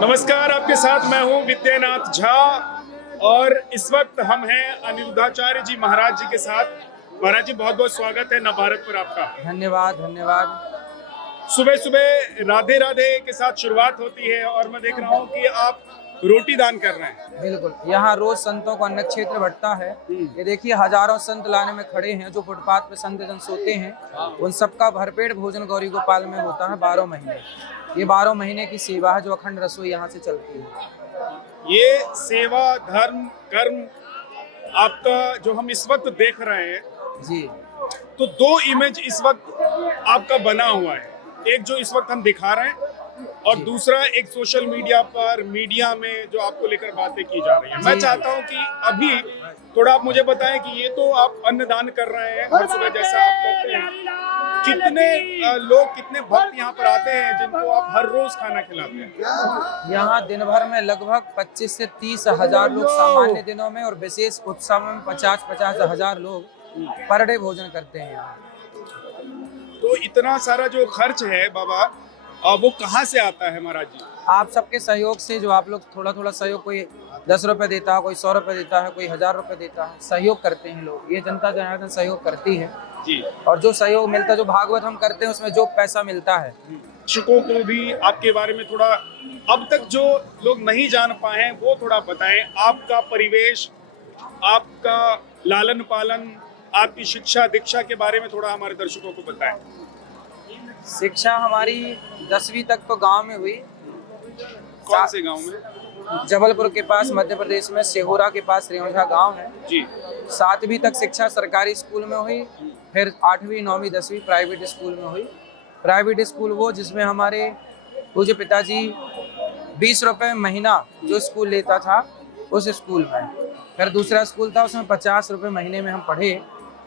नमस्कार, आपके साथ मैं हूं विद्यानाथ झा और इस वक्त हम हैं अनिरुद्धाचार्य जी महाराज जी के साथ। महाराज जी, बहुत बहुत स्वागत है नवभारत पर आपका। धन्यवाद धन्यवाद। सुबह सुबह राधे राधे के साथ शुरुआत होती है और मैं देख रहा हूं कि आप रोटी दान कर रहे हैं। बिल्कुल, यहाँ रोज संतों का अन्न क्षेत्र बढ़ता है। ये देखिए, हजारों संत लाने में खड़े हैं। जो फुटपाथ पे संत जन सोते हैं, उन सबका भरपेट भोजन गौरी गोपाल में होता है 12 महीने। ये 12 महीने की सेवा है जो अखंड रसोई यहाँ से चलती है। ये सेवा धर्म कर्म आपका जो हम इस वक्त देख रहे हैं, जी, तो दो इमेज इस वक्त आपका बना हुआ है। एक जो इस वक्त हम दिखा रहे हैं और दूसरा एक सोशल मीडिया पर मीडिया में जो आपको लेकर बातें की जा रही है। मैं चाहता हूं कि अभी थोड़ा आप मुझे बताएं कि ये तो आप अन्नदान कर रहे हैं हर सुबह जैसा आप करते हैं। कितने लोग, कितने भक्त यहाँ पर आते हैं जिनको आप हर रोज खाना खिलाते हैं? यहाँ दिन भर में लगभग 25 से 30 हजार लोग सामान्य दिनों में और विशेष उत्सव में 50-50 हजार लोग पर डे भोजन करते हैं यहाँ। तो इतना सारा जो खर्च है बाबा, वो कहाँ से आता है महाराज जी? आप सबके सहयोग से, जो आप लोग थोड़ा थोड़ा सहयोग, कोई 10 रुपए देता है, कोई 100 रुपए देता है, कोई 1000 रुपए देता है, सहयोग करते हैं लोग। ये जनता जनार्दन सहयोग करती है जी। और जो सहयोग मिलता है, जो भागवत हम करते हैं, उसमें जो पैसा मिलता है। दर्शकों को भी आपके बारे में थोड़ा, अब तक जो लोग नहीं जान पाए हैं वो थोड़ा बताएं। आपका परिवेश, आपका लालन पालन, आपकी शिक्षा दीक्षा के बारे में थोड़ा हमारे दर्शकों को बताएं। शिक्षा हमारी 10वीं तक तो गांव में हुई। कौन से गांव में? जबलपुर के पास मध्य प्रदेश में सेहोरा के पास रेवंझा गांव है जी। 7वीं तक शिक्षा सरकारी स्कूल में हुई। फिर 8वीं 9वीं 10वीं प्राइवेट स्कूल में हुई। प्राइवेट स्कूल वो जिसमें हमारे पूज्य पिताजी 20 रुपए महीना जो स्कूल लेता था, उस स्कूल में। फिर दूसरा स्कूल था, उसमें 50 रुपए महीने में हम पढ़े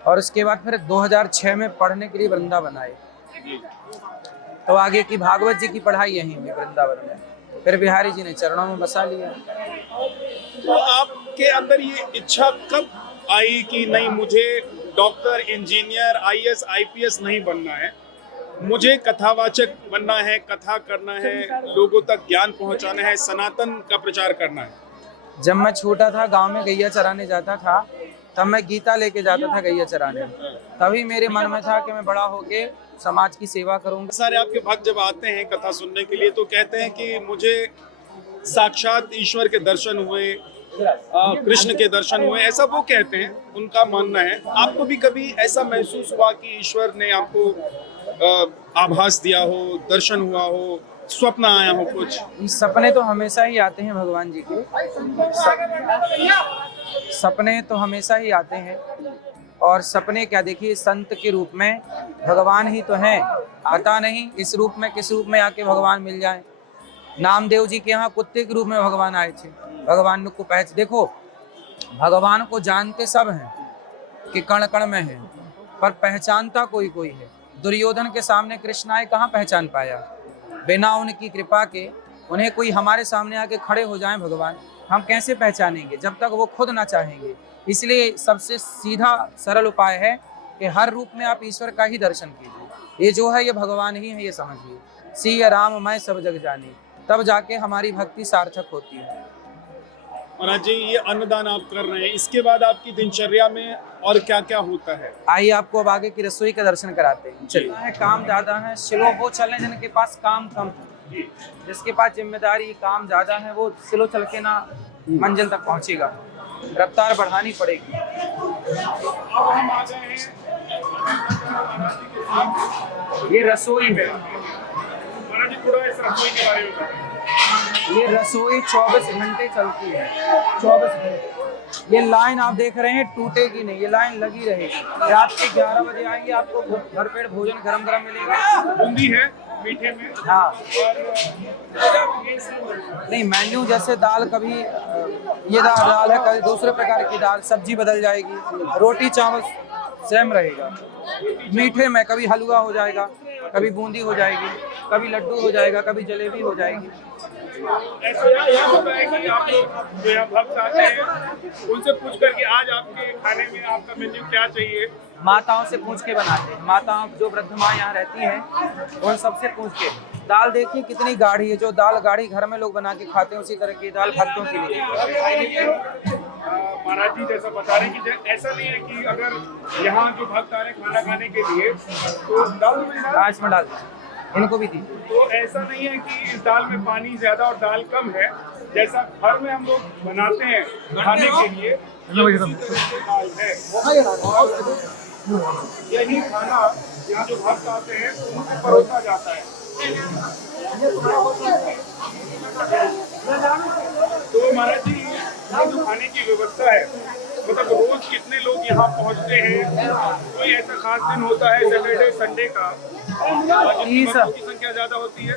और उसके बाद फिर 2006 में पढ़ने के लिए वृंदावन आए। तो आगे की भागवत जी की पढ़ाई यहीं हुई वृंदावन में। फिर बिहारी जी ने चरणों में बसा लिया। तो आपके अंदर ये इच्छा कब आई कि नहीं, मुझे डॉक्टर, इंजीनियर, आईएएस, आईपीएस नहीं बनना है, मुझे कथावाचक बनना है, कथा करना है, लोगों तक ज्ञान पहुंचाना है, सनातन का प्रचार करना है? जब मैं छोटा था, गांव में गैया चराने जाता था, तब मैं गीता लेके जाता था गैया चराने। तभी मेरे मन में था कि मैं बड़ा होके समाज की सेवा करूंगा। सारे आपके भक्त जब आते हैं कथा सुनने के लिए तो कहते हैं कि मुझे साक्षात ईश्वर के दर्शन हुए, कृष्ण के दर्शन हुए, ऐसा वो कहते हैं, उनका मानना है। आपको भी कभी ऐसा महसूस हुआ कि ईश्वर ने आपको आभास दिया हो, दर्शन हुआ हो, स्वप्न आया हो कुछ? सपने तो हमेशा ही आते हैं भगवान जी के। सपने तो हमेशा ही आते हैं। और सपने क्या, देखिए, संत के रूप में भगवान ही तो हैं। आता नहीं इस रूप में, किस रूप में आके भगवान मिल जाए। नामदेव जी के यहाँ कुत्ते के रूप में भगवान आए थे। भगवान को देखो, भगवान को जानते सब हैं कि कण कण में है, पर पहचानता कोई कोई है। दुर्योधन के सामने कृष्ण आए, कहाँ पहचान पाया? बिना उनकी कृपा के उन्हें कोई हमारे सामने आके खड़े हो जाएं भगवान, हम कैसे पहचानेंगे जब तक वो खुद ना चाहेंगे। इसलिए सबसे सीधा सरल उपाय है कि हर रूप में आप ईश्वर का ही दर्शन कीजिए। ये जो है, ये भगवान ही है, ये समझिए। सिया राम मैं सब जग जानी, तब जाके हमारी भक्ति सार्थक होती है। महाराज जी, ये अन्नदान आप कर रहे हैं, इसके बाद आपकी दिनचर्या में और क्या क्या होता है? आइए आपको अब आगे की रसोई का दर्शन कराते हैं। चलना है, काम ज्यादा है, स्लो वो चले जिनके पास काम कम है। जिसके पास जिम्मेदारी, काम ज्यादा है, वो स्लो चल के ना मंजिल तक पहुंचेगा। रफ्तार बढ़ानी पड़ेगी। अब हम आ गए हैं ये रसोई है। महाराज जी, थोड़ा इस रसोई के बारे में बताएं। ये रसोई 24 घंटे चलती है। 24 घंटे। ये लाइन आप देख रहे हैं, टूटेगी नहीं, ये लाइन लगी रहेगी। रात के 11 बजे आएंगे, आपको भरपेट भोजन गरम गरम मिलेगा। बूंदी है मीठे में। हाँ, और नहीं, मेन्यू जैसे दाल, कभी ये दाल है, कभी दूसरे प्रकार की दाल, सब्जी बदल जाएगी, रोटी चावल सेम रहेगा। मीठे में कभी हलवा हो जाएगा, कभी बूंदी हो जाएगी, कभी लड्डू हो जाएगा, कभी जलेबी हो जाएगी। ऐसा होता है कि आप लोग जो यहाँ भक्त आते हैं उनसे पूछ कर कि आज आपके खाने में आपका मेन्यू क्या चाहिए? माताओं से पूछ के बनाते हैं। माताओं, जो वृद्ध माँ यहाँ रहती हैं, उन सबसे पूछ के दाल देखिए कितनी गाढ़ी है, जो दाल गाढ़ी घर में लोग बना के खाते हैं उसी तरह की दाल भक्तों के लिए। महाराज जी जैसा बता रहे हैं कि ऐसा नहीं है कि अगर यहाँ जो भक्त आ रहे हैं खाना खाने के लिए तो दाल में इसमें डाल दीजिए, इनको भी दीजिए। तो ऐसा नहीं है कि इस दाल में पानी ज्यादा और दाल कम है, जैसा घर में हम लोग बनाते हैं खाने के लिए ये उसी तरह से दाल है। यही खाना यहाँ जो भक्त आते हैं उनको परोसा जाता है। तो महाराज जी ये जो खाने की व्यवस्था है, मतलब रोज कितने लोग यहाँ पहुँचते हैं? कोई ऐसा खास दिन होता है सैटरडे संडे का जिसमें भक्तों की संख्या ज्यादा होती है?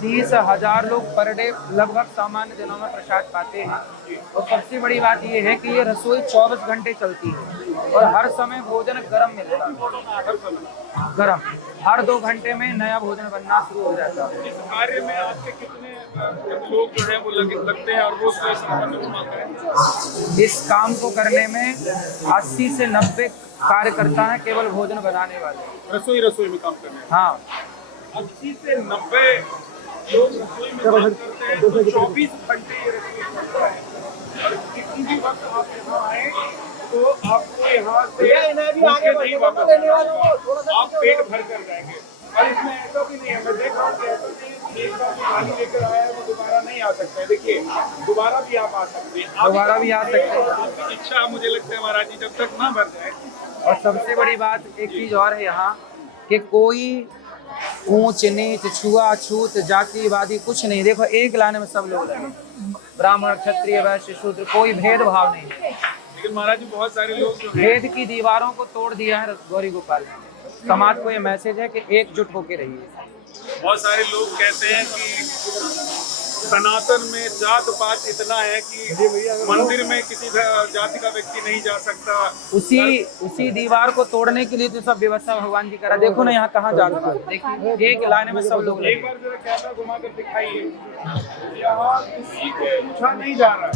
30,000 लोग पर डे लगभग सामान्य दिनों में प्रसाद पाते हैं। और सबसे बड़ी बात ये है कि ये रसोई 24 घंटे चलती है और हर समय भोजन गर्म मिलता है। गर्म हर 2 घंटे में नया भोजन बनना शुरू हो जाता है। इस कार्य में आपके कितने लोग जो है वो लगते हैं और रोज कोई संपन्न घुमाते हैं? इस काम को करने में 80 से 90 कार्यकर्ता हैं केवल भोजन बनाने वाले। रसोई में काम करने हैं। हाँ 80 से 90 लोग रसोई में काम करते हैं, तो 24 घंटे ये रसोई चलता है। और किसी भी वक्त आप यहाँ आए तो आपको यहाँ से भूखे नहीं वापस आना होगा। आप पेट भर कर जाएंगे। और इसमें ऐसा भी नहीं है, मैं देख रहा हूँ कि ऐसा नहीं है कि एक बार जो थाली लेकर आया है वो दोबारा नहीं आ सकता है। देखिए दोबारा भी आप आ सकते हैं, दोबारा भी आ सकते हैं। आपकी इच्छा मुझे लगता है महाराज जी जब तक ना भर जाए। और सबसे बड़ी बात एक चीज और है यहाँ कि कोई ऊंच नीच छुआछूत जातिवादी कुछ नहीं। देखो एक लाने में सब लोग हैं, ब्राह्मण क्षत्रिय वैश्य शूद्र, कोई भेदभाव नहीं है। लेकिन महाराज जी बहुत सारे लोग जो हैं भेद की दीवारों को तोड़ दिया है गौरी गोपाल ने। समाज को ये मैसेज है कि एकजुट होकर रहिए। बहुत सारे लोग कहते हैं कि सनातन में जात पात इतना है कि मंदिर में किसी जाति का व्यक्ति नहीं जा सकता। उसी दीवार को तोड़ने के लिए तो सब व्यवस्था भगवान जी करा। देखो ना यहाँ कहाँ जात पात, देखिए एक लाने में सब लोग। एक बार जरा कैमरा घुमा कर दिखाइए, यहाँ किसी को पूछा नहीं जा रहा है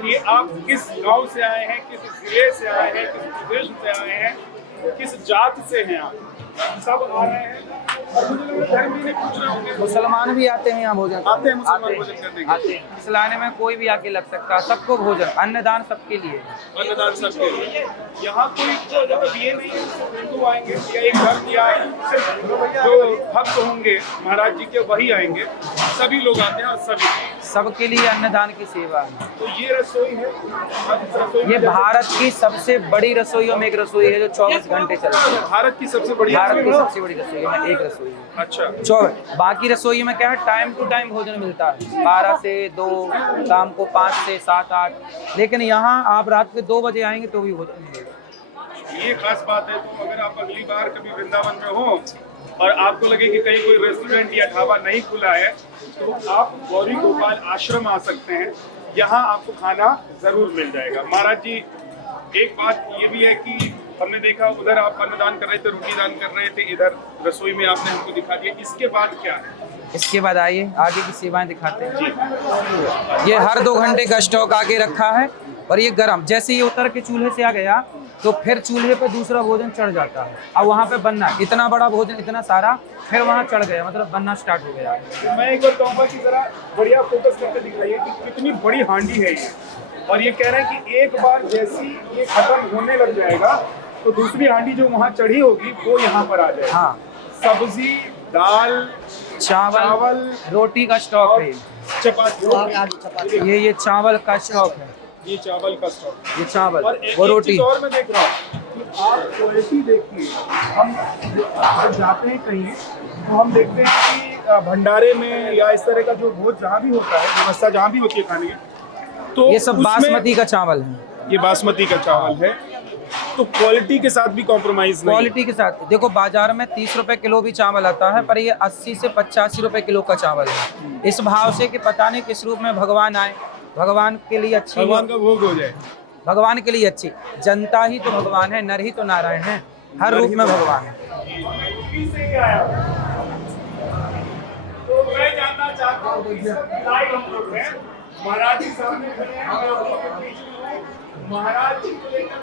कि आप किस गांव से आए हैं, किस जिले से आए हैं, किस प्रदेश से आए हैं, किस जात से हैं आप, सब आ रहे हैं। और मुझे लग रहा है धर्म भी नहीं पूछ रहे होंगे। मुसलमान भी आते हैं यहाँ भोजन आते हैं मुसलमान भोजन करने के लिए। इस लाने में कोई भी आके लग सकता है, सबको भोजन अन्नदान सबके लिए। अन्नदान सबके लिए। यहाँ कोई मतलब ये नहीं है हिंदू आएंगे या एक धर्म या सिर्फ जो भक्त होंगे महाराज जी के वही आएंगे, सभी लोग आते हैं और सभी सबके लिए अन्नदान की सेवा है। तो ये रसोई है, ये भारत की सबसे बड़ी रसोइयों में एक रसोई है जो 24 घंटे चलती है। भारत की सबसे बड़ी भारत की सबसे बड़ी रसोई में एक रसोई है। अच्छा 24। बाकी रसोई में क्या है, टाइम टू टाइम भोजन मिलता है, 12 से 2, शाम को 5 से 7, 8। लेकिन यहाँ आप रात के 2 बजे आएंगे तो भी भोजन मिलेगा। ये खास बात है। तो अगर आप अगली बार कभी वृंदावन में हो और आपको लगे कि कहीं कोई रेस्टोरेंट या ढाबा नहीं खुला है तो आप गौरी गोपाल आश्रम आ सकते हैं, यहाँ आपको खाना जरूर मिल जाएगा। महाराज जी एक बात ये भी है कि हमने देखा उधर आप अन्नदान कर रहे थे, रोटी दान कर रहे थे, इधर रसोई में आपने हमको दिखा दिया। इसके बाद क्या है? इसके बाद आइए आगे की सेवाएं दिखाते हैं। ये हर 2 घंटे का स्टॉक आके रखा है और ये गरम जैसे ये उतर के चूल्हे से आ गया तो फिर चूल्हे पे दूसरा भोजन चढ़ जाता है। अब वहाँ पे बनना इतना बड़ा भोजन इतना सारा फिर वहाँ चढ़ गया, मतलब बनना स्टार्ट हो गया। तो मैं एक बार कहूँगा कि जरा बढ़िया फोकस करके दिखाइए कि कितनी बड़ी हांडी है ये। और ये कह रहे हैं कि एक बार जैसी ये खत्म होने लग जाएगा तो दूसरी हांडी जो वहाँ चढ़ी होगी वो यहाँ पर आ जाएगी। हाँ सब्जी, दाल, चावल रोटी का स्टॉक है। चपाती, ये चावल का स्टॉक है। ये चावल का स्टॉक, ये चावल और वो रोटी। और मैं देख रहा हूँ कि आप क्वालिटी देखिए। हम जब जाते हैं कहीं तो हम देखते हैं कि भंडारे में या इस तरह का जो भोज जहाँ भी होता है, व्यवस्था जहाँ भी होती है खाने की, तो ये सब बासमती का चावल है। ये बासमती का चावल है, तो क्वालिटी के साथ भी कॉम्प्रोमाइज नहीं। क्वालिटी के साथ देखो, बाजार में 30 रुपए किलो भी चावल आता है, पर ये 80 से 85 रुपए किलो का चावल है। इस भाव से कि पता नहीं किस रूप में भगवान आए, भगवान के लिए अच्छी, भगवान का भोग हो जाए, भगवान के लिए अच्छी। जनता ही तो भगवान है, नर ही तो नारायण है, हर रूप में भगवान है। तो मैं जानना चाहता हूँ कि लाइव हम लोग हैं, महाराज जी सामने खड़े हैं, मैं आप लोगों के बीच में हूँ। महाराज जी को लेकर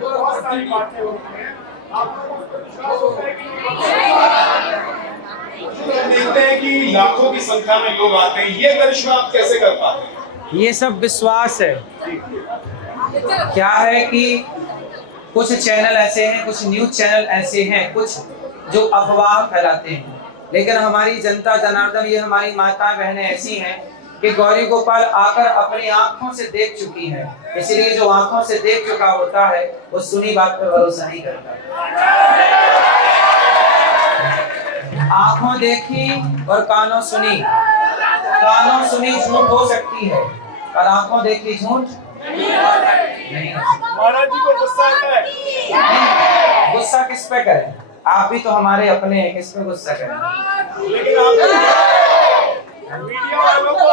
बहुत सारी बातें होती हैं, आपको उस पर विश्वास होता है कि हम देखते हैं कि लाखों की संख्या में लोग आते हैं, ये करिश्मा आप कैसे कर पाते हैं? ये सब विश्वास है। क्या है कि कुछ चैनल ऐसे हैं, कुछ न्यूज चैनल ऐसे हैं, कुछ जो अफवाह फैलाते हैं, लेकिन हमारी जनता जनार्दन, ये हमारी माता बहनें ऐसी हैं कि गौरी गोपाल आकर अपनी आंखों से देख चुकी है, इसलिए जो आंखों से देख चुका होता है वो सुनी बात पर भरोसा नहीं करता। आंखों देखी और कानों सुनी, कानों सुनी झूठ हो सकती है पर आंखों देखी झूठ नहीं। महाराज जी को गुस्सा आता है? नहीं, गुस्सा किस पे करें? आप भी तो हमारे अपने हैं, किस पे गुस्सा करें? लेकिन आप मीडिया वालों को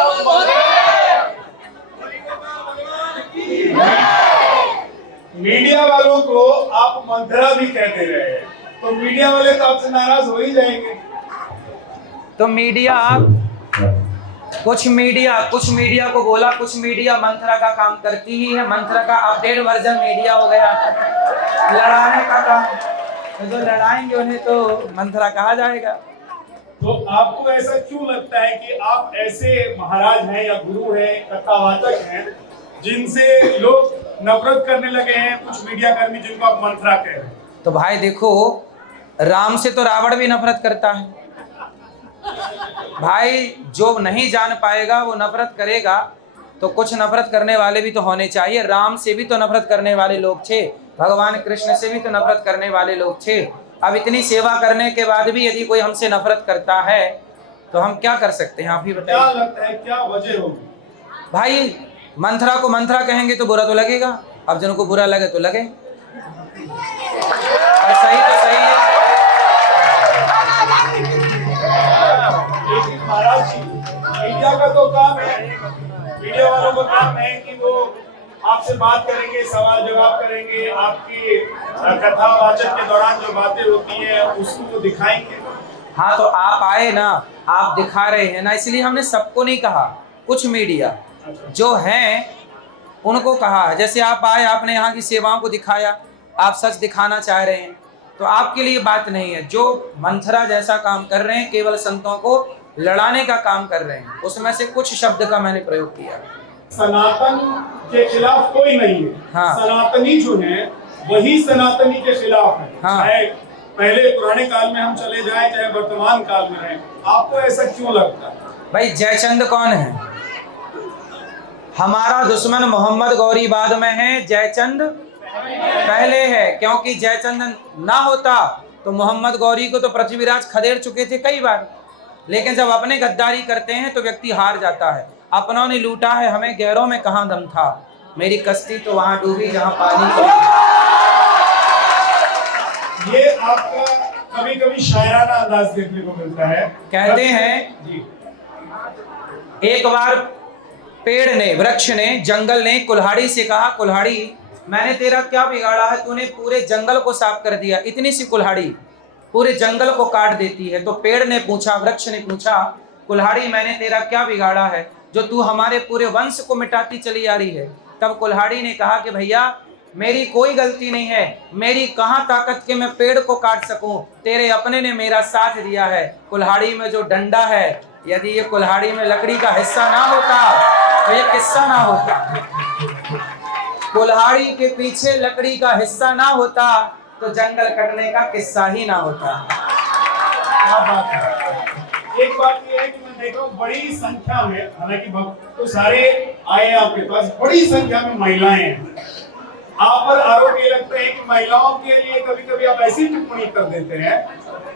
मीडिया वालों को आप मंथरा भी कहते रहे हैं, तो मीडिया वाले तो आपसे नाराज हो ही जाएंगे। तो कुछ मीडिया को बोला, कुछ मीडिया मंथरा का काम करती ही है। मंथरा का अपडेट वर्जन मीडिया हो गया, लड़ाने का काम। तो जो लड़ाएंगे उन्हें तो मंथरा कहा जाएगा। तो आपको ऐसा क्यों लगता है कि आप ऐसे महाराज हैं या गुरु हैं, कथावाचक हैं, जिनसे लोग नफरत करने लगे हैं, कुछ मीडिया कर्मी जिनको आप मंथरा कह रहे हैं? तो भाई देखो, राम से तो रावण भी नफरत करता है भाई। जो नहीं जान पाएगा वो नफरत करेगा, तो कुछ नफरत करने वाले भी तो होने चाहिए। राम से भी तो नफरत करने वाले लोग थे, भगवान कृष्ण से भी तो नफरत करने वाले लोग थे। अब इतनी सेवा करने के बाद भी यदि कोई हमसे नफरत करता है तो हम क्या कर सकते हैं? आप ही बताइए। क्या लगता है, क्या वजह होगी? भाई मंथरा को मंथरा कहेंगे तो बुरा तो लगेगा, अब जिनको बुरा लगे तो लगे, और सही तो सही है। लेकिन महाराज जी, मीडिया का तो काम है, मीडिया वालों का काम है कि वो आपसे बात करेंगे, सवाल जवाब करेंगे, आपकी कथावाचक के दौरान जो बातें होती हैं उसको वो दिखाएंगे। हाँ, तो आप आए ना, आप दिखा रहे हैं ना, इसलिए हमने सबको नहीं कहा, कुछ मीडिया जो हैं उनको कहा है। जैसे आप आए, आपने यहाँ की सेवाओं को दिखाया, आप सच दिखाना चाह रहे हैं, तो आपके लिए बात नहीं है। जो मंथरा जैसा काम कर रहे हैं, केवल संतों को लड़ाने का काम कर रहे हैं, उसमें से कुछ शब्द का मैंने प्रयोग किया। सनातन के खिलाफ कोई नहीं है। हाँ। सनातनी जो है वही सनातनी के खिलाफ है। हाँ। चाहे पहले पुराने काल में हम चले जाएं, चाहे वर्तमान काल में रहें। आपको ऐसा क्यों लगता है? भाई जयचंद कौन है? हमारा दुश्मन मोहम्मद गौरीबाद में है, जयचंद पहले है, क्योंकि जयचंद ना होता तो मोहम्मद गौरी को तो पृथ्वीराज खदेड़ चुके थे कई बार। लेकिन जब अपने गद्दारी करते हैं तो व्यक्ति हार जाता है। अपनों ने लूटा है हमें, गैरों में कहाँ दम था, मेरी कश्ती तो वहां डूबी जहां पानी को। ये आपका कभी कभी शायराना अंदाज देखने को मिलता है। कहते हैं जी, एक बार पेड़ ने, वृक्ष ने, जंगल ने कुल्हाड़ी से कहा, कुल्हाड़ी मैंने तेरा क्या बिगाड़ा है, तूने पूरे जंगल को साफ कर दिया, इतनी सी कुल्हाड़ी पूरे जंगल को काट देती है। तो पेड़ ने पूछा, वृक्ष ने पूछा, कुल्हाड़ी मैंने तेरा क्या बिगाड़ा है जो तू हमारे पूरे वंश को मिटाती चली आ रही है? तब कुल्हाड़ी ने कहा कि भैया मेरी कोई गलती नहीं है, मेरी कहाँ ताकत के मैं पेड़ को काट सकूं, तेरे अपने ने मेरा साथ दिया है। कुल्हाड़ी में जो डंडा है, यदि ये कुल्हाड़ी में लकड़ी का हिस्सा ना होता तो ये किस्सा ना होता। कुल्हाड़ी के पीछे लकड़ी का हिस्सा ना होता तो जंगल कटने का किस्सा ही ना होता। क्या बात है। एक बात ये है कि मैं देख रहा हूँ बड़ी संख्या में, हालांकि भक्त तो सारे आए आपके पास, बड़ी संख्या में महिलाएं हैं। आप पर आरोप ये लगता है कि महिलाओं के लिए कभी कभी आप ऐसी टिप्पणी कर देते हैं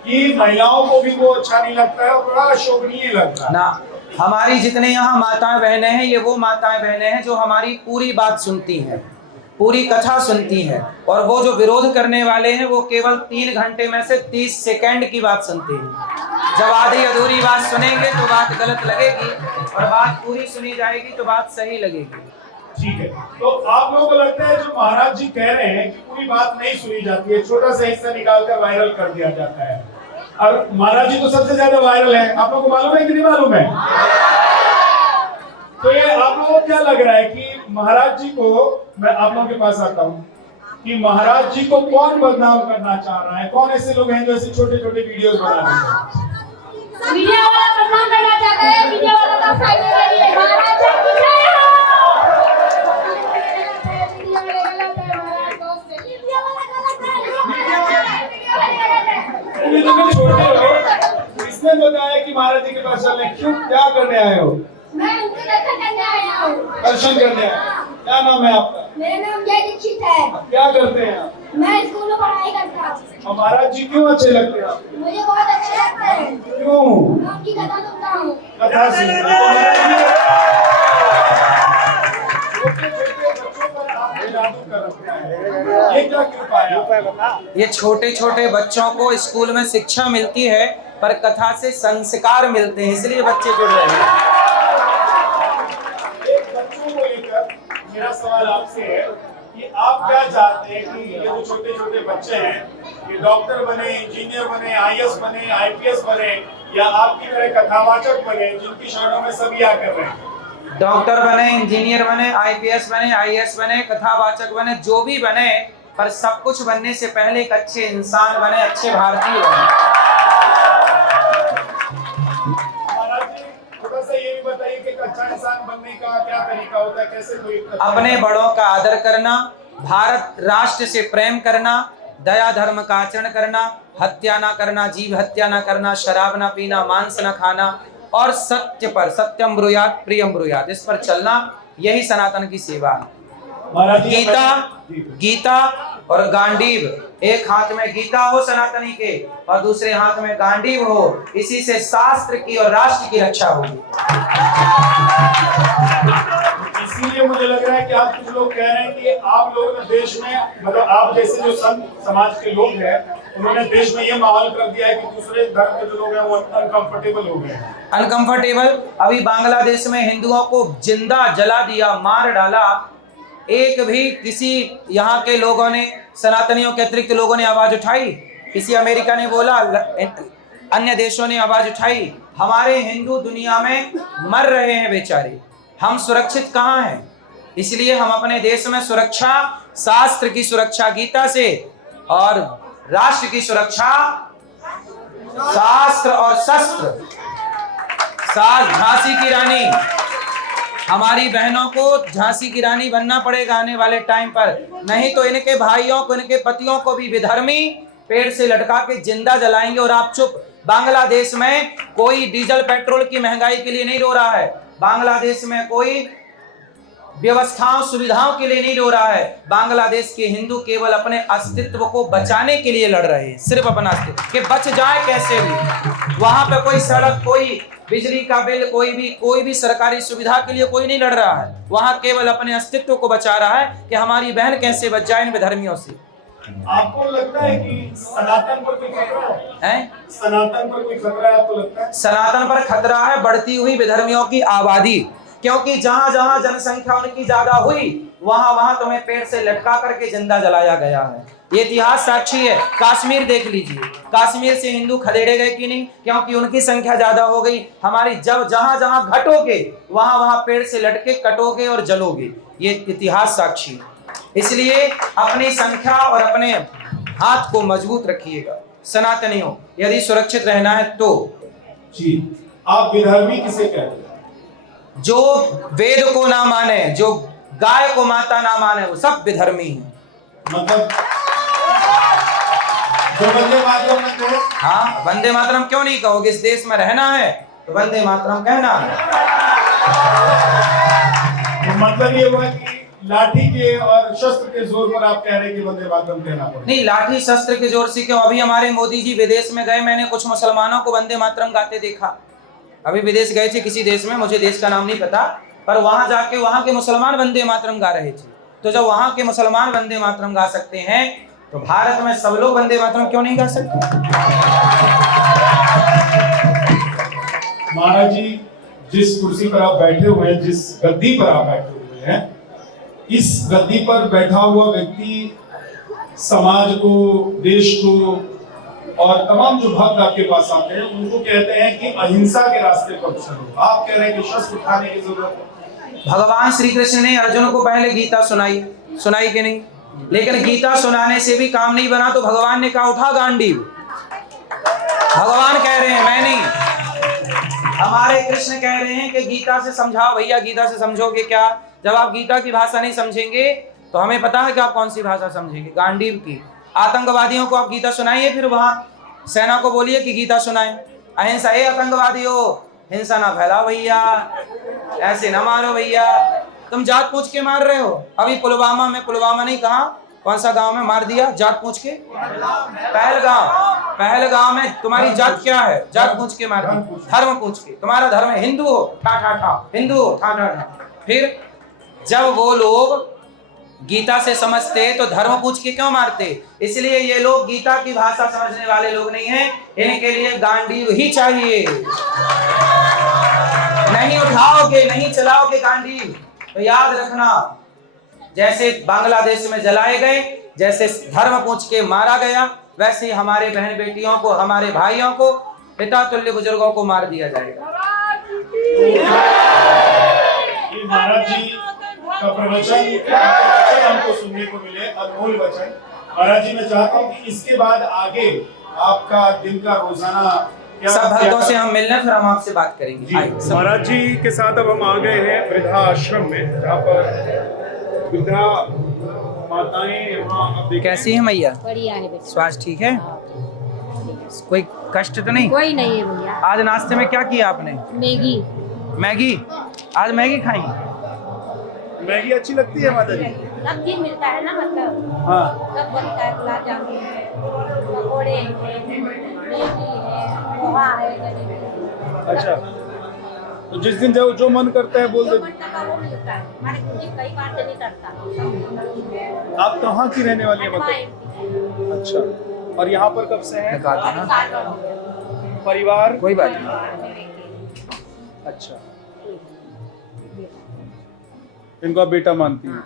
कि महिलाओं को भी वो अच्छा नहीं लगता है और बड़ा शोभनीय लगता है ना। हमारी जितने यहाँ माताएं बहनें हैं, ये वो माताएं बहनें हैं जो हमारी पूरी बात सुनती हैं, पूरी कथा सुनती हैं, और वो जो विरोध करने वाले हैं वो केवल 3 घंटे में से 30 सेकंड की बात सुनते हैं। जब आधी अधूरी बात सुनेंगे तो बात गलत लगेगी, और बात पूरी सुनी जाएगी तो बात सही लगेगी। ठीक है, तो आप लोगों को लगता है जो महाराज जी कह रहे हैं कि पूरी बात नहीं सुनी जाती है, छोटा सा हिस्सा निकालकर वायरल कर दिया जाता है, और महाराज जी तो सबसे ज्यादा वायरल है, आप लोगों को मालूम है कि नहीं मालूम है? तो ये आप लोगों को क्या लग रहा है कि महाराज जी को, मैं आप लोगों के पास आता हूँ, कि महाराज जी को कौन बदनाम करना चाह रहा है? कौन ऐसे लोग हैं जो ऐसे छोटे छोटे वीडियोस बना रहे हैं? मीडिया वाला प्रणाम करना चाहता है। मीडिया वाला का साइड में बैठिए। महाराज की जय हो। मीडिया वाला गलत है महाराज दोस्त से। मीडिया वाला गलत है। मीडिया वाला गलत है। ये तो मैं छोटे हो, इसने बताया कि महाराज जी के पास चलने, क्यों, क्या करने आए हो? मैं उनके दर्शन करने आया हूँ। दर्शन करने आए। क्या नाम है आपका? मेरा नाम जय दीक्षित है। क्या करते हैं आप? मैं स्कूल में पढ़ाई करता हूँ। और महाराज जी क्यों अच्छे लगते हैं आपको? मुझे बहुत अच्छे लगते हैं। क्यों? मैं उनकी कथा सुनता हूँ। कथा सुनते हैं। ये क्या कृपा है? ये छोटे छोटे बच्चों को स्कूल में शिक्षा मिलती है, पर कथा से संस्कार मिलते हैं, इसलिए बच्चे जुड़ रहे हैं। एक बच्चों को लेकर मेरा सवाल आपसे है कि आप क्या चाहते हैं कि ये जो छोटे छोटे बच्चे हैं ये डॉक्टर बने, इंजीनियर बने, आईएएस बने, आईपीएस बने, या आपकी तरह कथावाचक बने जिनकी शरणों में सब या कर रहे हैं? डॉक्टर बने, इंजीनियर बने, आईपीएस बने, आईएएस बने, कथावाचक बने, जो भी बने, पर सब कुछ बनने से पहले एक अच्छे इंसान बने, अच्छे भारतीय बने। महाराज जी थोड़ा सा ये भी बताइए कि एक अच्छा इंसान बनने का क्या तरीका होता है, कैसे कोई अपने बड़ों का आदर करना, भारत राष्ट्र से प्रेम करना, दया धर्म का आचरण करना, हत्या ना करना, जीव हत्या ना करना, शराब ना पीना, मांस ना खाना, और सत्य पर, सत्यम ब्रूयात प्रियम ब्रूयात, इस पर चलना, यही सनातन की सेवा है। महाराज जी गीता और गांडीव, एक हाथ में गीता हो सनातनी के और दूसरे हाथ में गांडीव हो, इसी से शास्त्र की और राष्ट्र की रक्षा होगी। इसीलिए मुझे लग रहा है कि आप कुछ लोग कह रहे हैं कि आप लोगों ने देश में, मतलब आप जैसे जो संत समाज के लोग हैं उन्होंने देश में ये माहौल कर दिया है कि दूसरे धर्म के जो लोग हैं वो अनकंफर्टेबल हो गए हैं। अनकंफर्टेबल, अभी बांग्लादेश में हिंदुओं को जिंदा जला दिया, मार डाला, एक भी किसी यहाँ के लोगों ने, सनातनियों के अतिरिक्त लोगों ने आवाज उठाई? किसी अमेरिका ने बोला, अन्य देशों ने आवाज उठाई? हमारे हिंदू दुनिया में मर रहे हैं बेचारे, हम सुरक्षित कहाँ हैं? इसलिए हम अपने देश में सुरक्षा, शास्त्र की सुरक्षा गीता से, और राष्ट्र की सुरक्षा शास्त्र और शस्त्र। झांसी की रानी, हमारी बहनों को झांसी की रानी बनना पड़ेगा आने वाले टाइम पर, नहीं तो इनके भाइयों को, इनके पतियों को भी विधर्मी पेड़ से लटका के जिंदा जलाएंगे। और आप चुप, बांग्लादेश में कोई डीजल पेट्रोल की महंगाई के लिए नहीं रो रहा है, बांग्लादेश में कोई व्यवस्थाओं सुविधाओं के लिए नहीं रो रहा है, बांग्लादेश के हिंदू केवल अपने अस्तित्व को बचाने के लिए लड़ रहे हैं, सिर्फ अपना अस्तित्व कि बच जाए कैसे भी। वहां पे कोई सड़क, कोई बिजली का बिल, कोई भी सरकारी सुविधा के लिए कोई नहीं लड़ रहा है, वहां केवल अपने अस्तित्व को बचा रहा है कि हमारी बहन कैसे बच जाए इन विधर्मियों से। आपको लगता है कि सनातन पर कोई खतरा है? सनातन पर कोई खतरा है आपको लगता है? सनातन पर खतरा है बढ़ती हुई विधर्मियों की आबादी, क्योंकि जहां जहां जनसंख्या उनकी ज्यादा हुई वहां वहां तुम्हें पेड़ से लटका करके जिंदा जलाया गया है। ये इतिहास साक्षी है। कश्मीर देख लीजिए, कश्मीर से हिंदू खदेड़े गए कि नहीं? क्योंकि उनकी संख्या ज्यादा हो गई। हमारी जब जहां जहां घटोगे वहां वहां पेड़ से लटके कटोगे और जलोगे, ये इतिहास साक्षी है। इसलिए अपनी संख्या और अपने हाथ को मजबूत रखिएगा सनातनियों, यदि सुरक्षित रहना है तो। जी, आप विधर्मी किसे कहते हैं? जो वेद को ना माने, जो गाय को माता ना माने, वो सब विधर्मी है। मतलब जो वंदे मातरम में कहे? हाँ, वंदे मातरम क्यों नहीं कहोगे? इस देश में रहना है तो वंदे मातरम कहना है। तो मतलब ये हुआ कि लाठी के और शस्त्र के जोर पर आप कह रहे हैं कि वंदे मातरम कहना पड़ेगा? नहीं, लाठी शस्त्र के जोर से क्यों? अभी हमारे मोदी जी विदेश में गए, मैंने कुछ मुसलमानों को वंदे मातरम गाते देखा। अभी विदेश गए थे किसी देश में, मुझे देश का नाम नहीं पता, पर वहां जाके वहां के मुसलमान वंदे मातरम गा रहे थे। तो जब वहां के मुसलमान वंदे मातरम गा सकते हैं तो भारत में सब लोग वंदे मातरम क्यों नहीं गा सकते? महाराज जी, जिस कुर्सी पर आप बैठे हुए हैं, जिस गद्दी पर आप बैठे हुए हैं, इस गद्दी पर बैठा हुआ व्यक्ति समाज को, देश को और तमाम जो भक्त आपके पास आते हैं उनको कहते हैं कि अहिंसा के रास्ते पर चलो। आप कह रहे हैं कि शस्त्र उठाने की जरूरत है। भगवान श्री कृष्ण ने अर्जुन को पहले गीता सुनाई कि नहीं? लेकिन गीता सुनाने से भी काम नहीं बना तो भगवान ने कहा उठा गांडीव। भगवान कह रहे हैं, मैं नहीं। हमारे कृष्ण कह रहे हैं कि गीता से समझाओ भैया, गीता से समझोगे क्या? जब आप गीता की भाषा नहीं समझेंगे तो हमें पता है कि आप कौन सी भाषा समझेंगे, गांडीव की। आतंकवादियों को आप गीता सुनाइए, फिर वहां सेना को बोलिए कि गीता सुनाएं। अहिंसा, ए आतंकवादियों हिंसा ना फैलाओ भैया, ऐसे ना मारो भैया। तुम जात पूछ के मार रहे हो। अभी पुलवामा में, पुलवामा नहीं कहा, कौन सा गांव में मार दिया जात पूछ के? पहलगांव में तुम्हारी जात क्या है? जात पूछ के मार दी, धर्म पूछ के। तुम्हारा धर्म है हिंदू हो, ठा ठा ठा, हिंदू हो, ठा ठा ठा। फिर जब वो लोग गीता से समझते तो धर्म पूछ के क्यों मारते? इसलिए ये लोग गीता की भाषा समझने वाले लोग नहीं हैं, इनके लिए गांडीव ही चाहिए। नहीं उठाओगे, नहीं चलाओगे गांडीव तो याद रखना, जैसे बांग्लादेश में जलाए गए, जैसे धर्म पूछ के मारा गया, वैसे ही हमारे बहन बेटियों को, हमारे भाइयों को, पिता तुल्य बुजुर्गों को मार दिया जाएगा। ये महाराज जी का प्रवचन हमको सुनने को मिले, अनमोल वचन। महाराज जी, मैं चाहता हूँ कि इसके बाद आगे आपका दिन का रोजाना सब भक्तों से हम मिलना, फिर हम आपसे बात करेंगे। महाराज जी के साथ अब हम आ गए हैं वृद्धा आश्रम में, जहाँ पर वृद्धा माताएं वहाँ। कैसी है मैया? बढ़िया है बेटा। स्वास्थ्य ठीक है? कोई कष्ट तो नहीं? कोई नहीं है भैया। आज नाश्ते में क्या किया आपने? मैगी। मैगी? आज मैगी खाई? मैगी अच्छी लगती है माता जी? सब चीज मिलता है ना, मतलब हाँ, सब बनता है। गुलाब जामुन है, पकौड़े हैं, मैगी है, पोहा है, जलेबी है। अच्छा। तो जिस दिन जो मन करता है बोल जो दे। मन करता वो मिलता है। हमारे कुछ कई बार से नहीं करता। आप कहाँ की रहने वाली है मतलब? अच्छा, और यहाँ पर कब से हैं? निकाल देना, परिवार? कोई बात नहीं। अच्छा, इनको आप बेटा मानती हैं?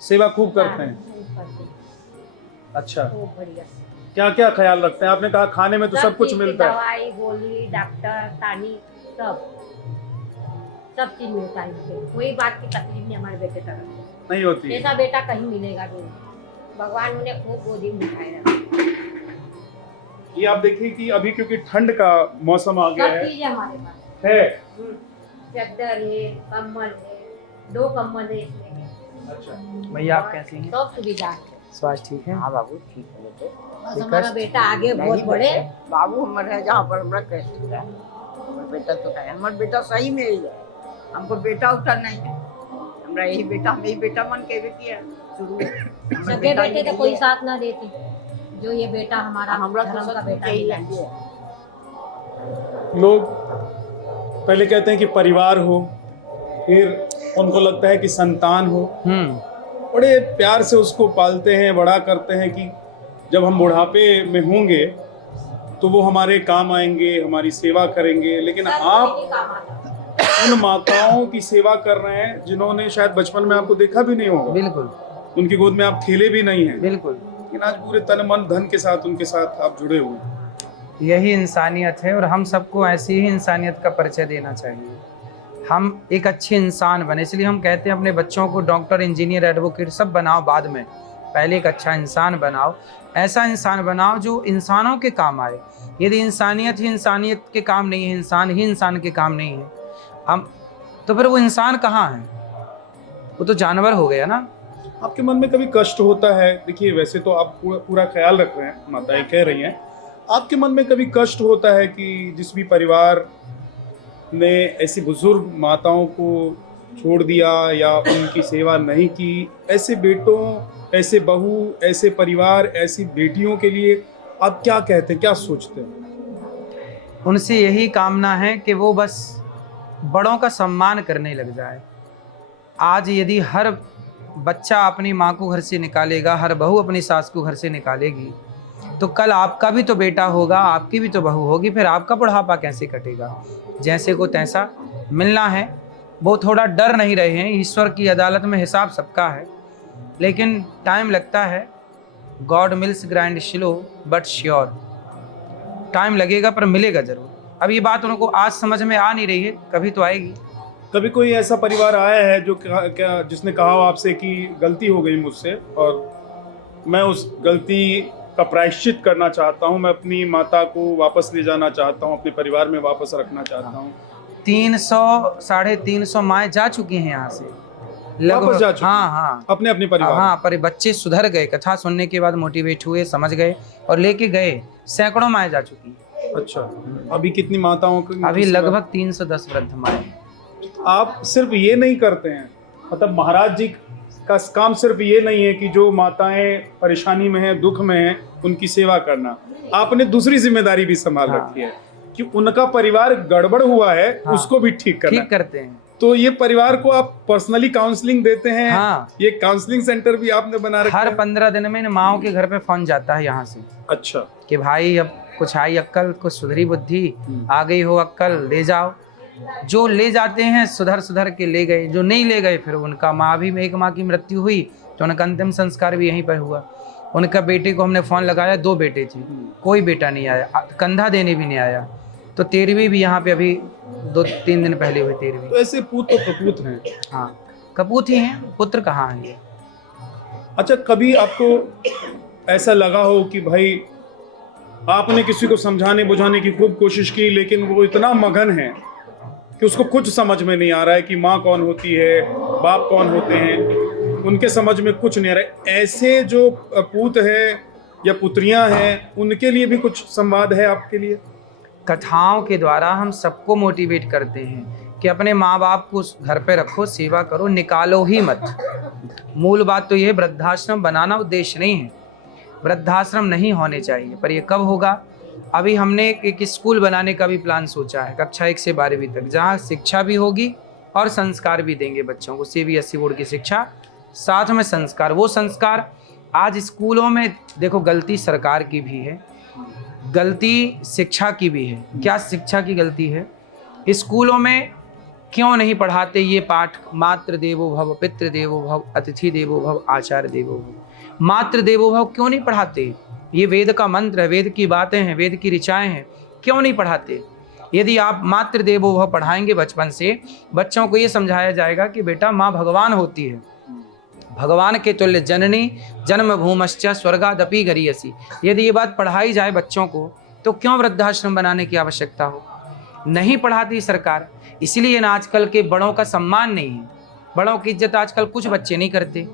सेवा खूब करते हैं? अच्छा, बढ़िया। क्या क्या ख्याल रखते हैं? आपने कहा खाने में तो सब कुछ चीज़ की मिलता है। दवाई, गोली, डॉक्टर, तानी, सब चीज मिलता है इससे। कोई बात की तकलीफ नहीं हमारे बेटे तरफ से। नहीं होती है? ऐसा बेटा कहीं मिलेगा भी नहीं। भगवान उन्हें खूब गोदी में उठाए रखा। ये आप देखिए कि अभी क्योंकि ठंड का मौसम आ गया सब है, चीज है हमारे पास। है? चद्दर है, कम्बल है, 2 कम्बल है इसमें। अच्छा, भैया आप कैसी हैं? सब सुविधा है। स्वास्थ्य ठीक है? हाँ बाबू ठीक है बेटे। बस हमारा बेटा आगे बहुत नहीं बढ़े। बेटे, बाबू हमर है जहाँ पर हमरा कष्ट हो रहा है। हमर बेटा तो है, हमर बेटा सही में ही है। हमको बेटा उठा नहीं है, हमरा यही बेटा, हम यही बेटा मन के किया शुरू में। हमर सगे बेटा बेटे ही तो कोई है। साथ ना देती, जो ये बेटा हमारा हमरा तो धर्म का सब बेटा यही मिला। है। लोग पहले कहते हैं कि परिवार हो, फिर उनको लगता है कि संतान हो, बड़े प्यार से उसको पालते हैं, बड़ा करते हैं कि जब हम बुढ़ापे में होंगे तो वो हमारे काम आएंगे, हमारी सेवा करेंगे। लेकिन आप नहीं काम आता। उन माताओं की सेवा कर रहे हैं जिन्होंने शायद बचपन में आपको देखा भी नहीं होगा, बिल्कुल उनकी गोद में आप खेले भी नहीं हैं, बिल्कुल। लेकिन आज पूरे तन मन धन के साथ उनके साथ आप जुड़े हुए हैं। यही इंसानियत है, और हम सबको ऐसी ही इंसानियत का परिचय देना चाहिए। हम एक अच्छे इंसान बने, इसलिए हम कहते हैं अपने बच्चों को डॉक्टर, इंजीनियर, एडवोकेट सब बनाओ बाद में, पहले एक अच्छा इंसान बनाओ। ऐसा इंसान बनाओ जो इंसानों के काम आए। यदि इंसानियत ही इंसानियत के काम नहीं है, इंसान ही इंसान के काम नहीं है, हम तो फिर वो इंसान कहाँ है? वो तो जानवर हो गया ना। आपके मन में कभी कष्ट होता है? देखिए, वैसे तो आप पूरा ख्याल रख रहे हैं, माताएं कह रही हैं, आपके मन में कभी कष्ट होता है कि जिस भी परिवार ने ऐसी बुजुर्ग माताओं को छोड़ दिया या उनकी सेवा नहीं की, ऐसे बेटों, ऐसे बहू, ऐसे परिवार, ऐसी बेटियों के लिए आप क्या कहते हैं, क्या सोचते हैं? उनसे यही कामना है कि वो बस बड़ों का सम्मान करने लग जाए। आज यदि हर बच्चा अपनी माँ को घर से निकालेगा, हर बहू अपनी सास को घर से निकालेगी, तो कल आपका भी तो बेटा होगा, आपकी भी तो बहू होगी, फिर आपका बुढ़ापा कैसे कटेगा? जैसे को तैसा मिलना है। वो थोड़ा डर नहीं रहे हैं, ईश्वर की अदालत में हिसाब सबका है, लेकिन टाइम लगता है। God mills grind slow but sure, time लगेगा पर मिलेगा जरूर। अब ये बात उनको आज समझ में आ नहीं रही है, कभी तो आएगी। कभी कोई ऐसा परिवार आया है जो जिसने कहा हो आपसे कि गलती हो गई मुझसे और मैं उस गलती का प्रायश्चित करना चाहता हूँ, मैं अपनी माता को वापस ले जाना चाहता हूँ, अपने परिवार में वापस रखना चाहता हूँ। 300 350 माएँ जा चुकी हैं यहाँ से वापस जा चुकी हाँ हैं? हाँ अपने अपने परिवार हाँ, पर बच्चे सुधर गए, कथा सुनने के बाद मोटिवेट हुए, समझ गए और लेके गए। सैकड़ों माएँ जा चुकी हैं। अच्छा, अभी कितनी माताओं की अभी सेवा? लगभग 310 वृद्ध माएँ। आप सिर्फ ये नहीं करते हैं, मतलब महाराज जी का काम सिर्फ ये नहीं है कि जो माताएं परेशानी में हैं, दुख में हैं, उनकी सेवा करना, आपने दूसरी जिम्मेदारी भी संभाल हाँ। रखी है कि उनका परिवार गड़बड़ हुआ है, हाँ। उसको भी ठीक करना। ठीक करते हैं। तो ये परिवार को आप पर्सनली काउंसलिंग देते हैं? हाँ। ये काउंसलिंग सेंटर भी आपने बना रखा हर है? 15 दिन में इन माओं के घर पे फोन जाता है यहाँ से अच्छा, कि भाई अब कुछ आई अक्कल, कुछ सुधरी बुद्धि, आ गई हो अक्कल, ले जाओ। जो ले जाते हैं सुधर के ले गए, जो नहीं ले गए फिर उनका माँ भी, एक माँ की मृत्यु हुई तो उनका अंतिम संस्कार भी यहीं पर हुआ। उनका बेटे को हमने फ़ोन लगाया, 2 बेटे थे, कोई बेटा नहीं आया, कंधा देने भी नहीं आया। तो 13वीं भी यहाँ पे अभी 2-3 दिन पहले हुई 13वीं। तो ऐसे पूत तो कपूत हैं। हाँ, कपूत ही हैं, पुत्र कहाँ हैं ये। अच्छा, कभी आपको ऐसा लगा हो कि भाई आपने किसी को समझाने बुझाने की खूब कोशिश की, लेकिन वो इतना मगन है कि उसको कुछ समझ में नहीं आ रहा है कि माँ कौन होती है, बाप कौन होते हैं, उनके समझ में कुछ नहीं आ रहा है। ऐसे जो पूत है या पुत्रियां हैं, उनके लिए भी कुछ संवाद है आपके लिए? कथाओं के द्वारा हम सबको मोटिवेट करते हैं कि अपने माँ बाप को घर पे रखो, सेवा करो, निकालो ही मत। मूल बात तो ये है, वृद्धाश्रम बनाना उद्देश्य नहीं है, वृद्धाश्रम नहीं होने चाहिए, पर ये कब होगा। अभी हमने एक स्कूल बनाने का भी प्लान सोचा है, कक्षा 1 से 12वीं तक, जहाँ शिक्षा भी होगी और संस्कार भी देंगे बच्चों को, CBSE बोर्ड की शिक्षा, साथ में संस्कार। वो संस्कार आज स्कूलों में देखो, गलती सरकार की भी है, गलती शिक्षा की भी है। क्या शिक्षा की गलती है? स्कूलों में क्यों नहीं पढ़ाते ये पाठ, मातृ देवो भव, पितृ देवो भव, अतिथि देवो भव, आचार्य देवो भव। मातृ देवो भव क्यों नहीं पढ़ाते? ये वेद का मंत्र है, वेद की बातें हैं, वेद की ऋचाएं हैं, क्यों नहीं पढ़ाते? यदि आप मातृ देवो भव पढ़ाएंगे बचपन से, बच्चों को ये समझाया जाएगा कि बेटा माँ भगवान होती है, भगवान के तुल्य जननी जन्म भूमश्च स्वर्गादपि गरीयसी। यदि ये बात पढ़ाई जाए बच्चों को, तो क्यों वृद्धाश्रम बनाने की आवश्यकता हो? नहीं पढ़ाती सरकार, इसलिए ना आजकल के बड़ों का सम्मान नहीं है, बड़ों की इज्जत आजकल कुछ बच्चे नहीं करते।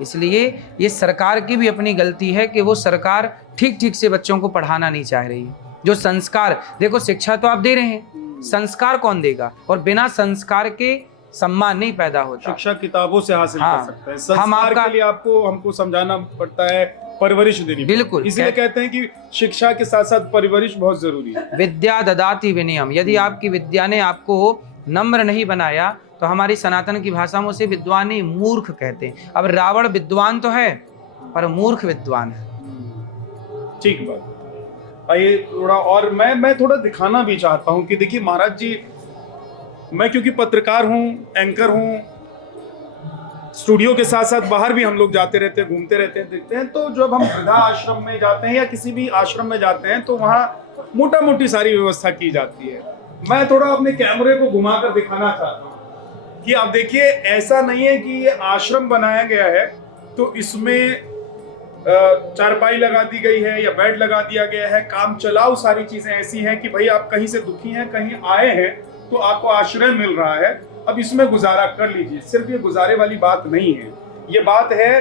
इसलिए ये सरकार की भी अपनी गलती है कि वो सरकार ठीक से बच्चों को पढ़ाना नहीं चाह रही है। जो संस्कार, देखो शिक्षा तो आप दे रहे हैं, संस्कार कौन देगा? और बिना संस्कार के सम्मान नहीं पैदा होता। शिक्षा किताबों से हासिल हाँ, कर सकते हैं, संस्कार के लिए हमको समझाना पड़ता है, परवरिश देनी। बिल्कुल, इसलिए कहते हैं कि शिक्षा के साथ साथ परवरिश बहुत जरूरी है। विद्या ददाति विनयम। यदि आपकी विद्या ने आपको नम्र नहीं बनाया, तो हमारी सनातन की भाषा में उसे विद्वान नहीं, मूर्ख कहते हैं। अब रावण विद्वान तो है, पर मूर्ख विद्वान है। ठीक बात। आइए थोड़ा और मैं थोड़ा दिखाना भी चाहता हूँ कि देखिए महाराज जी, मैं क्योंकि पत्रकार हूँ, एंकर हूँ, स्टूडियो के साथ साथ बाहर भी हम लोग जाते रहते हैं, घूमते रहते हैं, देखते हैं। तो जब हम वृद्धा आश्रम में जाते हैं या किसी भी आश्रम में जाते हैं, तो वहाँ मोटा मोटी सारी व्यवस्था की जाती है। मैं थोड़ा अपने कैमरे को घुमाकर दिखाना चाहता हूँ कि आप देखिए, ऐसा नहीं है कि ये आश्रम बनाया गया है तो इसमें चारपाई लगा दी गई है या बेड लगा दिया गया है। काम चलाओ सारी चीजें ऐसी हैं कि भाई आप कहीं से दुखी हैं, कहीं आए हैं, तो आपको आश्रय मिल रहा है, अब इसमें गुजारा कर लीजिए। सिर्फ ये गुजारे वाली बात नहीं है, ये बात है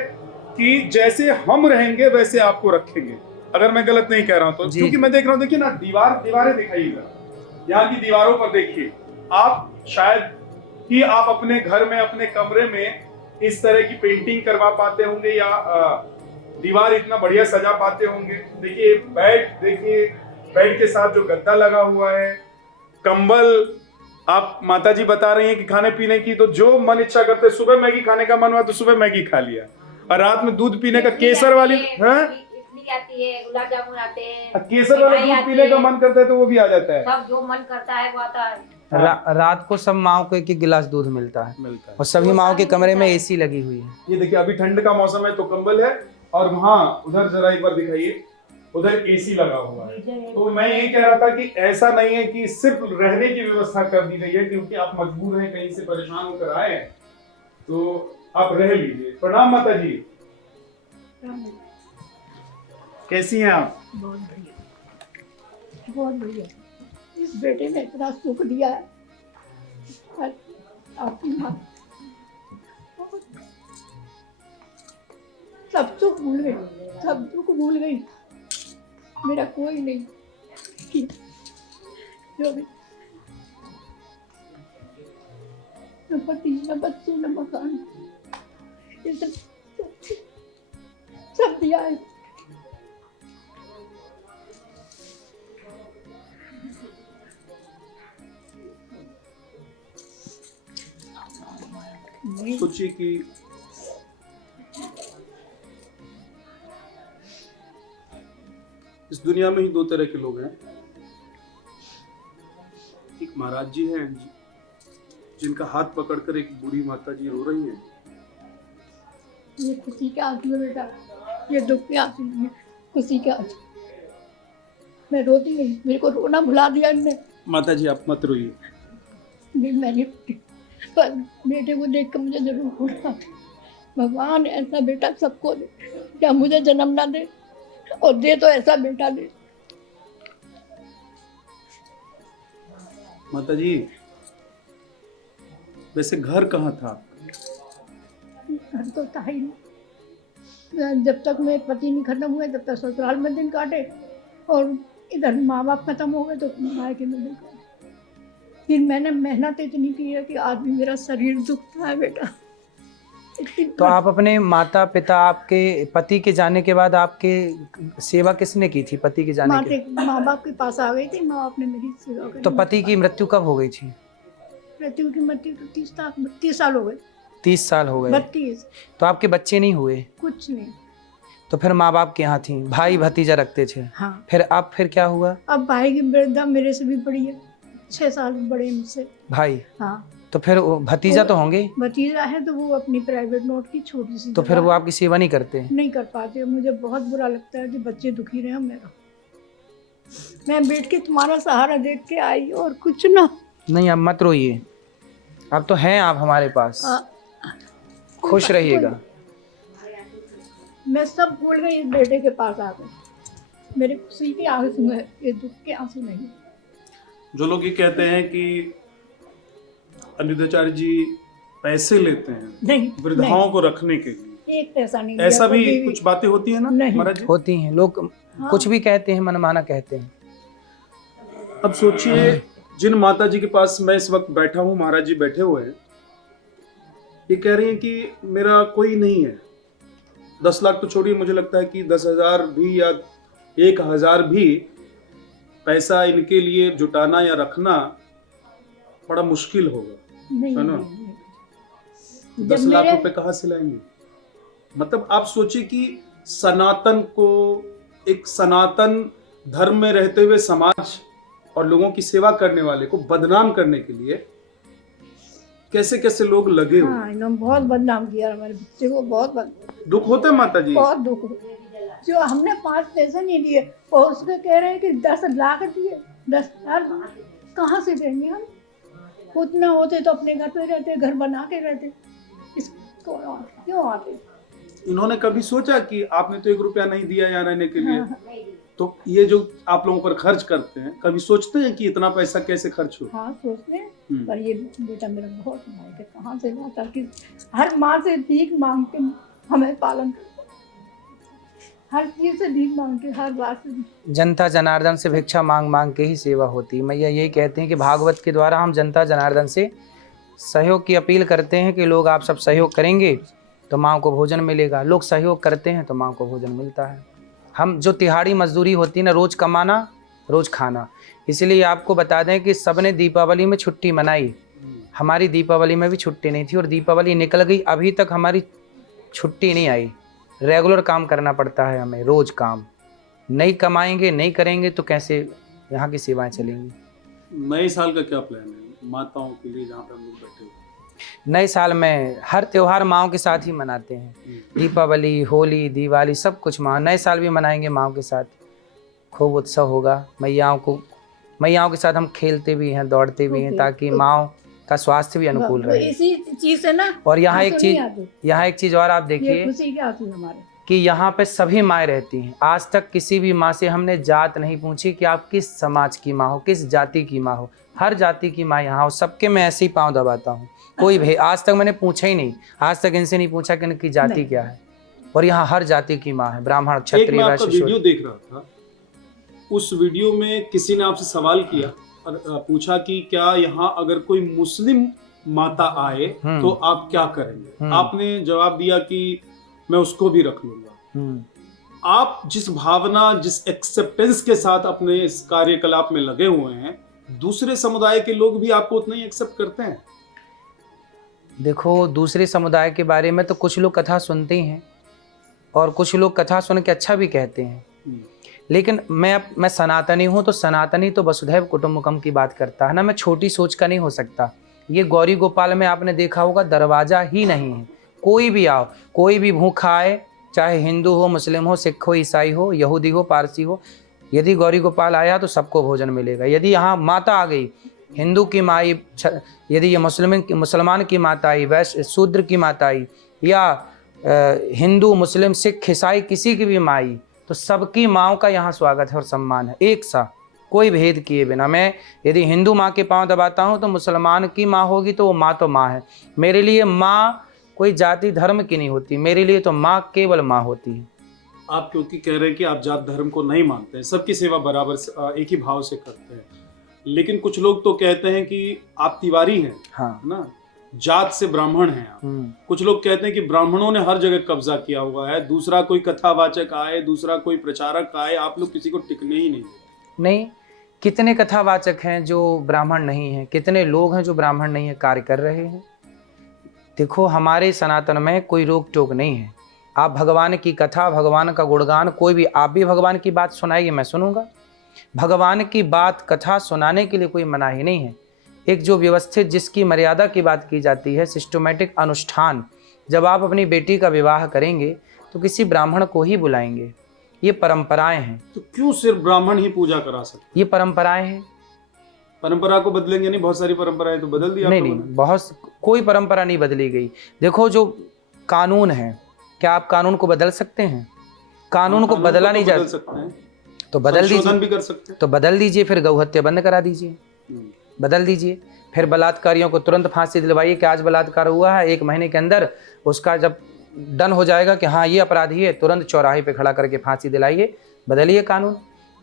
कि जैसे हम रहेंगे वैसे आपको रखेंगे। अगर मैं गलत नहीं कह रहा हूं तो, क्योंकि मैं देख रहा हूं, देखिए ना, दीवारें दिखाइएगा, यहाँ की दीवारों पर देखिए, आप शायद ही आप अपने घर में, अपने कमरे में इस तरह की पेंटिंग करवा पाते होंगे या दीवार इतना बढ़िया सजा पाते होंगे। देखिए बेड के साथ जो गद्दा लगा हुआ है, कंबल, आप माताजी बता रही हैं कि खाने पीने की, तो जो मन इच्छा करते, सुबह मैगी खाने का मन हुआ तो सुबह मैगी खा लिया, और रात में दूध पीने का केसर वाली आती है, गुलाब जामुन आते हैं, केसर वाला दूध पीने का मन करता है तो वो भी आ जाता है। सब जो मन करता है वो आता है। रात को सब माओ को 1-1 गिलास दूध मिलता है और सभी माओ के कमरे में AC लगी हुई है। ये देखिए, अभी ठंड का मौसम है तो कंबल है, और वहाँ उधर जरा एक बार दिखाइए, उधर AC लगा हुआ है। तो मैं ये कह रहा था कि ऐसा नहीं है कि सिर्फ रहने की व्यवस्था कर दी गई है, क्योंकि आप मजबूर हैं, कहीं से परेशान होकर आए हैं, तो आप रह लीजिए। प्रणाम माता जी। कैसी हैं आप? बहुत बढ़िया, बहुत बढ़िया। इस बेटे ने इतना सुख दिया है, और आपकी माँ सब सुख भूल गई, सब दुख भूल गई। मेरा कोई नहीं कि जो भी न पति न बच्चे न मकान, ये सब दिया है। सोचिए कि इस दुनिया में ही दो तरह के लोग हैं। एक महाराज जी हैं जिनका हाथ पकड़कर एक बूढ़ी माता जी रो रही हैं। ये खुशी के आंसू है बेटा, ये दुख के आंसू नहीं है, खुशी के आंसू। मैं रोती नहीं, मेरे को रोना भुला दिया इनने। माता जी आप मत रोइए। नहीं मैं नहीं रोती, पर बेटे को देख कर मुझे जरूर रोना। भगवान ऐसा बेटा सबको दे, या मुझे जन्म ना दे, और दे तो ऐसा बेटा दे। माता जी वैसे घर कहाँ था? घर तो था ही नहीं। जब तक मेरे पति नहीं खत्म हुए तब तक ससुराल में दिन काटे, और इधर माँ बाप खत्म हो गए तो मायके में दिन काटे। फिर मैंने मेहनत इतनी की है कि आज भी मेरा शरीर दुखता है बेटा। तो आप अपने माता पिता, आपके पति के जाने के बाद आपके सेवा किसने की थी? पति के जाने के माँ बाप के पास आ गई थी, माँ बाप ने मेरी सेवा करी। तो पति की मृत्यु कब हो गई थी? मृत्यु की मृत्यु तो 30 साल हो गए। 30 साल हो गए। 32। तो आपके बच्चे नहीं हुए? कुछ नहीं। तो फिर माँ बाप के यहाँ थी, भाई भतीजा रखते थे। हाँ। फिर क्या हुआ? अब भाई की वृद्धा मेरे से भी बड़ी है, 6 साल बड़े मुझसे। भाई? हाँ। तो फिर भतीजा तो होंगे? भतीजा है तो वो अपनी प्राइवेट नोट की छोटी सी। तो फिर वो आपकी सेवा नहीं करते? नहीं कर पाते। मुझे बहुत बुरा लगता है कि बच्चे दुखी रहे। मेरा मैं बैठ के तुम्हारा सहारा देख के आई और कुछ ना। नहीं आप मत रोइए, अब तो हैं आप हमारे पास। खुश रहिएगा। मैं सब भूल गई, इस बेटे के पास आ गई। मेरे खुशी के आंसू है, ये दुख के आंसू नहीं। जो लोग ये कहते हैं कि अनिरुद्धाचार्य जी पैसे लेते हैं नहीं, वृद्धाओं को रखने के लिए, एक पैसा नहीं, ऐसा भी कुछ बातें होती है ना महाराज जी? होती हैं, लोग कुछ भी कहते हैं, मनमाना कहते हैं। अब सोचिए जिन माता जी के पास मैं इस वक्त बैठा हूँ, महाराज जी बैठे हुए हैं, ये कह रही हैं कि मेरा कोई नहीं है। 10 लाख तो छोड़िए, मुझे लगता है कि 10,000 भी या 1,000 भी पैसा इनके लिए जुटाना या रखना बड़ा मुश्किल होगा। नहीं, है ना? नहीं। 10 लाख रुपए कहाँ से लाएंगे? मतलब आप सोचिए कि सनातन को, एक सनातन धर्म में रहते हुए समाज और लोगों की सेवा करने वाले को बदनाम करने के लिए कैसे कैसे लोग लगे हुए। हाँ, इन्होंने बहुत बदनाम किया हमारे बच्चे को, बहुत दुख होता है माता जी? बहुत दुख। जो हमने 5 पैसे नहीं दिए और उसके कह रहे हैं कि 10 लाख दिए। 10,000 कहाँ से देंगे हम? उतना होते तो अपने घर पे रहते, घर बना के रहते। इसको क्यों आते? इन्होंने कभी सोचा कि आपने तो 1 रुपया नहीं दिया यहाँ रहने के लिए, हाँ। तो ये जो आप लोगों पर खर्च करते हैं, कभी सोचते हैं कि इतना पैसा कैसे खर्च हो? हाँ सोचते हैं, पर ये बेटा मेरा बहुत भाई के कहाँ से लाता कि हर माँ से भीख मांग के हमें पालन करता, हर चीज से भीख मांग के, हर बात से। जनता जनार्दन से भिक्षा मांग मांग के ही सेवा होती है। मैया यही कहते हैं कि भागवत के द्वारा हम जनता जनार्दन से सहयोग की अपील करते हैं कि लोग आप सब सहयोग करेंगे तो माँ को भोजन मिलेगा। लोग सहयोग करते हैं तो माँ को भोजन मिलता है। हम जो तिहाड़ी मजदूरी होती है ना, रोज कमाना रोज खाना, इसलिए आपको बता दें कि सबने दीपावली में छुट्टी मनाई, हमारी दीपावली में भी छुट्टी नहीं थी और दीपावली निकल गई, अभी तक हमारी छुट्टी नहीं आई। रेगुलर काम करना पड़ता है हमें, रोज काम। नहीं कमाएंगे, नहीं करेंगे तो कैसे यहाँ की सेवाएं चलेंगी? नए साल का क्या प्लान है माताओं के लिए जहाँ पे हम लोग बैठे हुए? नए साल में हर त्योहार माँओं के साथ ही मनाते हैं। दीपावली, होली, दिवाली सब कुछ माँ। नए साल भी मनाएंगे माँओं के साथ, खूब उत्सव होगा। मैयाओं के साथ हम खेलते भी हैं, दौड़ते भी हैं, ताकि माँओं का स्वास्थ्य भी अनुकूल रहे। इसी चीज से ना। और यहाँ एक चीज और आप देखिए, खुशी के आंसू हमारे। कि यहाँ पे सभी माएँ रहती हैं। आज तक किसी भी माँ से हमने जात नहीं पूछी कि आप किस समाज की माँ हो, किस जाति की माँ हो। हर जाति की माँ यहाँ हो, सबके मैं ऐसे ही पाँव दबाता हूँ। कोई भी आज तक मैंने पूछा ही नहीं, आज तक इनसे नहीं पूछा कि इनकी जाति क्या है। और यहाँ हर जाति की माँ है, ब्राह्मण, एक क्षत्रिय, मैं आपका वैश्य, वीडियो देख रहा था, उस वीडियो में किसी ने आपसे सवाल किया और पूछा कि क्या यहाँ अगर कोई मुस्लिम माता आए तो आप क्या करेंगे। आपने जवाब दिया कि मैं उसको भी रख लूंगा। आप जिस भावना, जिस एक्सेप्टेंस के साथ अपने इस कार्यकलाप में लगे हुए हैं, दूसरे समुदाय के लोग भी आपको उतना ही एक्सेप्ट करते हैं? देखो, दूसरे समुदाय के बारे में तो कुछ लोग कथा सुनते ही हैं और कुछ लोग कथा सुन के अच्छा भी कहते हैं, लेकिन मैं सनातनी हूँ, तो सनातनी तो वसुधैव कुटुंबकम की बात करता है ना। मैं छोटी सोच का नहीं हो सकता। ये गौरी गोपाल में आपने देखा होगा, दरवाजा ही नहीं है। कोई भी आओ, कोई भी भूखा आए, चाहे हिंदू हो, मुस्लिम हो, सिख हो, ईसाई हो, यहूदी हो, पारसी हो, यदि गौरी गोपाल आया तो सबको भोजन मिलेगा। यदि यहाँ माता आ गई, हिंदू की माई, यदि ये मुसलमान की माता आई, वैश्य शूद्र की माता आई, या हिंदू, मुस्लिम, सिख, ईसाई, किसी की भी माई, तो सबकी माँओं का यहाँ स्वागत है और सम्मान है, एक सा, कोई भेद किए बिना। मैं यदि हिंदू माँ के पाँव दबाता हूँ तो मुसलमान की माँ होगी तो वो माँ तो माँ है। मेरे लिए माँ कोई जाति धर्म की नहीं होती, मेरे लिए तो माँ केवल माँ होती है। आप क्योंकि कह रहे हैं कि आप जात धर्म को नहीं मानते हैं, सबकी सेवा बराबर से एक ही भाव से करते हैं, लेकिन कुछ लोग तो कहते हैं कि आप तिवारी हैं, हाँ ना, जात से ब्राह्मण हैं आप। कुछ लोग कहते हैं कि ब्राह्मणों ने हर जगह कब्जा किया हुआ है, दूसरा कोई कथावाचक आए, दूसरा कोई प्रचारक आए, आप लोग किसी को टिकने ही नहीं देते। नहीं, कितने कथावाचक हैं जो ब्राह्मण नहीं हैं, कितने लोग हैं जो ब्राह्मण नहीं है, कार्य कर रहे हैं। देखो, हमारे सनातन में कोई रोक टोक नहीं है। आप भगवान की कथा, भगवान का गुणगान, कोई भी, आप भी भगवान की बात सुनाइए, मैं सुनूंगा। भगवान की बात, कथा सुनाने के लिए कोई मनाही नहीं है। एक जो व्यवस्थित, जिसकी मर्यादा की बात की जाती है, सिस्टमेटिक अनुष्ठान, जब आप अपनी बेटी का विवाह करेंगे तो किसी ब्राह्मण को ही बुलाएंगे। ये परंपराएं हैं। तो क्यों सिर्फ ब्राह्मण ही पूजा करा सकते? ये परंपराएं हैं। परंपरा को बदलेंगे नहीं? बहुत सारी परंपराएं तो बदल दी आप नहीं लोगों ने। नहीं, बहुत, कोई परंपरा नहीं बदली गई। देखो, जो कानून है, क्या आप कानून को बदल सकते हैं? कानून को बदला नहीं जा सकते हैं, तो बदल दीजिए, भी कर सकते हैं। तो बदल दीजिए, फिर गौ हत्या बंद करा दीजिए, बदल दीजिए। फिर बलात्कारियों को तुरंत फांसी दिलवाइए कि आज बलात्कार हुआ है, 1 महीने के अंदर उसका जब डन हो जाएगा कि हाँ ये अपराधी है, तुरंत चौराहे पे खड़ा करके फांसी दिलाइए। बदलिए कानून,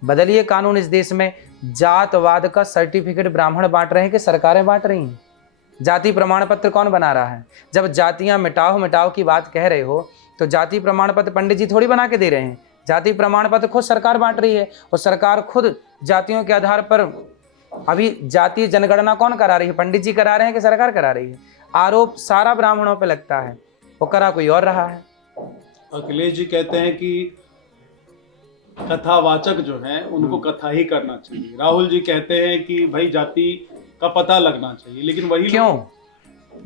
बदलिए कानून। इस देश में जातवाद का सर्टिफिकेट ब्राह्मण बांट रहे हैं कि सरकारें बांट रही हैं? जाति प्रमाण पत्र कौन बना रहा है? जब जातियां मिटाओ मिटाओ की बात कह रहे हो, तो जाति प्रमाण पत्र पंडित जी थोड़ी बना के दे रहे हैं। जाति प्रमाण पत्र खुद सरकार बांट रही है, और सरकार खुद जातियों के आधार पर, अभी जातीय जनगणना कौन करा रही है? पंडित जी करा रहे हैं कि सरकार करा रही है? आरोप सारा ब्राह्मणों पे लगता है, वो करा कोई और रहा है। अखिलेश जी कहते हैं कि कथावाचक जो हैं उनको कथा ही करना चाहिए। राहुल जी कहते हैं कि भाई जाति का पता लगना चाहिए, लेकिन वही क्यों?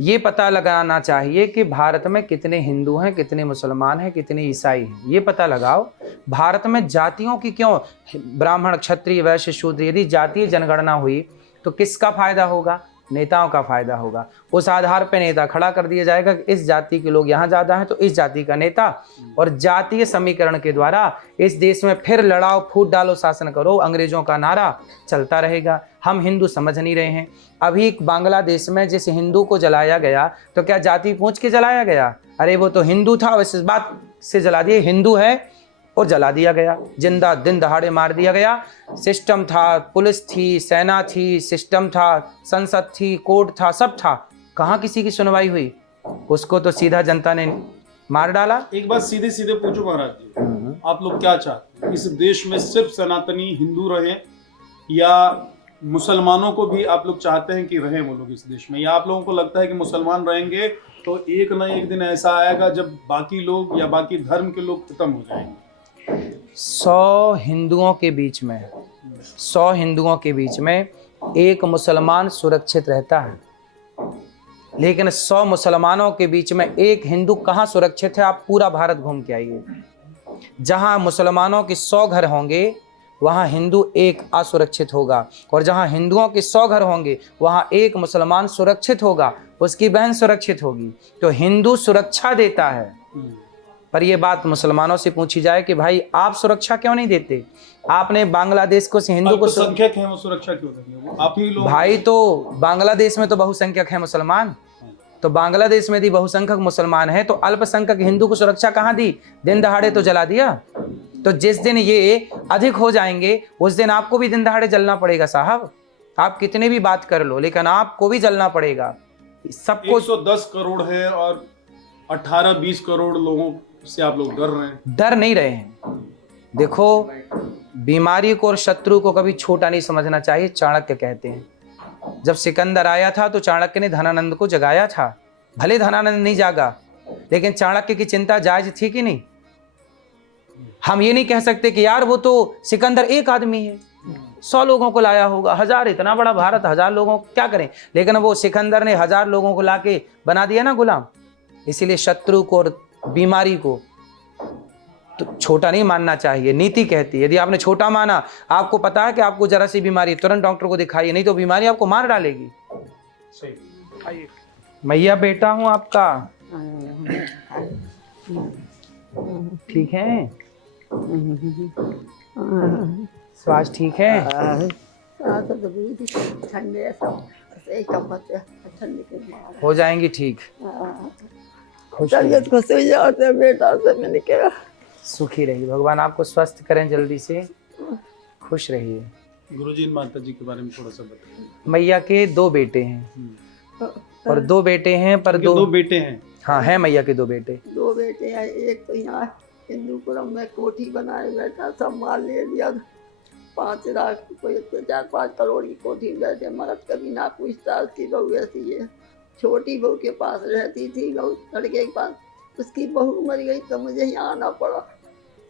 ये पता लगाना चाहिए कि भारत में कितने हिंदू हैं, कितने मुसलमान हैं, कितने ईसाई हैं, ये पता लगाओ। भारत में जातियों की क्यों, ब्राह्मण, क्षत्रिय, वैश्य, शूद्र, यदि जातीय जनगणना हुई तो किसका फायदा होगा? नेताओं का फायदा होगा। उस आधार पर नेता खड़ा कर दिया जाएगा कि इस जाति के लोग यहाँ ज़्यादा हैं तो इस जाति का नेता, और जातीय समीकरण के द्वारा इस देश में फिर लड़ाओ, फूट डालो, शासन करो, अंग्रेजों का नारा चलता रहेगा। हम हिंदू समझ नहीं रहे हैं। अभी बांग्लादेश में जिस हिंदू को जलाया गया, तो क्या जाति पूछ के जलाया गया? अरे वो तो हिंदू था, इस बात से जला दिए, हिंदू है और जला दिया गया, जिंदा दिन दहाड़े मार दिया गया। सिस्टम था, पुलिस थी, सेना थी, सिस्टम था, संसद थी, कोर्ट था, सब था, कहाँ किसी की सुनवाई हुई? उसको तो सीधा जनता ने मार डाला। एक बात सीधे सीधे पूछो महाराज जी, आप लोग क्या चाहते हैं? इस देश में सिर्फ सनातनी हिंदू रहे, या मुसलमानों को भी आप लोग चाहते हैं कि रहें वो लोग इस देश में? या आप लोगों को लगता है कि मुसलमान रहेंगे तो एक ना एक दिन ऐसा आएगा जब बाकी लोग या बाकी धर्म के लोग खत्म हो जाएंगे? 100 हिंदुओं के बीच में, 100 हिंदुओं के बीच में एक मुसलमान सुरक्षित रहता है, लेकिन 100 मुसलमानों के बीच में एक हिंदू कहाँ सुरक्षित है? आप पूरा भारत घूम के आइए। जहाँ मुसलमानों के 100 घर होंगे, वहाँ हिंदू एक असुरक्षित होगा, और जहाँ हिंदुओं के 100 घर होंगे, वहाँ एक मुसलमान सुरक्षित होगा, उसकी बहन सुरक्षित होगी। तो हिंदू सुरक्षा देता है, पर ये बात मुसलमानों से पूछी जाए कि भाई आप सुरक्षा क्यों नहीं देते? आपने बांग्लादेश को हिंदू को अल्पसंख्यक हैं, वो सुरक्षा क्यों देंगे? वो आप ही लोग भाई तो बांग्लादेश में तो बहुसंख्यक है मुसलमान, तो बांग्लादेश में भी बहुसंख्यक मुसलमान है, तो अल्पसंख्यक हिंदू को सुरक्षा कहाँ दी? दिन दहाड़े तो जला दिया। तो जिस दिन ये अधिक हो जाएंगे उस दिन आपको भी दिन दहाड़े जलना पड़ेगा साहब। आप कितने भी बात कर लो लेकिन आपको भी जलना पड़ेगा। सबको 110 करोड़ है और 18-20 करोड़ लोगों से आप लोग डर रहे हैं। डर नहीं रहे हैं। देखो, बीमारी को और शत्रु को कभी छोटा नहीं समझना चाहिए। चाणक्य कहते हैं जब सिकंदर आया था तो चाणक्य ने धनानंद को जगाया था। भले धनानंद नहीं जागा लेकिन चाणक्य की चिंता जायज थी कि नहीं? हम ये नहीं कह सकते कि यार वो तो सिकंदर एक आदमी है, 100 लोगों को लाया होगा, 1000, इतना बड़ा भारत, 1000 लोगों को क्या करें? लेकिन वो सिकंदर ने 1000 लोगों को लाके बना दिया ना गुलाम। इसीलिए शत्रु को और बीमारी को तो छोटा नहीं मानना चाहिए। नीति कहती है यदि आपने छोटा माना, आपको पता है कि आपको जरा सी बीमारी, तुरंत डॉक्टर को दिखाइए, नहीं तो बीमारी आपको मार डालेगी। मैया बेटा हूं आपका, ठीक है? स्वास्थ्य ठीक है? ठंडे ठंडे के हो जाएंगी ठीक। खुश तबीयत खुश हो जाते हैं बेटा से, मैंने कहा सुखी रहिए, भगवान आपको स्वस्थ करें जल्दी से, खुश रहिए। गुरुजी, इन माता जी के बारे में थोड़ा सा बताइए। मैया के 2 बेटे हैं और 2 बेटे हैं पर 2 बेटे हैं। हाँ, है मैया के 2 बेटे। 2 बेटे हैं। एक तो यहाँ हिंदूपुरम में कोठी बनाए बैठा, सब माल ले लिया। 5 लाख कोई 4-5 करोड़ की कोठी बैठे, मगर कभी ना पूछता। उसकी बहू ऐसी है, छोटी बहू के पास रहती थी, बहू लड़के के पास। उसकी बहू मर गई तो मुझे यहाँ आना पड़ा।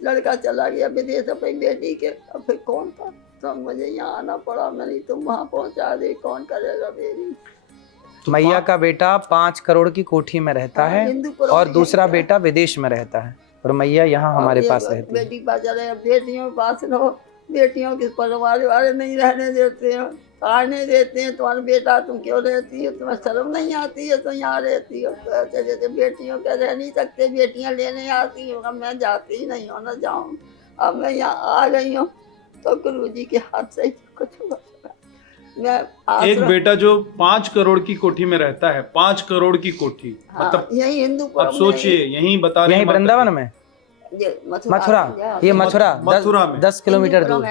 लड़का चला गया विदेश अपनी बेटी के, अब फिर कौन था, तो मुझे यहाँ आना पड़ा। मैंने तुम वहाँ पहुँचा दे, कौन करेगा मेरी। मैया का बेटा 5 करोड़ की कोठी में रहता है और दूसरा बेटा विदेश में रहता है और मैया यहाँ हमारे पास रहती है। बेटी पास चले, बेटियों के पास रहो। बेटियों के परिवार वाले नहीं रहने देते हैं, आने देते हैं। तुम्हारा बेटा तुम क्यों रहती हो, तुम्हें शर्म नहीं आती है तो यहाँ रहती हो। तो ऐसे जैसे बेटियों के रह नहीं सकते, बेटियाँ लेने आती हो। मैं जाती ही नहीं हूँ, ना जाऊँ। अब मैं यहाँ आ गई हूँ तो गुरुजी के हाथ से ही कुछ हुआ। मैं एक बेटा जो 5 करोड़ की कोठी में रहता है, 5 करोड़ की कोठी, मतलब यही हिंदुपुरम अब सोचिए, यहीं बता रहे यहीं हैं वृंदावन में, मथुरा, ये मथुरा में 10 किलोमीटर दूर।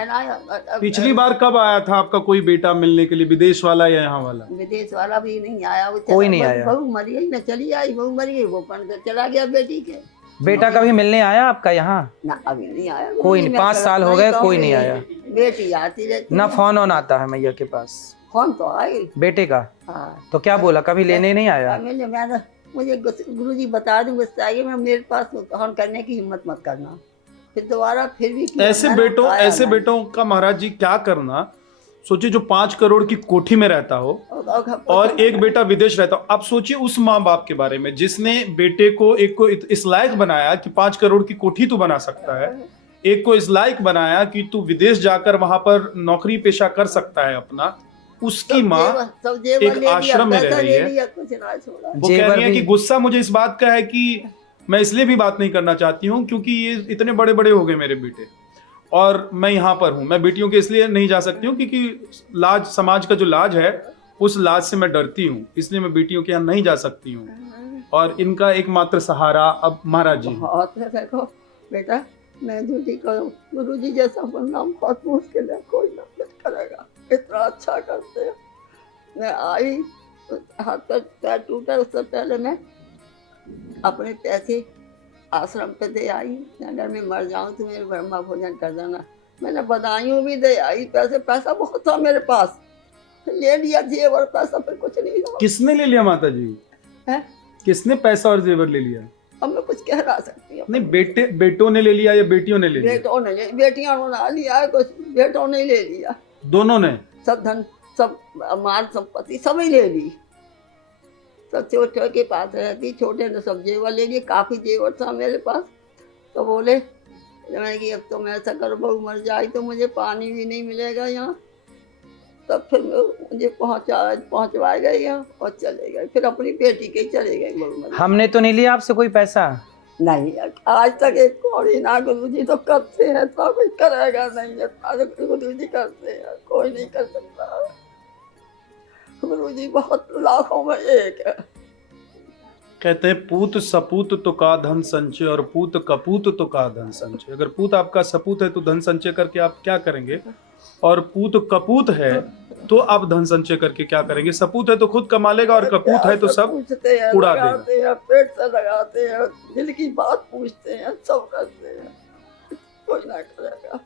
पिछली बार कब आया था आपका कोई बेटा मिलने के लिए, विदेश वाला या यहाँ वाला? विदेश वाला भी नहीं आया, वो कोई नहीं आया। बहू मर गई ना, चली आई, बहू मर गई, वो चला गया बेटी के। बेटा कभी मिलने आया आपका यहाँ? ना, अभी नहीं आया कोई नहीं, 5 साल हो गए, कोई नहीं आया। बेटी आती रहती ना फोन ऑन आता है मैया के पास। फोन तो आई बेटे का, हाँ। तो क्या बोला, कभी लेने नहीं आया? मुझे गुरुजी बता दूं, गुस्सा आइए, मैं मेरे पास फोन करने की हिम्मत मत करना। फिर दोबारा फिर भी ऐसे बेटों का महाराज जी क्या करना। सोचिए, जो 5 करोड़ की कोठी में रहता हो और एक बेटा विदेश रहता हो। आप सोचिए उस माँ बाप के बारे में जिसने बेटे को, एक को इस लायक बनाया कि 5 करोड़ की कोठी तू बना सकता है, एक को इस लायक बनाया कि तू विदेश जाकर वहां पर नौकरी पेशा कर सकता है अपना। उसकी माँ एक आश्रम में रह रही है। वो कह रही है कि गुस्सा मुझे इस बात का है कि मैं इसलिए भी बात नहीं करना चाहती हूँ क्योंकि ये इतने बड़े बड़े हो गए मेरे बेटे और मैं यहाँ पर हूँ। मैं बेटियों के इसलिए नहीं जा सकती हूँ क्योंकि लाज, समाज का जो लाज है उस लाज से मैं डरती हूँ, इसलिए मैं बेटियों के यहाँ नहीं जा सकती हूँ। और इनका एकमात्र सहारा अब महाराज जी। देखो बेटा, मैं झूठी करूँ, गुरुजी जैसा बनना बहुत मुश्किल है, कोई ना करेगा, इतना अच्छा करते हैं। मैं आई, हाथ पर पैर टूटा, उससे पहले मैं अपने पैसे आश्रम पे दे आई। अगर मैं मर जाऊँ तो मेरे ब्रह्मा भोजन कर देना। मैंने बधाइयों भी दे आई, पैसा बहुत था मेरे पास, ले लिया जेवर, पैसा फिर कुछ नहीं था। किसने ले लिया माता जी? है? किसने पैसा और जेवर ले लिया? अब मैं कुछ कह रहा सकती हूँ। नहीं, बेटों ने ले लिया या बेटियों ने ले लिया? बेटों ने, बेटियां ने लिया, कुछ बेटों ने ले लिया। दोनों ने? सब धन, सब माल संपत्ति सभी ले ली। सब छोटे के पास रहती, छोटे ने सब जेवर ले लिए, काफी जेवर था मेरे पास। तो बोले मैंने कि अब तो मैं ऐसा करो, बहू मर जाए तो मुझे पानी भी नहीं मिलेगा यहाँ। तब फिर मुझे पहुँचवा गए यहाँ और चले गए, फिर अपनी बेटी के चले गए। बहू मर, हमने तो नहीं लिया आपसे कोई पैसा? नहीं, आज तक एक कौड़ी ना गुरुजी तो करते हैं, तो कुछ करेगा नहीं है। आज गुरुजी करते हैं, कोई नहीं कर सकता। गुरुजी बहुत लाखों में एक है। कहते हैं पूत सपूत तो का धन संचय और पूत कपूत तो का धन संचय। अगर पूत आपका सपूत है तो धन संचय करके आप क्या करेंगे, और पूत कपूत है तो आप धन संचय करके क्या करेंगे। सपूत है तो खुद कमा लेगा और कपूत है तो सब पूछते हैं, उड़ा लगाते हैं, पेट से लगाते हैं, दिल की बात पूछते हैं, सब करते हैं, कोई ना करेगा।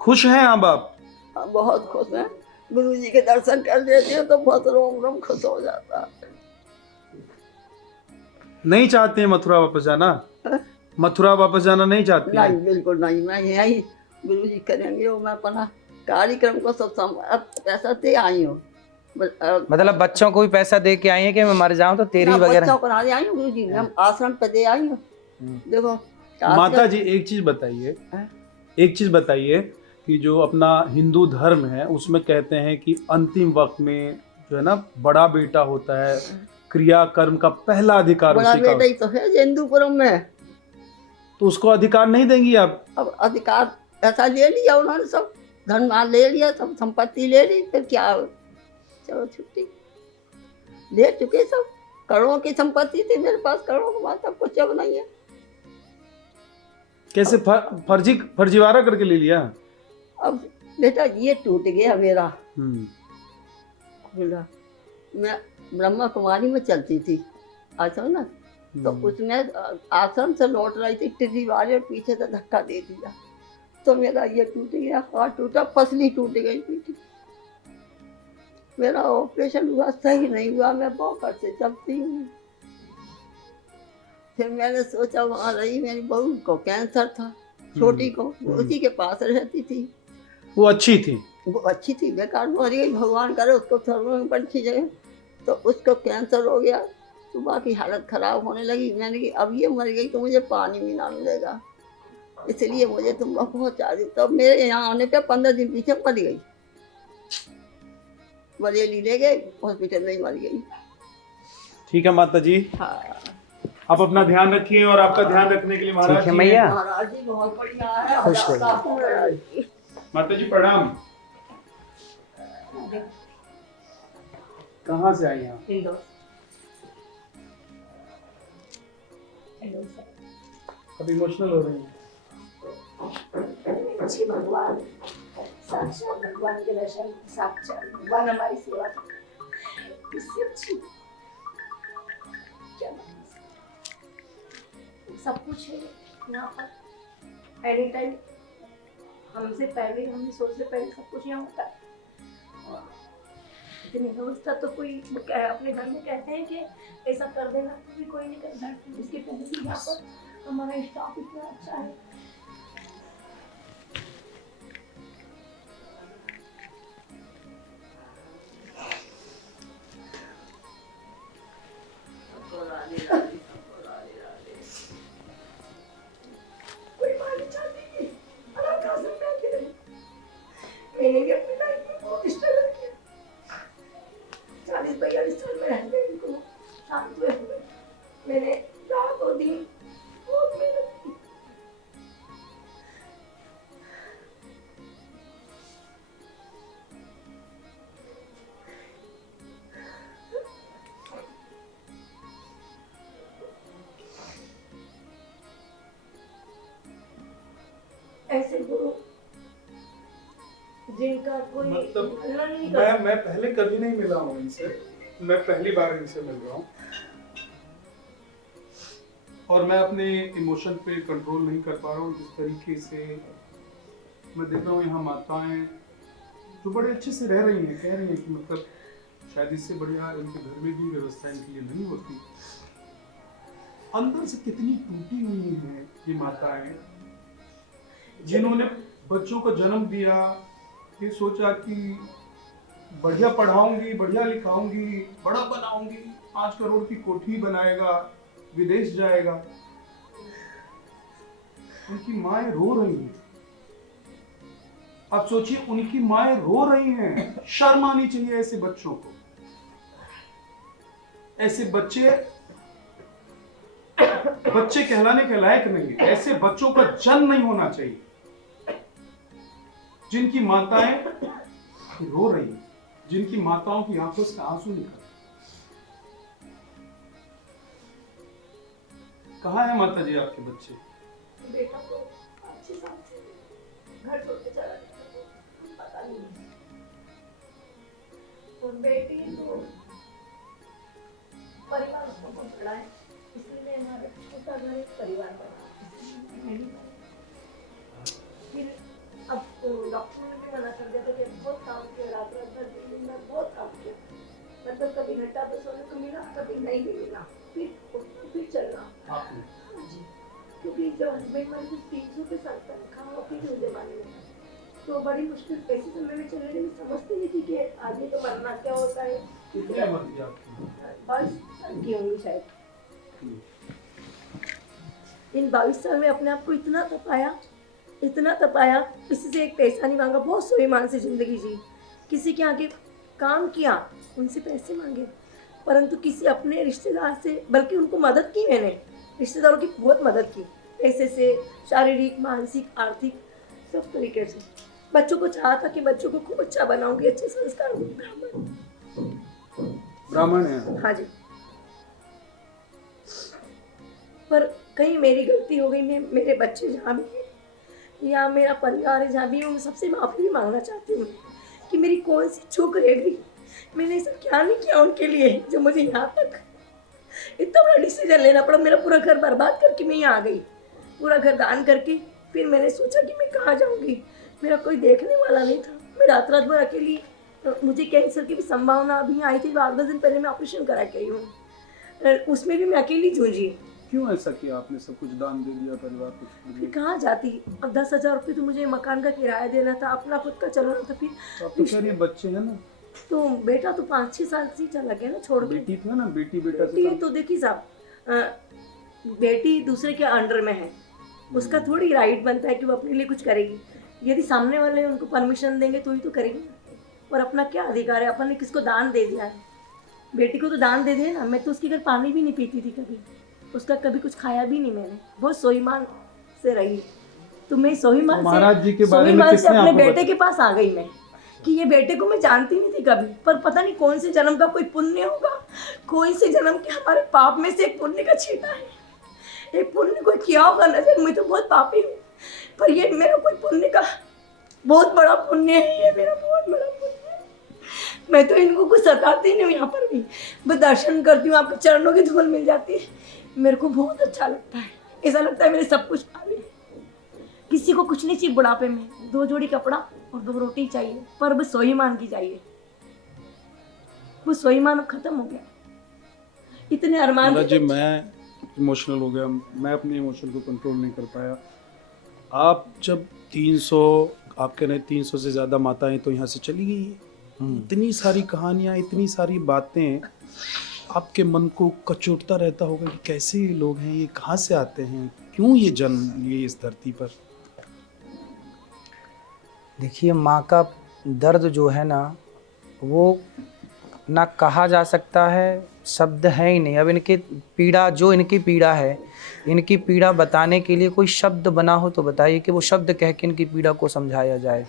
खुश हैं अब आप? हम बहुत खुश हैं। गुरुजी के दर्शन कर लेते हैं तो बहुत रोम रोम खुश हो जाता है। नहीं चाहते हैं मथुरा वापस जाना? मथुरा वापस जाना नहीं चाहते हैं? नहीं, बिल्कुल नहीं। मैं यही गुरुजी करेंगे और मैं अपना कार्यक्रम को सब अब पैसा दे आई हूँ। मतलब बच्चों को भी पैसा दे के आई है कि मैं मर जाऊं तो तेरी वगैरह? बच्चों को ना दे आई हूँ गुरुजी, मैं आश्रम पे दे आई हूँ। देखो माता जी एक चीज बताइए, एक चीज बताइए कि जो अपना हिंदू धर्म है उसमें कहते हैं कि अंतिम वक्त में जो है ना बड़ा बेटा होता है, क्रिया कर्म का पहला अधिकार बड़ा उसी का। बेटा ही तो है हिंदूपुरम में, तो उसको अधिकार नहीं देंगी आप? अब अधिकार ऐसा ले लिया उन्होंने, सब धन माल ले लिया, सब संपत्ति ले ली, फिर क्या हो? चलो छुट्टी ले चुके सब। करोड़ों की संपत्ति थी मेरे पास, करोड़ों के बाद सब कुछ अब नहीं है। कैसे फर्जीवाड़ा करके ले लिया? अब बेटा ये टूट गया मेरा। बोला मैं ब्रह्मा कुमारी में चलती थी आश्रम ना, तो उसमें आश्रम से लौट रही थी, टिड्डी वाले और पीछे से धक्का दे दिया, तो मेरा ये टूट गया, हाथ टूटा, पसली टूट गई पीठी। मेरा ऑपरेशन हुआ, सही नहीं हुआ, मैं बॉकर से चलती हूँ। फिर मैंने सोचा वहाँ रही, मेरी बहू को कैंसर था, छोटी को, वो उसी के पास रहती थी। वो अच्छी थी? वो अच्छी थी, बेकार मर गई, भगवान करे उसको सर्व में अच्छी जगह। तो उसको कैंसर हो गया, सुबह की हालत खराब होने लगी। मैंने कि अब ये मर गई तो मुझे पानी भी ना मिलेगा, इसलिए मुझे तुम पहुँचा दी। तब मेरे यहाँ आने पे 15 दिन पीछे मर गई, बरेली ले गए, हॉस्पिटल में मर गई। ठीक है माता जी, हाँ, आप अपना ध्यान रखिए और आपका ध्यान रखने के लिए महाराज ठीक है जी मैया। हैं। महाराज जी बहुत बढ़िया है। खुश रहिए। माता जी प्रणाम। कहाँ से आई आप? अब इमोशनल हो रही हैं? अच्छी भगवान, साक्षात भगवान के दर्शन, साक्षात भगवान हमारी सेवा करें, इससे अच्छी क्या बात है। सब कुछ है यहाँ पर, एनी टाइम, हमसे पहले, हमें सोच से पहले सब कुछ यहाँ होता है। इतनी व्यवस्था तो कोई अपने घर में कहते हैं कि ऐसा कर देना, तो भी कोई नहीं करता। इसके पहले भी यहाँ पर हमारा स्टाफ इतना अच्छा है। कोई माँ नहीं चाहती कि अनाथ आश्रम में आके रहे। मैंने भी अपनी लाइफ में बहुत स्ट्रगल किया, 40-42 साल में रहते इनको शांत हुए हुए मैंने रात और दिन बहुत मेहनत की। ऐसे गुरु जिनका कोई मतलब वर्णन नहीं कर मैं पहले कभी नहीं मिला हूँ इनसे, मैं पहली बार इनसे मिल रहा हूँ और मैं अपने इमोशन पे कंट्रोल नहीं कर पा रहा हूँ। जिस तरीके से मैं देख रहा हूँ यहाँ माताएं जो बड़े अच्छे से रह रही हैं, कह रही हैं कि मतलब शायद इससे बढ़िया इनके घर में भी व्यवस्था इनके लिए नहीं होती। अंदर से कितनी टूटी हुई हैं ये माताएं, जिन्होंने बच्चों को जन्म दिया, ये सोचा कि बढ़िया पढ़ाऊंगी, बढ़िया लिखाऊंगी, बड़ा बनाऊंगी, 5 करोड़ की कोठी बनाएगा, विदेश जाएगा। उनकी माएं रो रही हैं। आप सोचिए, उनकी माएं रो रही हैं। शर्म आनी चाहिए ऐसे बच्चों को। ऐसे बच्चे बच्चे कहलाने के लायक नहीं है। ऐसे बच्चों का जन्म नहीं होना चाहिए जिनकी माताएं रो रही हैं, जिनकी माताओं की आंखों से आंसू निकल। कहाँ है माता जी आपके बच्चे? बेटा को 5-6 साल से घर छोड़ के चला गया, पता नहीं। और बेटी तो परिवार उसको बहुत बड़ा है, इसलिए हमारा छोटा घर एक परिवार बना। फिर अब डॉक्टर ने भी मना कर दिया था कि बहुत काम किया, रात भर दिन में बहुत काम किया, मतलब कभी घंटा तो सोने को मिला, कभी नहीं भी मिला, फिर चलना। हाँ जी, क्योंकि जब हस्बैंड मर गए 300 के साथ खाना फिर मुझे मालूम है, तो बड़ी मुश्किल ऐसे समय में चल रही, मैं समझती नहीं थी कि आगे तो मरना क्या होता है। कितनी उम्र थी आपकी? 22 साल की होंगी शायद। इन 22 साल में अपने आप को इतना तपाया, किसी से एक पैसा नहीं मांगा, बहुत स्वाभिमान से जिंदगी जी, किसी के आगे काम किया, उनसे पैसे मांगे, परंतु किसी अपने रिश्तेदार से, बल्कि उनको मदद की मैंने, रिश्तेदारों की बहुत मदद की, पैसे से, शारीरिक, मानसिक, आर्थिक, सब तरीके से। बच्चों को चाहा था कि बच्चों को खूब अच्छा बनाऊंगी, अच्छे संस्कार दूंगी। ब्राह्मण है? हाँ जी। पर कहीं मेरी गलती हो गई, मैं मेरे बच्चे जहाँ भी हैं या मेरा परिवार है जहाँ भी, मैं सबसे माफ़ी भी मांगना चाहती हूँ कि मेरी कौन सी चूक रह गई। मैंने ऐसा क्या नहीं किया उनके लिए जो मुझे यहाँ तक इतना बड़ा डिसीजन लेना पड़ा। मेरा पूरा घर बर्बाद करके मैं यहाँ आ गई, पूरा घर दान करके। फिर मैंने सोचा कि मैं कहाँ जाऊँगी, मेरा कोई देखने वाला नहीं था। मैं रात भर अकेली, मुझे कैंसर की भी संभावना अभी आई थी, 8-10 दिन पहले मैं ऑपरेशन करा के आई हूँ, उसमें भी मैं अकेली जूझी। क्यों ऐसा किया आपने? सब कुछ दान दे दिया, परिवार कुछ? फिर कहाँ जाती? अब 10,000 रुपये तो मुझे मकान का किराया देना था, अपना खुद का चलाना था। फिर आप तो कह रही बच्चे हैं ना? तो बेटा तो 5-6 साल से चला गया ना, छोड़ के। बेटी था ना, बेटी बेटा से बेटी तो देखिए साहब, बेटी दूसरे के अंडर में है, उसका थोड़ी राइट बनता है कि वो अपने लिए कुछ करेगी। यदि सामने वाले उनको परमिशन देंगे तो ही तो करेगी। और अपना क्या अधिकार है? अपन ने किसको दान दे दिया है? बेटी को तो दान दे दिया ना। मैं तो उसके घर पानी भी नहीं पीती थी कभी, उसका कभी कुछ खाया भी नहीं मैंने, बहुत स्वाभिमान से रही। तो मैं स्वाभिमान महाराज जी के बारे में स्वाभिमान से किसने अपने आपको बेटे के पास आ गई मैं, कि ये बेटे को मैं जानती नहीं थी कभी, पर पता नहीं कौन से जन्म का कोई पुण्य होगा, कौन से जन्म के हमारे पाप में से एक पुण्य का छींटा है। एक पुण्य कोई किया होगा नजर, मैं तो बहुत पापी हूँ, पर ये मेरा कोई पुण्य का बहुत बड़ा पुण्य है, ये मेरा बहुत बड़ा पुण्य है। मैं तो इनको कुछ सताती नहीं हूँ, यहाँ पर भी बस दर्शन करती हूँ, आपके चरणों की धूल मिल जाती है, मेरे को बहुत अच्छा लगता है। ऐसा लगता है मेरे सब कुछ पा लिया। किसी को कुछ नहीं चाहिए बुढ़ापे में, 2 जोड़ी कपड़ा और 2 रोटी चाहिए, पर बस स्वाभिमान की चाहिए। वो स्वाभिमान खत्म हो गया, इतने अरमान। जी मैं इमोशनल हो गया, मैं अपने इमोशन को कंट्रोल नहीं कर पाया। आप जब 300, आप कह रहे हैं 300 से ज़्यादा माताएं तो यहाँ से चली गई है, इतनी सारी कहानियाँ, इतनी सारी बातें, आपके मन को कचोटता रहता होगा कि कैसे ये लोग हैं, ये कहाँ से आते हैं, क्यों ये जन्म लिए इस धरती पर? देखिए, माँ का दर्द जो है ना, वो ना कहा जा सकता है, शब्द है ही नहीं। अब इनकी पीड़ा, जो इनकी पीड़ा है, इनकी पीड़ा बताने के लिए कोई शब्द बना हो तो बताइए, कि वो शब्द कह के इनकी पीड़ा को समझाया जाए।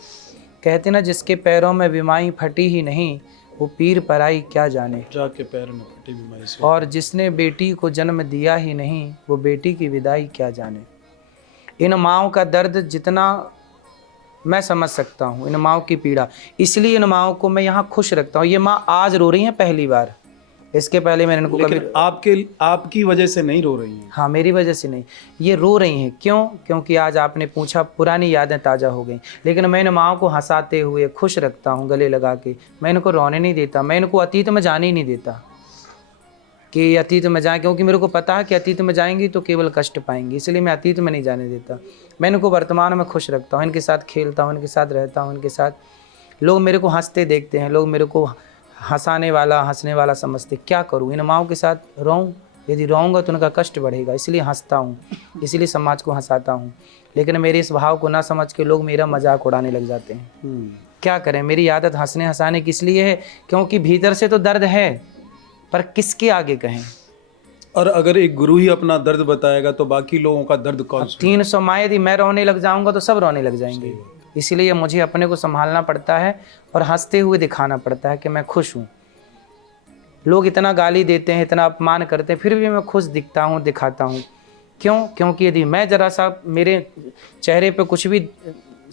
कहते ना, जिसके पैरों में बीमारी फटी ही नहीं, वो पीर पराई क्या जाने। जाके पैर में फटी बीमारी से। और जिसने बेटी को जन्म दिया ही नहीं, वो बेटी की विदाई क्या जाने। इन माँओं का दर्द जितना मैं समझ सकता हूँ, इन माँओं की पीड़ा, इसलिए इन माँओं को मैं यहाँ खुश रखता हूँ। ये माँ आज रो रही हैं पहली बार, इसके पहले मैंने इनको लेकिन कभी आपकी वजह से नहीं रो रही हैं। हाँ, मेरी वजह से नहीं, ये रो रही हैं। क्यों? क्योंकि आज आपने पूछा, पुरानी यादें ताज़ा हो गई। लेकिन मैं इन माँओं को हंसाते हुए खुश रखता हूँ, गले लगा के। मैं इनको रोने नहीं देता, मैं इनको अतीत में जाने ही नहीं देता कि अतीत में जाएं, क्योंकि मेरे को पता है कि अतीत में जाएंगी तो केवल कष्ट पाएंगी, इसलिए मैं अतीत में नहीं जाने देता। मैं इनको वर्तमान में खुश रखता हूँ, इनके साथ खेलता हूँ, इनके साथ रहता हूँ, इनके साथ। लोग मेरे को हंसते देखते हैं, लोग मेरे को हंसाने वाला समझते। क्या करूँ? इन माँओं के साथ रहूँ? यदि रहूँगा तो उनका कष्ट बढ़ेगा, इसलिए हंसता हूँ, इसलिए समाज को हंसाता हूँ। लेकिन मेरे इस भाव को ना समझ के लोग मेरा मजाक उड़ाने लग जाते हैं। क्या करें? मेरी आदत हंसने हंसाने की इसलिए है क्योंकि भीतर से तो दर्द है, पर किसके आगे कहें? और अगर एक गुरु ही अपना दर्द बताएगा तो बाकी लोगों का दर्द कौन सा? 300 माँ यदि मैं रोने लग जाऊंगा तो सब रोने लग जाएंगे। इसीलिए मुझे अपने को संभालना पड़ता है और हंसते हुए दिखाना पड़ता है कि मैं खुश हूँ। लोग इतना गाली देते हैं, इतना अपमान करते हैं, फिर भी मैं खुश दिखता हूँ, दिखाता हूँ। क्यों? क्योंकि यदि मैं जरा सा मेरे चेहरे पे कुछ भी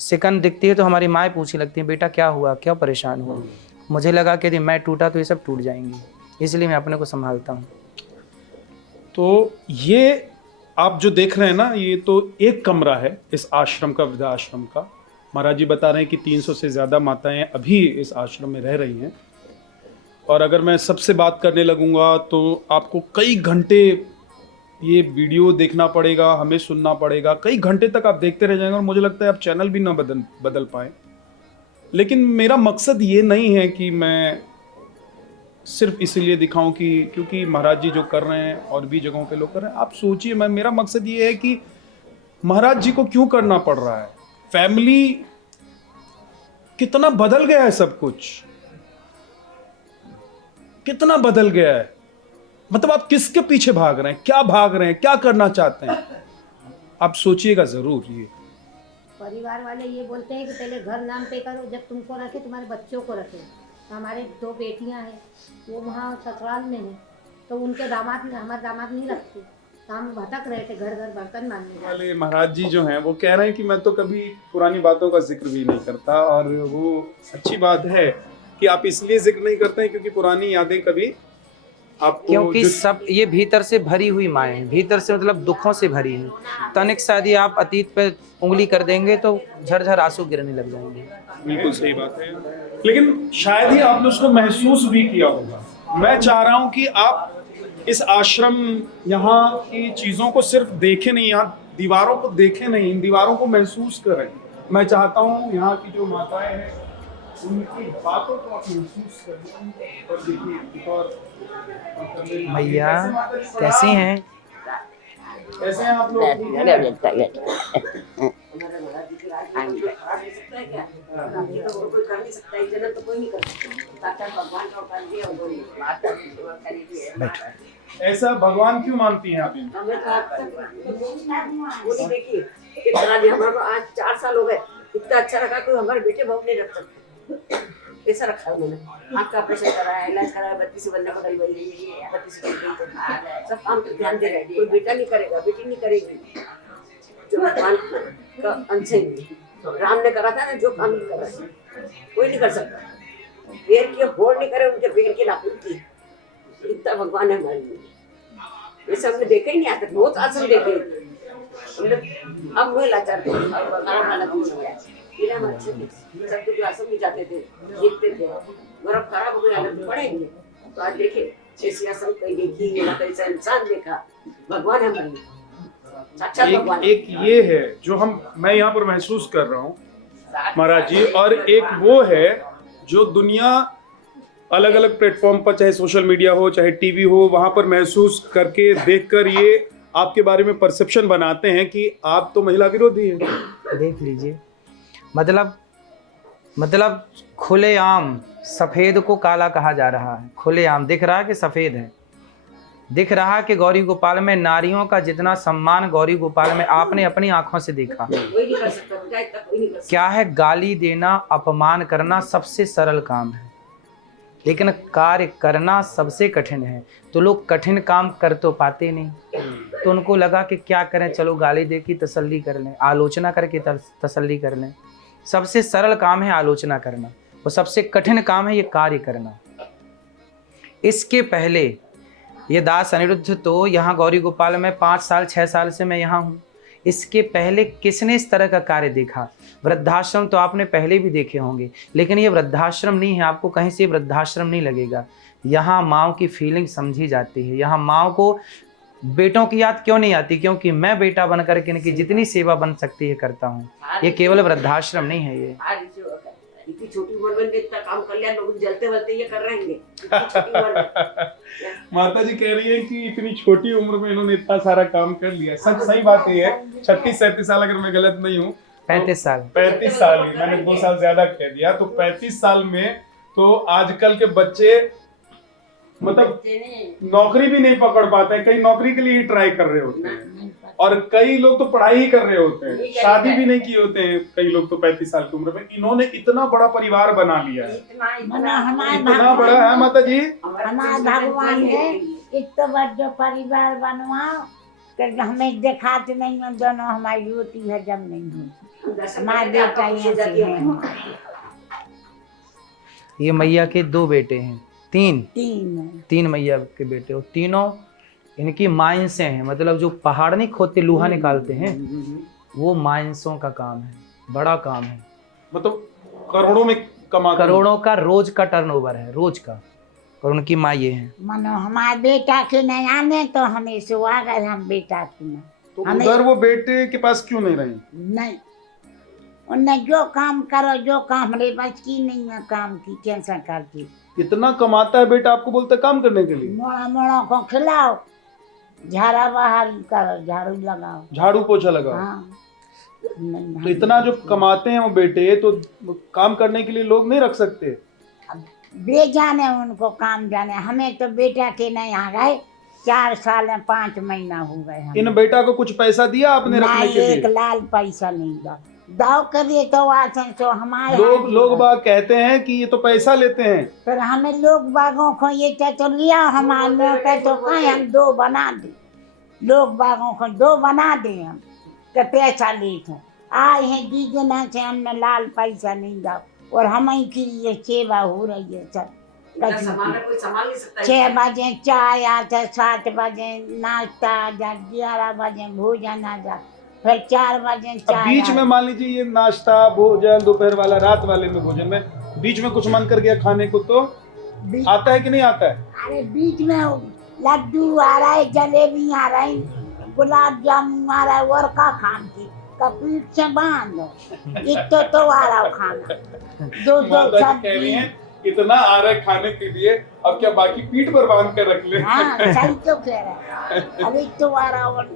सिकन दिखती है तो हमारी माएँ पूछने लगती हैं, बेटा क्या हुआ, क्या परेशान हुआ? मुझे लगा कि यदि मैं टूटा तो ये सब टूट जाएंगे, इसलिए मैं अपने को संभालता हूँ। तो ये आप जो देख रहे हैं ना, ये तो एक कमरा है इस आश्रम का, वृद्धा आश्रम का। महाराज जी बता रहे हैं कि 300 से ज़्यादा माताएं अभी इस आश्रम में रह रही हैं, और अगर मैं सबसे बात करने लगूंगा तो आपको कई घंटे ये वीडियो देखना पड़ेगा, हमें सुनना पड़ेगा, कई घंटे तक आप देखते रह जाएंगे और मुझे लगता है आप चैनल भी ना बदल पाएँ। लेकिन मेरा मकसद ये नहीं है कि मैं सिर्फ इसीलिए दिखाऊं कि क्योंकि महाराज जी जो कर रहे हैं और भी जगहों पे लोग कर रहे हैं। आप सोचिए, मेरा मकसद ये है कि महाराज जी को क्यों करना पड़ रहा है। फैमिली कितना बदल गया है, सब कुछ कितना बदल गया है। मतलब आप किसके पीछे भाग रहे हैं, क्या भाग रहे हैं, क्या करना चाहते हैं, आप सोचिएगा जरूर। ये परिवार वाले ये बोलते हैं कि पहले घर नाम पे करो, जब तुमको रखे तुम्हारे बच्चों को रखे। हमारे 2 बेटियां हैं, वो वहाँ ससुराल में हैं, तो उनके हमारे दामाद नहीं रखते, तो हम भटक रहे थे घर घर बर्तन मांगने वाले। महाराज जी जो हैं वो कह रहे हैं कि मैं तो कभी पुरानी बातों का जिक्र भी नहीं करता, और वो अच्छी बात है कि आप इसलिए जिक्र नहीं करते हैं क्योंकि पुरानी यादें कभी आपको, क्योंकि सब ये भीतर से भरी हुई माएँ हैं, भीतर से मतलब दुखों से भरी हैं। तनिक सा यदि आप अतीत पे उंगली कर देंगे तो झरझर आंसू गिरने लग जाएंगे। बिल्कुल सही बात है, लेकिन शायद ही आपने उसको महसूस भी किया होगा। मैं चाह रहा हूं कि आप इस आश्रम यहाँ की चीज़ों को सिर्फ देखें नहीं, यहाँ दीवारों को देखें नहीं, इन दीवारों को महसूस करें। मैं चाहता हूँ यहाँ की जो माताएं हैं उनकी बातों को आप महसूस करें। और देखिए भैया कैसी हैं? कैसे हैं आप लोग? ऐसा भगवान क्यों मानती हैं आप? देखिए कितना भी हमारे को आज 4 साल हो गए, इतना अच्छा रखा, कोई हमारे बेटे बहु नहीं रख सकते। कैसा रखा उन्होंने, आँख का ऑपरेशन कराया, इलाज कराया, 32 बंदा को डलवाई है, 32 सब काम पे ध्यान दे रहे हैं। कोई बेटा नहीं करेगा, बेटी नहीं करेगी, जो भगवान का अंश है। राम ने करा था ना, जो काम नहीं करा कोई नहीं कर सकता। पैर की होड़ नहीं करे, उनके पैर की लापत की, इतना भगवान है हमारे लिए। ये सब हमने देखे ही नहीं आता, बहुत आसन देखे हम वही लाचार थे। आश्रम में जाते थे, देखते थे, गौरव खराब हो गया पढ़ेंगे तो आज देखे ऐसी आश्रम कहीं देखी ना, कैसा इंसान देखा। भगवान है हमारे साक्षात भगवान। एक ये है जो मैं यहाँ पर महसूस कर रहा हूँ महाराज जी, और एक वो है जो दुनिया अलग अलग प्लेटफॉर्म पर, चाहे सोशल मीडिया हो चाहे टीवी हो, वहां पर महसूस करके देखकर ये आपके बारे में परसेप्शन बनाते हैं कि आप तो महिला विरोधी हैं। देख लीजिए, मतलब खुलेआम सफेद को काला कहा जा रहा है। खुलेआम दिख रहा है कि सफेद है, दिख रहा कि गौरी गोपाल में नारियों का जितना सम्मान गौरी गोपाल में आपने अपनी आंखों से देखा। क्या है, गाली देना, अपमान करना सबसे सरल काम है, लेकिन कार्य करना सबसे कठिन है। तो लोग कठिन काम कर तो पाते नहीं, तो उनको लगा कि क्या करें, चलो गाली दे की तसल्ली कर लें, आलोचना करके तसल्ली कर लें। सबसे सरल काम है आलोचना करना, और सबसे कठिन काम है ये कार्य करना। इसके पहले ये दास अनिरुद्ध तो यहाँ गौरी गोपाल में 5 साल 6 साल से मैं यहाँ हूँ। इसके पहले किसने इस तरह का कार्य देखा? वृद्धाश्रम तो आपने पहले भी देखे होंगे, लेकिन ये वृद्धाश्रम नहीं है, आपको कहीं से वृद्धाश्रम नहीं लगेगा। यहाँ माँओं की फीलिंग समझी जाती है। यहाँ माँओं को बेटों की याद क्यों नहीं आती? क्योंकि मैं बेटा बनकर के इनकी जितनी सेवा बन सकती है करता हूँ। ये केवल वृद्धाश्रम नहीं है, ये इतनी छोटी उम्र में इतना काम कर लिया, लोग जलते बलते ये कर रहे हैं। माता जी कह रही है कि इतनी छोटी उम्र में इन्होंने इतना सारा काम कर लिया। सही बात ये है। 36-37 साल, अगर मैं गलत नहीं हूँ, 35 साल 35 साल ही, मैंने 2 साल ज्यादा कह दिया। तो 35 साल में तो आजकल के बच्चे मतलब नौकरी भी नहीं पकड़ पाते हैं, कई नौकरी के लिए ही ट्राई कर रहे होते हैं, और कई लोग तो पढ़ाई ही कर रहे होते हैं, शादी भी नहीं किए होते हैं कई लोग तो 35 साल की उम्र में। इन्होंने इतना बड़ा परिवार बना लिया है, इतना बड़ा है माता जी। हमारा भगवान है इतना बड़ा परिवार बनवाओ कि हमें दिखाते नहीं है, दोनों हमारी रोटी हजम नहीं होती। हमारे बेटा यहाँ से है, ये मैया के 2 बेटे हैं, 3 तीन मैया के बेटे, और तीनों इनकी माइंसें हैं, मतलब जो पहाड़ नहीं खोदते लोहा निकालते हैं, वो माइंसों का काम है, बड़ा काम है। मतलब करोड़ों में कमाते हैं। करोड़ों का रोज का टर्नओवर है, रोज का। और उनकी माँ ये है। मनो हमारे बेटा के नहीं आने तो हमें सुहा गए, हम बेटा की ना तो उधर वो बेटे के पास क्यों नहीं रहे? नहीं, उन्हें जो काम करो, जो काम हमारे बच की नहीं है काम की, कैंसर करती। इतना कमाता है बेटा, आपको बोलता है काम करने के लिए? मोड़ा मोड़ा को खिलाओ, झाड़ा बहारी करो, झाड़ू लगाओ, झाड़ू पोछा लगाओ। हाँ। नहीं, तो इतना जो कमाते हैं वो बेटे, तो काम करने के लिए लोग नहीं रख सकते? बे जाने उनको काम जाने, हमें तो बेटा के नहीं आ गए, 4 साल 5 महीना हो गए हमें। इन बेटा को कुछ पैसा दिया आपने रखने के लिए? एक लाल पैसा नहीं दा, दाव करिए तो आसन तो हमारे लोग बाग कहते हैं कि ये तो पैसा लेते हैं। फिर हमें लोग बागों को ये तो लिया, हमारे लोग के तो कहें हम 2 बना दे, लोग बागों को 2 बना दे, हम तो पैसा लेते आए हैं दी देना से, हमने लाल पैसा नहीं दा, और हम ही की ये सेवा हो रही है सर। 6 बजे चाय आता, 7 बजे नाश्ता आ जा, 11 बजे भोजन आ जा, फिर 4 बजे अब चाय। बीच में मान लीजिए ये नाश्ता भोजन दोपहर वाला रात वाले में भोजन में बीच में कुछ मन कर गया खाने को तो आता है कि नहीं आता है? अरे बीच में लड्डू आ रहा है, जलेबी आ रहा है, गुलाब जामुन आ रहा है, और का खान की कपीट से बांध इतो तो आ रहा खाना, 2 कह रही हैं इतना आ रहा है खाने के लिए, अब क्या बाकी पीठ पर बांध कर रख ले? हाँ सही तो कह रहा है, अभी तो आ रहा, और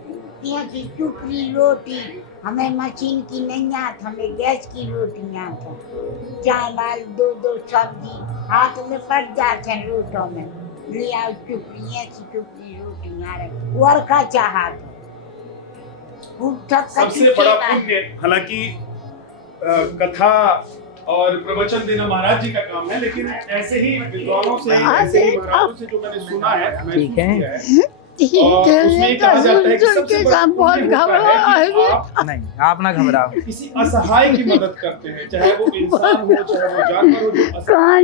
यहाँ की चुपड़ी रोटी, हमें मशीन की नहीं आती, हमें गैस की रोटी आती, 4 दाल 2 सब्जी, हाथ में पड़ जाते हैं रोटों में, लिया चुपड़ी, ऐसी चुपड़ी रोटी आ रही, और का चाहा सबसे बड़ा पुण्य, हालांकि कथा और प्रवचन देना महाराज जी का काम है, लेकिन ऐसे ही विद्वानों से, ऐसे ही महाराजों से जो मैंने सुना है, ठीक है, और उसमें कहा जाता है कि सबसे बड़ा पुण्य होता है कि आप नहीं, आप ना घबराओ, किसी असहाय की मदद करते हैं, चाहे वो इंसान हो, चाहे वो जानवर हो, जो असहाय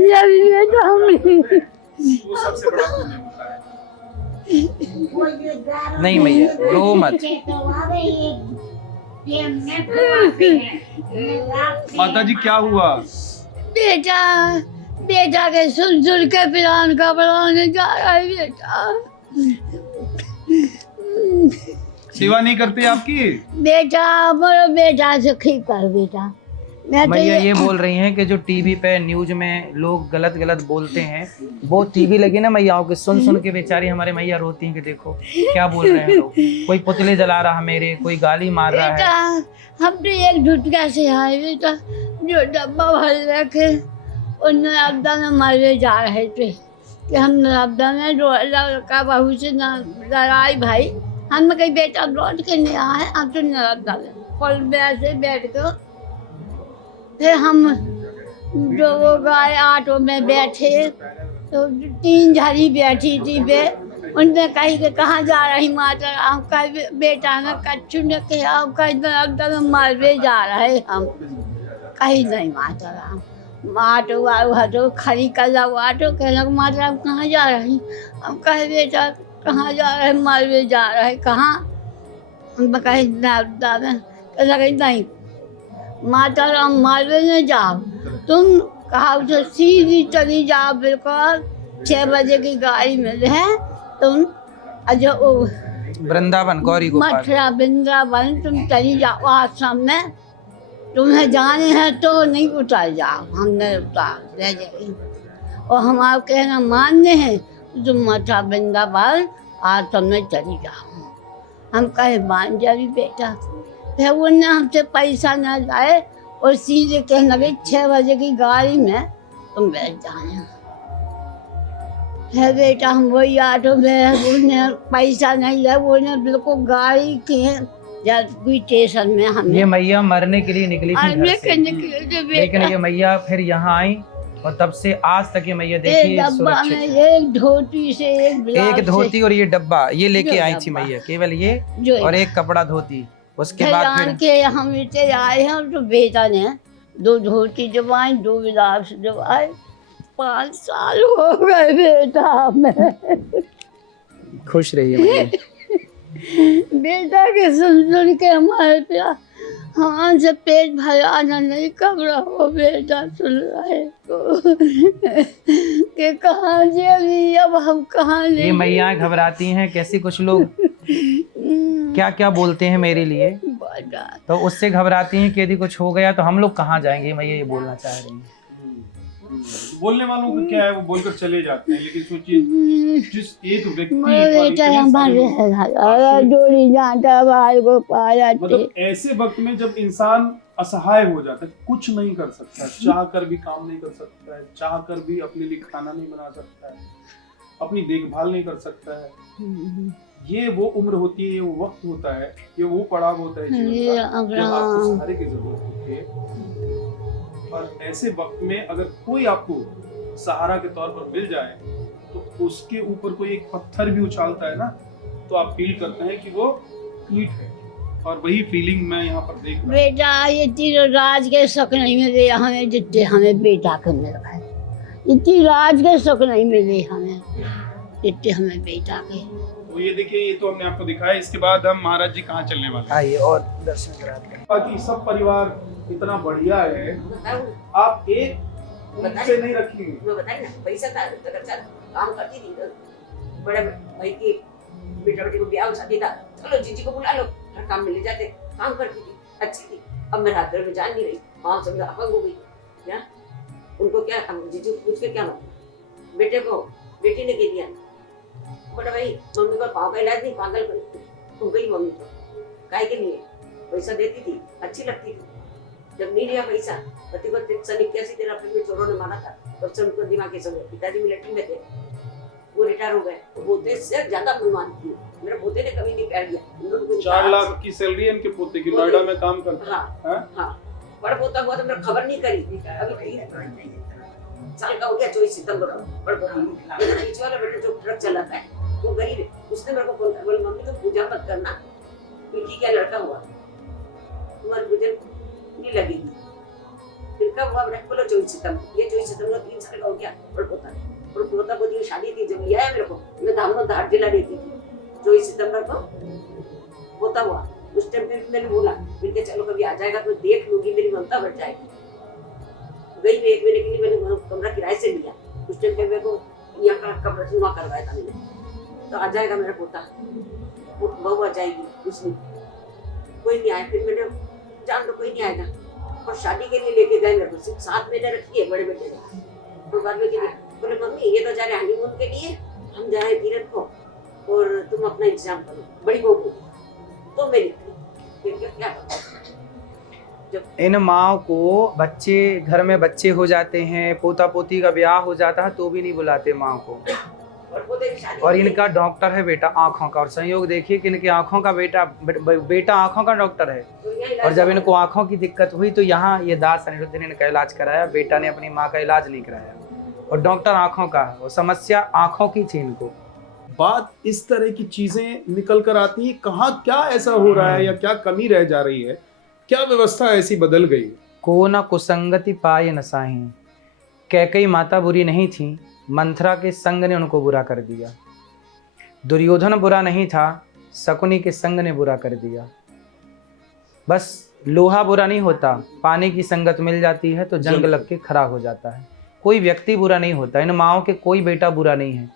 वो सबसे बड़ा पुण्य होता है। नहीं मैया रो मत। माता जी क्या हुआ? बेटा के सुन के प्लान का बनाने जा रहा है बेटा। सेवा नहीं करते आपकी? बेटा मेरा बेटा सुखी कर बेटा। मैं तो मैया ये बोल रही हैं कि जो टीवी पे न्यूज में लोग गलत गलत बोलते हैं, वो टीवी लगी ना मैयाओं के, सुन सुन के बेचारी हमारे मैया रोती हैं कि देखो क्या बोल रहे हैं लोग, कोई पुतले जला रहा मेरे, कोई गाली मार रहा बेटा है। हमने एक झुटका से आए बेटा, जो डब्बा भर रखे उन नर्मदा में मरे जा रहे थे कि हम नर्मदा में लड़का बहू से लड़ाई भाई, हम कहीं बेटा लौट के नहीं आए, हम तो नर्मदा में फल में ऐसे बैठ कर, फिर हम जो वो गाय ऑटो में बैठे तो 3 झाड़ी बैठी थी बे, उनने कही कि कहाँ जा रही माता, आपका बेटा ने कच्चू ने कहा आपका एकदम मरवे जा रहे हम, कहीं नहीं माता राम। ऑटो हटो खड़ी कर जाओ, ऑटो कहना माता आप कहाँ जा रही, हम कहे बेटा कहाँ जा रहे, मरवे जा रहे, कहाँ, हम कहे कहीं नहीं माता राम मालवे में जाओ, तुम कहा उसे सीधी चली जाओ, बिल्कुल 6 बजे की गाड़ी में है तुम अजो वृंदावन गौरी गोपाल मथुरा वृंदावन तुम चली जाओ आश्रम में, तुम्हें जाने हैं तो नहीं उतर जाओ, हमने उतार ले जाएगी, और हम आप कहना मानने हैं तुम मथुरा वृंदावन आश्रम में चली जाओ। हम कहे मान जाओ बेटा, फिर उन्होंने हमसे पैसा न जाए और सीधे कहने लगे 6 बजे की गाड़ी में तुम बैठ जाए। है बेटा हम वही ऑटो में बोलने पैसा नहीं है, बोलने बिल्कुल गाड़ी के या कोई स्टेशन में हमें ये मैया मरने के लिए निकली थी घर आने से, के निकले थे लेकिन बेटा। ये मैया फिर यहाँ आई और तब से आज तक ये मैया एक देखिए डब्बा में सुरक्षित है। एक धोती से एक ब्लाउज एक धोती और ये डब्बा ये लेके जो आई थी डब्बा। मैया, केवल ये जो और एक कपड़ा धोती। उसके बाद जान फिर के हम इतने आए हैं तो बेटा ने 2 धोती जमाई 2 ब्लाउज जमाए। 5 साल हो गए बेटा हमें। खुश रहिए मैया। बेटा के सुन के हमारे प्यार हाँ से पेट भरा नहीं कब रहो बेटा सुन रहे तो कि कहाँ से अभी अब हम कहाँ ले ये मैया घबराती हैं कैसे, कुछ लोग क्या क्या बोलते हैं मेरे लिए, बड़ा तो उससे घबराती हैं कि यदि कुछ हो गया तो हम लोग कहाँ जाएंगे। मैया ये बोलना चाह रही हैं। बोलने वालों को क्या है, वो बोलकर चले जाते हैं, लेकिन सोचिए जिस एक व्यक्ति पर बेटा इतने हमारे सारे डोरी जाता बाल को पाया मतलब ऐसे वक्त में जब इंसान असहाय हो जाता है, कुछ नहीं कर सकता, चाह कर भी काम नहीं कर सकता है, चाह कर भी अपने लिए खाना नहीं बना सकता है, अपनी देखभाल नहीं कर सकता है। ये वो उम्र होती है, ये वो वक्त होता है, ये वो पड़ाव होता है जीवन का, जब आपको सहारे की जरूरत होती है। और ऐसे वक्त में अगर कोई आपको सहारा के तौर पर मिल जाए तो उसके ऊपर कोई एक पत्थर भी उछालता है ना, तो आप फील करते हैं कि वो ईंट है। और वही फीलिंग मैं यहाँ पर देख रहा हूँ। बेटा ये तीनों राज के शौक नहीं मिले हमें जितने हमें बेटा को मिल गए। इतनी राज के शौक नहीं मिले हमें जितने हमें बेटा के। तो ये देखिए, ये तो हमने आपको दिखाया। इसके बाद हम महाराज जी कहाँ चलने वाले हैं? आइए और दर्शन कराते हैं। बाकी सब परिवार इतना बढ़िया है, आप एक से नहीं रखेंगे। मैं बताई ना पैसा था तो खर्चा काम करती थी, बड़े भाई की बेटा बेटी को ब्याह शादी था, चलो जीजी को बुला लो, हर काम में ले जाते, काम करती थी, अच्छी थी। अब मैं रात भर में जान नहीं रही, पाँव सब अपंग हो गई। क्या उनको क्या जीजी को पूछ के क्या मालूम, बेटे को बेटी ने कह दिया बड़ा भाई मम्मी को पाँव का इलाज नहीं, पागल हो गई मम्मी को, काहे के लिए पैसा देती थी, अच्छी लगती थी। जब नहीं लिया पैसा, पति को 81-83 में चोरों ने मारा था, तब से उनको दिमाग के समय पिताजी मिलिट्री में थे, वो रिटायर हो गए। तो पोते से ज्यादा गुणवान थी, मेरे पोते ने कभी नहीं पैर दिया। 4 लाख की सैलरी है इनके पोते की, नोएडा में काम करता है। हाँ, बड़ा पोता हुआ तो मेरा खबर नहीं करी, अभी 3 साल का हो गया, 24 सितंबर को। बड़ा पोता मेरा बीच वाला बेटा जो ट्रक चलाता है, वो गरीब है, उसने मेरे को फोन कर बोली मम्मी तो पूजा मत करना, बेटी क्या लड़का हुआ, तुम्हारी पूजा नहीं लगेगी। फिर कब हुआ बेटा, बोलो 24 सितंबर, ये 24 सितंबर 3 साल का हो गया। और पोता पोती की शादी थी, जब लिया है मेरे को, मैं धामों धार जिला देती थी। 24 सितंबर को पोता हुआ, उस टाइम पे मैंने बोला मिलके चलो, कभी आ जाएगा तो देख लूंगी, मेरी ममता बढ़ जाएगी। गई मैं 1 महीने के लिए, मैंने कमरा किराए से लिया, उस टाइम पे मेरे को यहाँ का कमरा सुनवा करवाया था मैंने, तो आ जाएगा मेरा पोता, बहू आ जाएगी। उसमें कोई नहीं आया, फिर मैंने जान तो कोई नहीं आएगा, और शादी के लिए लेके गए मेरे को, सिर्फ 7 महीने रखी है बड़े बेटे ने। तो बाद में बोले मम्मी ये तो जा रहे हनीमून के लिए, हम जा रहे हैं तीरथ को, और तुम अपना इंतजाम करो, बड़ी बहू को। तो मैं निकली, फिर क्या जब इन माँ को बच्चे घर में बच्चे हो जाते हैं, पोता पोती का ब्याह हो जाता है तो भी नहीं बुलाते माँ को। और पोते की शादी और इनका डॉक्टर है बेटा आँखों का, और संयोग देखिए कि इनकी आँखों का बेटा आँखों का डॉक्टर है। और जब इनको आँखों की दिक्कत हुई तो यहाँ ये दास अनिरुद्ध ने इनका इलाज कराया, बेटा ने अपनी माँ का इलाज नहीं कराया, और डॉक्टर आँखों का है, वो समस्या आँखों की थी इनको। बात इस तरह की चीजें निकल कर आती है, कहाँ क्या ऐसा हो रहा है या क्या कमी रह जा रही है, क्या व्यवस्था ऐसी बदल गई? को न कुसंगति पाए न साही, कैकई माता बुरी नहीं थी, मंथरा के संग ने उनको बुरा कर दिया। दुर्योधन बुरा नहीं था, शकुनी के संग ने बुरा कर दिया। बस लोहा बुरा नहीं होता, पानी की संगत मिल जाती है तो जंग लग के खड़ा हो जाता है। कोई व्यक्ति बुरा नहीं होता, इन माओं के कोई बेटा बुरा नहीं है।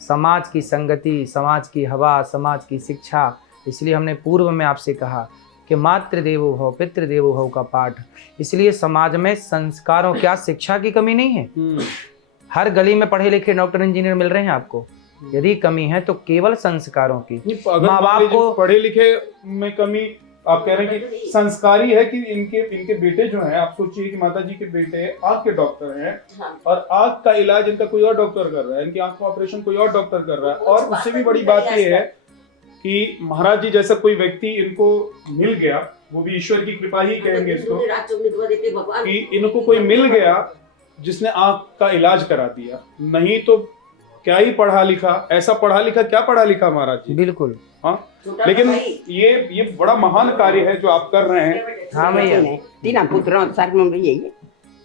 समाज की संगति, समाज की हवा, समाज की शिक्षा, इसलिए हमने पूर्व में आपसे कहा कि मातृदेवो भव पितृदेवो भव का पाठ, इसलिए समाज में संस्कारों, क्या शिक्षा की कमी नहीं है? हर गली में पढ़े लिखे डॉक्टर इंजीनियर मिल रहे हैं आपको। यदि कमी है तो केवल संस्कारों की। माँ बाप को पढ़े लिखे में कमी आप कह रहे हैं कि संस्कारी है कि इनके बेटे जो हैं, आप सोचिए कि माता जी के बेटे आँख के डॉक्टर हैं और आँख का इलाज इनका कोई और डॉक्टर कर रहा है, इनकी आँख का ऑपरेशन कोई और डॉक्टर कर रहा है। और उससे भी बड़ी बात यह है कि महाराज जी जैसा कोई व्यक्ति इनको मिल गया, वो भी ईश्वर की कृपा ही कहेंगे इसको, कि इनको कोई मिल गया जिसने आँख का इलाज करा दिया। नहीं तो क्या ही पढ़ा लिखा, ऐसा पढ़ा लिखा, क्या पढ़ा लिखा महाराज जी, बिल्कुल। हाँ, लेकिन ये बड़ा महान कार्य है जो आप कर रहे हैं। हाँ भैया, तीन पुत्रों सर में यही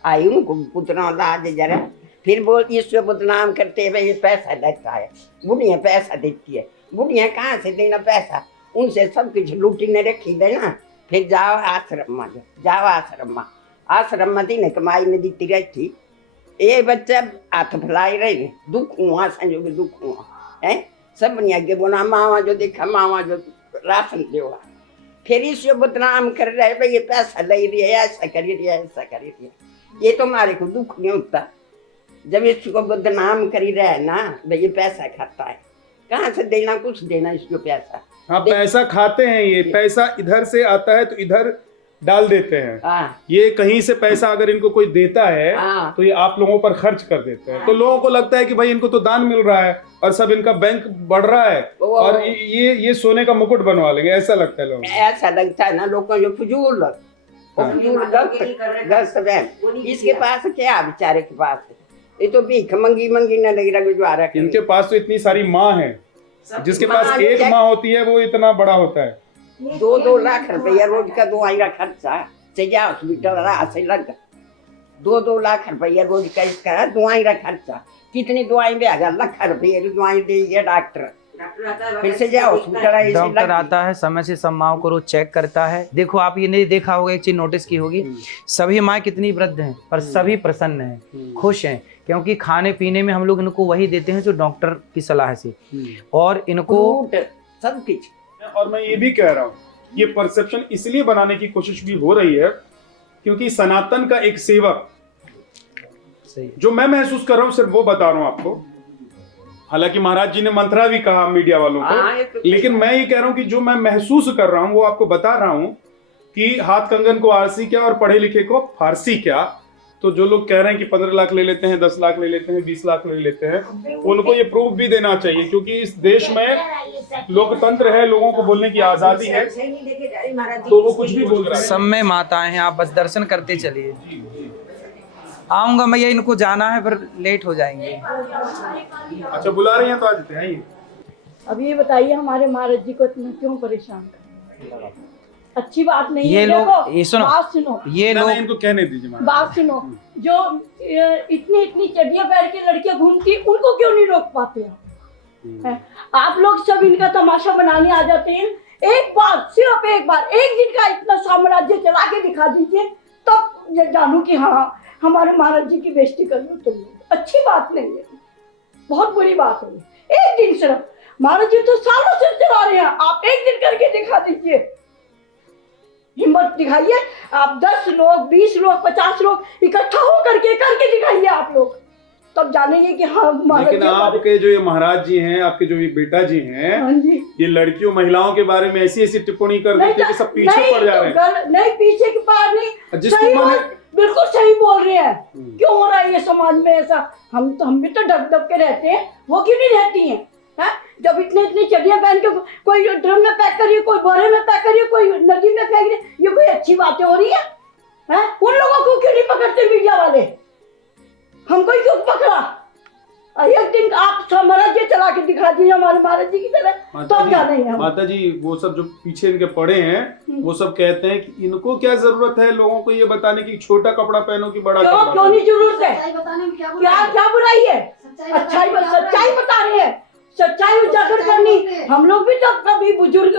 आई उनको पुत्रों लाज जरा, फिर बोल ईश्वर बदनाम करते हुए ये पैसा देता है, बुढ़िया पैसा देती है, बुढ़िया कहाँ से देना पैसा, उनसे सब कुछ लूटी ने रखी देना। फिर जाओ आश्रम में, जाओ आश्रम में तीन कमाई में दीती रहती, ये बच्चा हाथ फैलाई रहे, दुख हुआ संजोग दुख हुआ है, सब बनिया के बोना मावा जो देखा मावा जो राशन देवा, फिर इसको बदनाम कर रहे भाई ये पैसा ले रही है, ऐसा करी रही है, ऐसा करी रही है। ये तो हमारे को दुख नहीं होता जब इसको बदनाम करी रहे ना, भाई ये पैसा खाता है, कहाँ से देना, कुछ देना इसको पैसा। हाँ, पैसा खाते हैं, ये पैसा इधर से आता है तो इधर डाल देते हैं। हाँ, ये कहीं से पैसा अगर इनको कोई देता है हाँ, तो ये आप लोगों पर खर्च कर देते हैं। तो लोगों को लगता है कि भाई इनको तो दान मिल रहा है और सब इनका बैंक बढ़ रहा है और ये सोने का मुकुट बनवा लेंगे, ऐसा लगता है लोगों को। ऐसा लगता है ना लोगों को, फजूल गलत। इसके पास क्या, बेचारे के पास ये तो भीख मंगी न लगी रहा गुजारा। इनके पास तो इतनी सारी माँ है, जिसके पास एक माँ होती है वो इतना बड़ा होता है। 2 लाख रुपया रोज का दवाई का खर्चा चाहिए, हॉस्पिटल रहा से लग 2 लाख रुपया रोज का इसका दवाई का खर्चा, कितनी दवाई देगा, लाख रुपये की दवाई देगा डॉक्टर, फिर से जाओ हॉस्पिटल। डॉक्टर आता है समय से सब माओ को रोज चेक करता है। देखो आप ये नहीं देखा होगा, एक चीज नोटिस की होगी, सभी माँ कितनी वृद्ध हैं पर सभी प्रसन्न हैं, खुश हैं, क्योंकि खाने पीने में हम लोग इनको वही देते हैं जो डॉक्टर की सलाह से, और इनको सब कुछ। और मैं ये भी कह रहा हूँ, ये परसेप्शन इसलिए बनाने की कोशिश भी हो रही है क्योंकि सनातन का एक सेवक, जो मैं महसूस कर रहा हूँ सिर्फ वो बता रहा हूँ आपको। हालांकि महाराज जी ने मंत्रा भी कहा मीडिया वालों को, लेकिन मैं ये कह रहा हूँ कि जो मैं महसूस कर रहा हूँ वो आपको बता रहा हूँ कि हाथ कंगन को आरसी क्या और पढ़े लिखे को फारसी क्या। तो जो लोग कह रहे हैं कि 15 लाख ले लेते हैं, 10 लाख ले लेते हैं, 20 लाख ले लेते हैं, उनको ये प्रूफ भी देना चाहिए, क्योंकि इस देश में लोकतंत्र है, लोगों को बोलने की आजादी है, तो वो कुछ भी बोल रहा है। सब में माताएं हैं, आप बस दर्शन करते चलिए। आऊंगा भैया, इनको जाना है, फिर लेट हो जाएंगे। अच्छा, बुला रही हैं तो आ जाते हैं। आइए। अब ये बताइए हमारे महाराज जी को इतना क्यों परेशान कर, अच्छी बात नहीं ये है। लोग, देखो, ये सुनो, बात सुनो, ये लोग, इनको कहने दीजिए, बात सुनो, जो इतनी चड्डियां पहन के लड़कियां घूमती, उनको क्यों नहीं रोक पाते हैं? आप लोग सब इनका तमाशा बनाने आ जाते हैं। एक बार, सिर्फ एक बार, एक दिन का इतना साम्राज्य चला के दिखा दीजिए, तब जानू कि हाँ हमारे महाराज जी की बेइज्जती कर लो तुम लोग। अच्छी बात नहीं है, बहुत बुरी बात है। एक दिन सिर्फ, महाराज जी तो सालों से चला रहे हैं, आप एक दिन करके दिखा दीजिए, हिम्मत दिखाइए। आप 10 लोग, 20 लोग, 50 लोग इकट्ठा हो करके दिखाइए आप लोग, तब जानेंगे कि हाँ महाराज। लेकिन आपके जो ये महाराज जी हैं, आपके जो ये बेटा जी हैं, हाँ जी, ये लड़कियों महिलाओं के बारे में ऐसी टिप्पणी कर देते हैं कि सब पीछे पड़ जा रहे हैं। नहीं, पीछे की बात नहीं, जिसको मैंने बिल्कुल सही बोल रहे हैं। क्यों हो रहा है ये समाज में ऐसा? हम भी तो दब के रहते हैं, वो क्यों नहीं रहती हैं? जब इतनी चड्डियां पहन के कोई ड्रम में पैक करिए, कोई बोरे में पैक करिए, कोई नदी में फेंक रही, ये कोई अच्छी बातें हो रही है? उन लोगों को क्यों नहीं पकड़ते मीडिया वाले? हमको क्यों पकड़ा? एक दिन आप महाराज जी चला के दिखा दीजिए हमारे महाराज जी की तरह, तब जानेंगे हम। माता जी, वो सब जो पीछे इनके पड़े हैं, वो सब कहते हैं कि इनको क्या जरूरत है लोगों को ये बताने की छोटा कपड़ा पहनो कि बड़ा कपड़ा? क्यों नहीं जरूरत है? क्या क्या बुराई है? सच्चाई बता रहे हैं, सच्चाई उजागर करनी। हम लोग भी तो कभी बुजुर्ग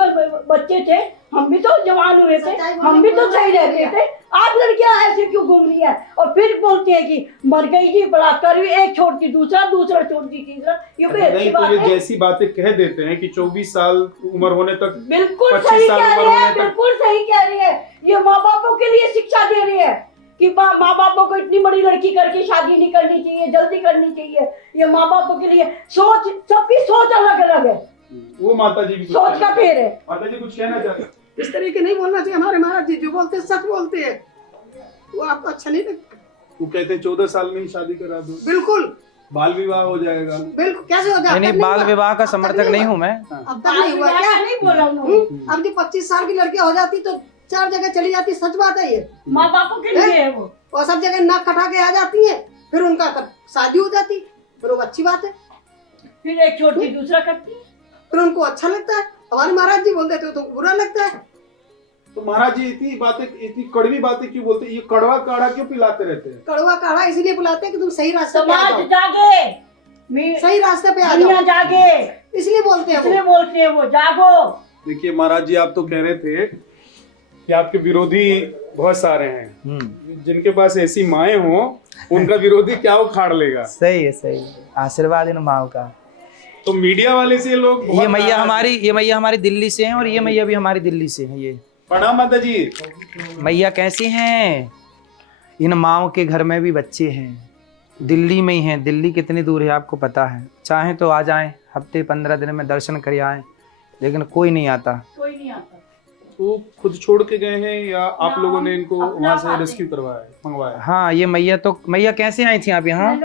बच्चे थे, हम भी तो जवान हुए थे, हम भी तो सही रहते थे। आज लड़कियां ऐसे क्यों घूम रही है और फिर बोलती है कि मर गई जी, बलात्कार हुई, एक छोड़ दी दूसरा, दूसरा छोड़ दी तीसरा। ये कोई अच्छी बात है? ये जैसी बातें कह देते हैं कि 24 साल उम्र होने तक, बिल्कुल सही कह रहे हैं, बिल्कुल सही कह रही है। ये माँ बापों के लिए शिक्षा दे रही है कि माँ बापों को इतनी बड़ी लड़की करके शादी नहीं करनी चाहिए, जल्दी करनी चाहिए। ये माँ बापों के लिए सोच, सबकी सोच अलग अलग है, वो माता जी सोच का फेर है। माता जी कुछ कहना चाहते हैं? इस तरीके नहीं बोलना चाहिए। हमारे महाराज जी जो बोलते हैं सच बोलते हैं, वो आपको अच्छा नहीं लगता। वो कहते हैं 14 साल में ही शादी करा दो, बिल्कुल बाल विवाह हो जाएगा। बिल्कुल, कैसे हो जाता है? नहीं, बाल विवाह का समर्थक नहीं हूँ मैं। अब तक नहीं हुआ क्या? नहीं बोला उन्होंने। अब जो 25 साल की लड़की हो जाती तो 4 जगह चली जाती, सच बात है ये। माँ बापों के लिए है वो। और सब जगह नाक कटा के आ जाती है, फिर उनका शादी हो जाती, फिर वो अच्छी बात है, फिर एक छोटी दूसरा करती है। फिर उनको अच्छा लगता है। हमारे महाराज जी बोल देते हो तो बुरा लगता है। तो महाराज जी इतनी बातें, इतनी कड़वी बातें क्यों बोलते हैं? ये कड़वा काढ़ा क्यों पिलाते रहते हैं? कड़वा काढ़ा इसलिए बुलाते हैं कि तुम सही रास्ते पे आ समाज जाओ, जागे, सही रास्ते पे आ दुनिया जाओ, जागे, इसलिए बोलते हैं इसलिए वो। बोलते हैं वो जागो। देखिए महाराज जी, आप तो कह रहे थे कि आपके विरोधी बहुत सारे हैं, जिनके पास ऐसी माएं हों उनका विरोधी क्या उखाड़ लेगा। सही है, सही है। आशीर्वाद इन माओ का। तो मीडिया वाले से लोग ये मैया हमारी दिल्ली से हैं और ये मैया भी हमारी दिल्ली से हैं। ये प्रणाम माता जी। मैया कैसी हैं? इन माओ के घर में भी बच्चे हैं, दिल्ली में ही हैं। दिल्ली कितनी दूर है आपको पता है? चाहें तो आ जाएं, हफ्ते 15 दिन में दर्शन कर आएं, लेकिन कोई नहीं आता। कोई नहीं आता। वो खुद छोड़ के गए हैं या आप लोगों ने इनको वहाँ से रेस्क्यू करवाया, मंगवाया? हाँ, ये मैया कैसे आई थी आप यहाँ?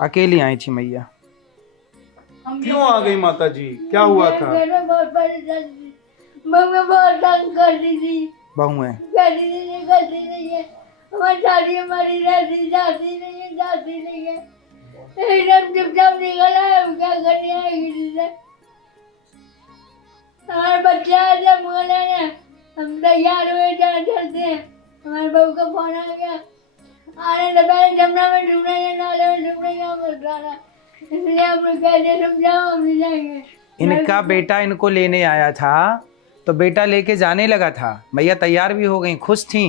अकेली आई थी मैया। क्यों आ गई माता जी? क्या हुआ था? बहुत तंग करती थी, बहू है, करती नहीं है। हमारी शादी हमारी रहती जाती नहीं है। एकदम चुपचाप निकल आए, हम क्या करने आएगी दीदी? हमारे बच्चे आए थे बोले ने, हम तैयार हुए चलते हैं। हमारे बहू का फोन आ गया, आने से पहले जमुना में डूबने या नाले में डूबने का मत जाना, इसलिए हम लोग कहते समझाओ हम नहीं जाएंगे। इनका बेटा इनको लेने आया था, तो बेटा लेके जाने लगा था। मैया तैयार भी हो गई, खुश थी,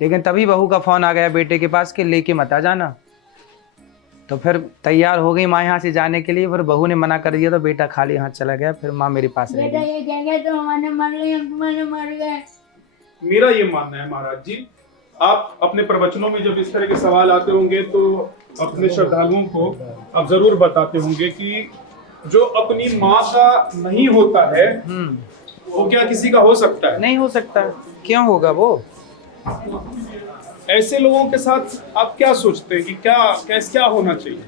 लेकिन तभी बहू का फोन आ गया बेटे के पास कि लेके मत आ जाना। तो फिर तैयार हो गई माँ यहाँ से जाने के लिए, फिर बहू ने मना कर दिया तो बेटा खाली हाथ चला गया। फिर माँ मेरे पास रह बेटा गई। ये कहेंगे तो हमारे मर गए, हम तुम्हारे मर गए। मेरा ये मानना है महाराज जी, आप अपने प्रवचनों में जब इस तरह के सवाल आते होंगे तो अपने श्रद्धालुओं को आप जरूर बताते होंगे कि जो अपनी माँ का नहीं होता है वो क्या किसी का हो सकता है? नहीं हो सकता। क्यों होगा वो? ऐसे लोगों के साथ आप क्या सोचते हैं कि क्या होना चाहिए?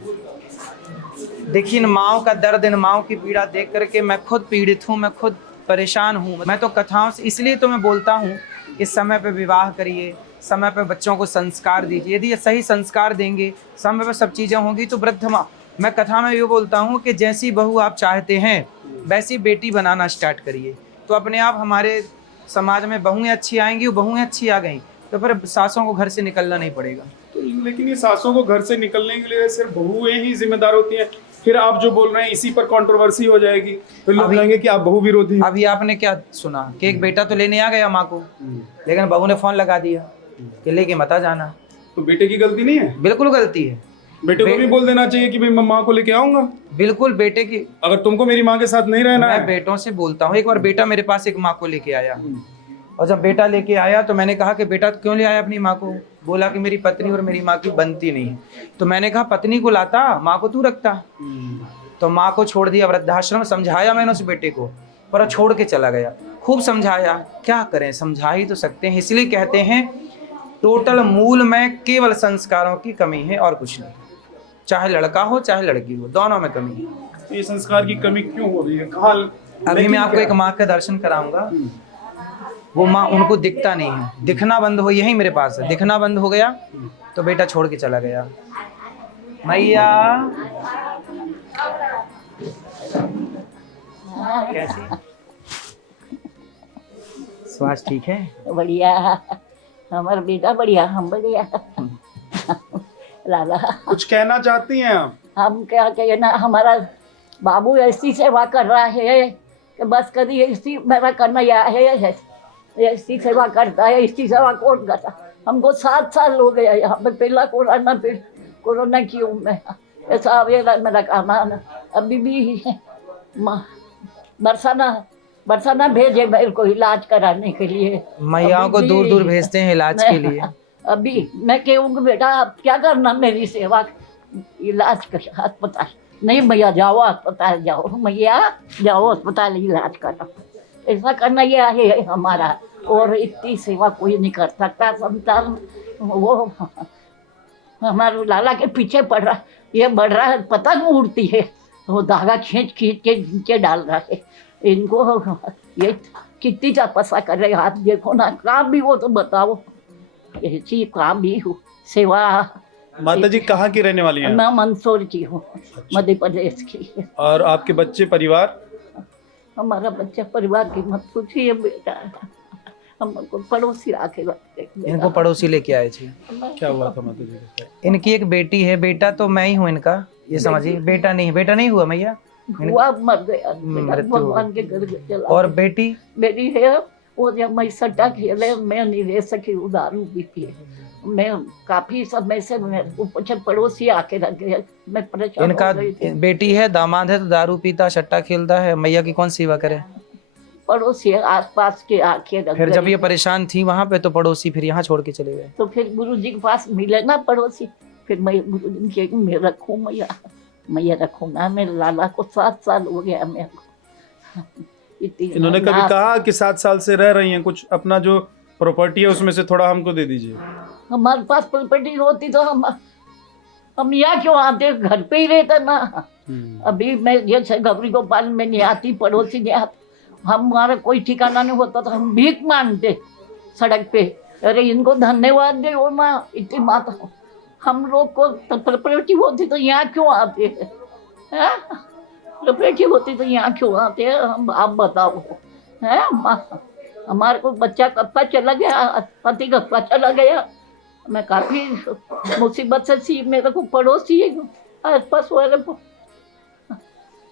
देखिए, इन माओ का दर्द, इन माओ की पीड़ा देख करके मैं खुद पीड़ित हूँ, मैं खुद परेशान हूँ। मैं तो कथाओं से इसलिए तो मैं बोलता हूँ कि समय पे विवाह करिए, समय पे बच्चों को संस्कार दीजिए। यदि ये सही संस्कार देंगे, समय पे सब चीज़ें होंगी तो वृद्ध माँ, मैं कथा में ये बोलता हूँ कि जैसी बहू आप चाहते हैं वैसी बेटी बनाना स्टार्ट करिए, तो अपने आप हमारे समाज में बहुएं अच्छी आएंगी। बहुएं अच्छी आ गई तो फिर सासों को घर से निकलना नहीं पड़ेगा। तो लेकिन ये सासों को घर से निकलने के लिए सिर्फ बहुएं ही जिम्मेदार होती हैं। फिर आप जो बोल रहे हैं इसी पर कंट्रोवर्सी हो जाएगी, फिर लोग कहेंगे कि आप बहु विरोधी। अभी आपने क्या सुना कि एक बेटा तो लेने आ गया माँ को, लेकिन बहू ने फोन लगा दिया कि लेके मत आ जाना। तो बेटे की गलती नहीं है? बिल्कुल गलती है। बेटे को भी बोल देना चाहिए कि भाई मैं माँ को लेके आऊंगा। बिल्कुल, बेटे की, अगर तुमको मेरी माँ के साथ नहीं रहना मैं है। बेटों से बोलता हूँ। एक बार बेटा मेरे पास एक माँ को लेके आया, और जब बेटा लेके आया तो मैंने कहा कि बेटा क्यों ले आया अपनी माँ को? बोला कि मेरी पत्नी और मेरी माँ की बनती नहीं है। तो मैंने कहा पत्नी को लाता, माँ को तू रखता। तो माँ को छोड़ दिया वृद्धाश्रम। समझाया मैंने उस बेटे को, पर छोड़ के चला गया। खूब समझाया, क्या करें, समझा ही तो सकते हैं। इसलिए कहते हैं टोटल मूल में केवल संस्कारों की कमी है और कुछ नहीं। चाहे लड़का हो चाहे लड़की हो, दोनों में कमी है। ये संस्कार की कमी क्यों हो रही है? कहाँ? अभी मैं आपको एक माँ का दर्शन कराऊंगा। वो माँ, उनको दिखता नहीं है, दिखना बंद हो, यही मेरे पास है, दिखना बंद हो गया तो बेटा छोड़ के चला गया। मैया कैसी? स्वास्थ्य ठीक है? बढ़िया, हमारा बेटा बढ़िया, हम बढ़िया। लाला, कुछ कहना चाहती हैं आप? हम क्या कहना, हमारा बाबू ऐसी सेवा कर रहा है कि बस कभी ऐसी मेरा करना है, ऐसी सेवा करता है, इसकी सेवा कौन करता। हमको 7 साल हो गया यहाँ पे, पहला कोरोना, फिर कोरोना की उम्र ऐसा मेरा काम। अभी भी बरसाना भेजे मेरे को इलाज कराने के लिए। मैयाओं को दूर दूर भेजते हैं इलाज के लिए। अभी मैं कहूँगी बेटा आप क्या करना मेरी सेवा, इलाज कर अस्पताल। नहीं भैया जाओ अस्पताल, जाओ मैया जाओ अस्पताल इलाज करो। ऐसा करना ये है हमारा, और इतनी सेवा कोई नहीं कर सकता। संतान वो हमारे लाला के पीछे पड़ रहा, ये बढ़ रहा है, पतंग उड़ती है, वो धागा खींच खींच के नीचे डाल रहा है इनको। ये कितनी तपस्या कर रहे, आप देखो ना, काम भी वो तो बताओ, ऐसी काम भी हो सेवा। माता जी कहाँ की रहने वाली हैं? मैं मंदसौर की हूँ, मध्य प्रदेश की। और आपके बच्चे परिवार? हमारा बच्चा परिवार की मत पूछिए बेटा, हमको पड़ोसी आके रखते। इनको पड़ोसी लेके आए थे। क्या हुआ था माता जी? इनकी एक बेटी है, बेटा तो मैं ही हूँ इनका, ये समझिए। बेटा नहीं हुआ मैया, हुआ मर गया, मृत्यु हो भगवान के घर में चला। और बेटी मेरी है वो, जब मैं सट्टा खेले मैं नहीं रह सकी, वो दारू पीती है। मैं काफी समय से पूछे, पड़ोसी आके रख गए, मैं परेशान इनका हो गई थी। बेटी है, दामाद है, तो दारू पीता सट्टा खेलता है, मैया की कौन सेवा करे। पड़ोसी आसपास के आके रख फिर जब गए। ये परेशान थी वहां पे, तो पड़ोसी फिर यहाँ छोड़ के चले गए। तो फिर गुरु जी के पास मिले ना पड़ोसी, फिर मैं गुरु जी के मैं रखूँ मैया रखूँगा। मेरे लाला को 7 साल हो गया मेरे को। इन्होंने कभी कहा कि 7 साल से रह रही हैं, कुछ अपना जो प्रॉपर्टी है उसमें से थोड़ा हमको दे दीजिए? हमारे पास प्रॉपर्टी होती तो हम यहाँ क्यों आते, घर पे ही रहते ना। अभी मैं जैसे गौरी गोपाल में नहीं आती, पड़ोसी नहीं आती, हमारा कोई ठिकाना नहीं होता तो हम भीख मांगते सड़क पे। अरे इनको धन्यवाद दे वो माँ, इतनी माता, हम लोग को प्रॉपर्टी होती तो यहाँ क्यों आते हैं? प्रॉपर्टी होती तो यहाँ क्यों आते हैं? हम आप बताओ है माँ। हमारे को बच्चा कब का चला गया, पति कब का चला गया, मैं काफी मुसीबत से सी, मेरे को पड़ोसी आसपास वाले।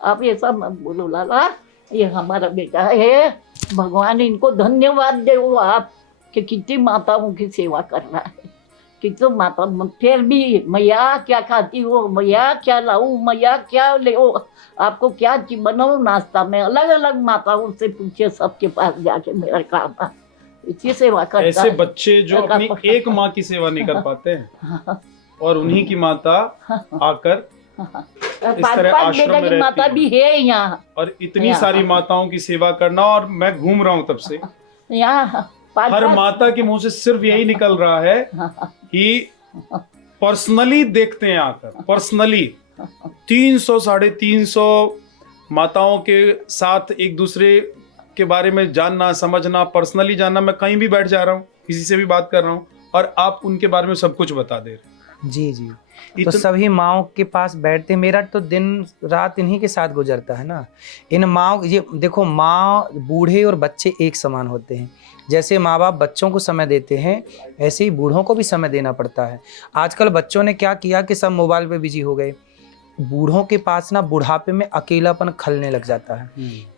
आप ये सब मत बोलो लाला, ये हमारा बेटा है, भगवान इनको धन्यवाद दे वो आप कि कितनी माताओं की सेवा कर रहा है। कितनी माता, फिर भी मैया क्या खाती हो, मैया क्या लाऊं, मैया क्या ले, आपको क्या बनाऊं नाश्ता में, अलग अलग माताओं से पूछे, सबके पास जाके मेरा काम है, इसी सेवा करता ऐसे है। बच्चे जो अपनी एक माँ की सेवा नहीं कर पाते हैं और उन्हीं की माता आकर इस तरह आश्रम में माता रहती भी है यहाँ, और इतनी सारी माताओं की सेवा करना। और मैं घूम रहा हूँ तब से, यहाँ हर माता के मुंह से सिर्फ यही निकल रहा है कि पर्सनली देखते हैं आकर, पर्सनली 300 350 माताओं के साथ एक दूसरे के बारे में जानना, समझना, पर्सनली जानना। मैं कहीं भी बैठ जा रहा हूँ, किसी से भी बात कर रहा हूँ और आप उनके बारे में सब कुछ बता दे रहे। जी तो सभी माओ के पास बैठते, मेरा तो दिन रात इन्हीं के साथ गुजरता है ना। इन माओ, ये देखो, माँ, बूढ़े और बच्चे एक समान होते हैं। जैसे माँ बाप बच्चों को समय देते हैं, ऐसे ही बूढ़ों को भी समय देना पड़ता है। आजकल बच्चों ने क्या किया कि सब मोबाइल पे बिजी हो गए। बूढ़ों के पास ना बुढ़ापे में अकेलापन खलने लग जाता है।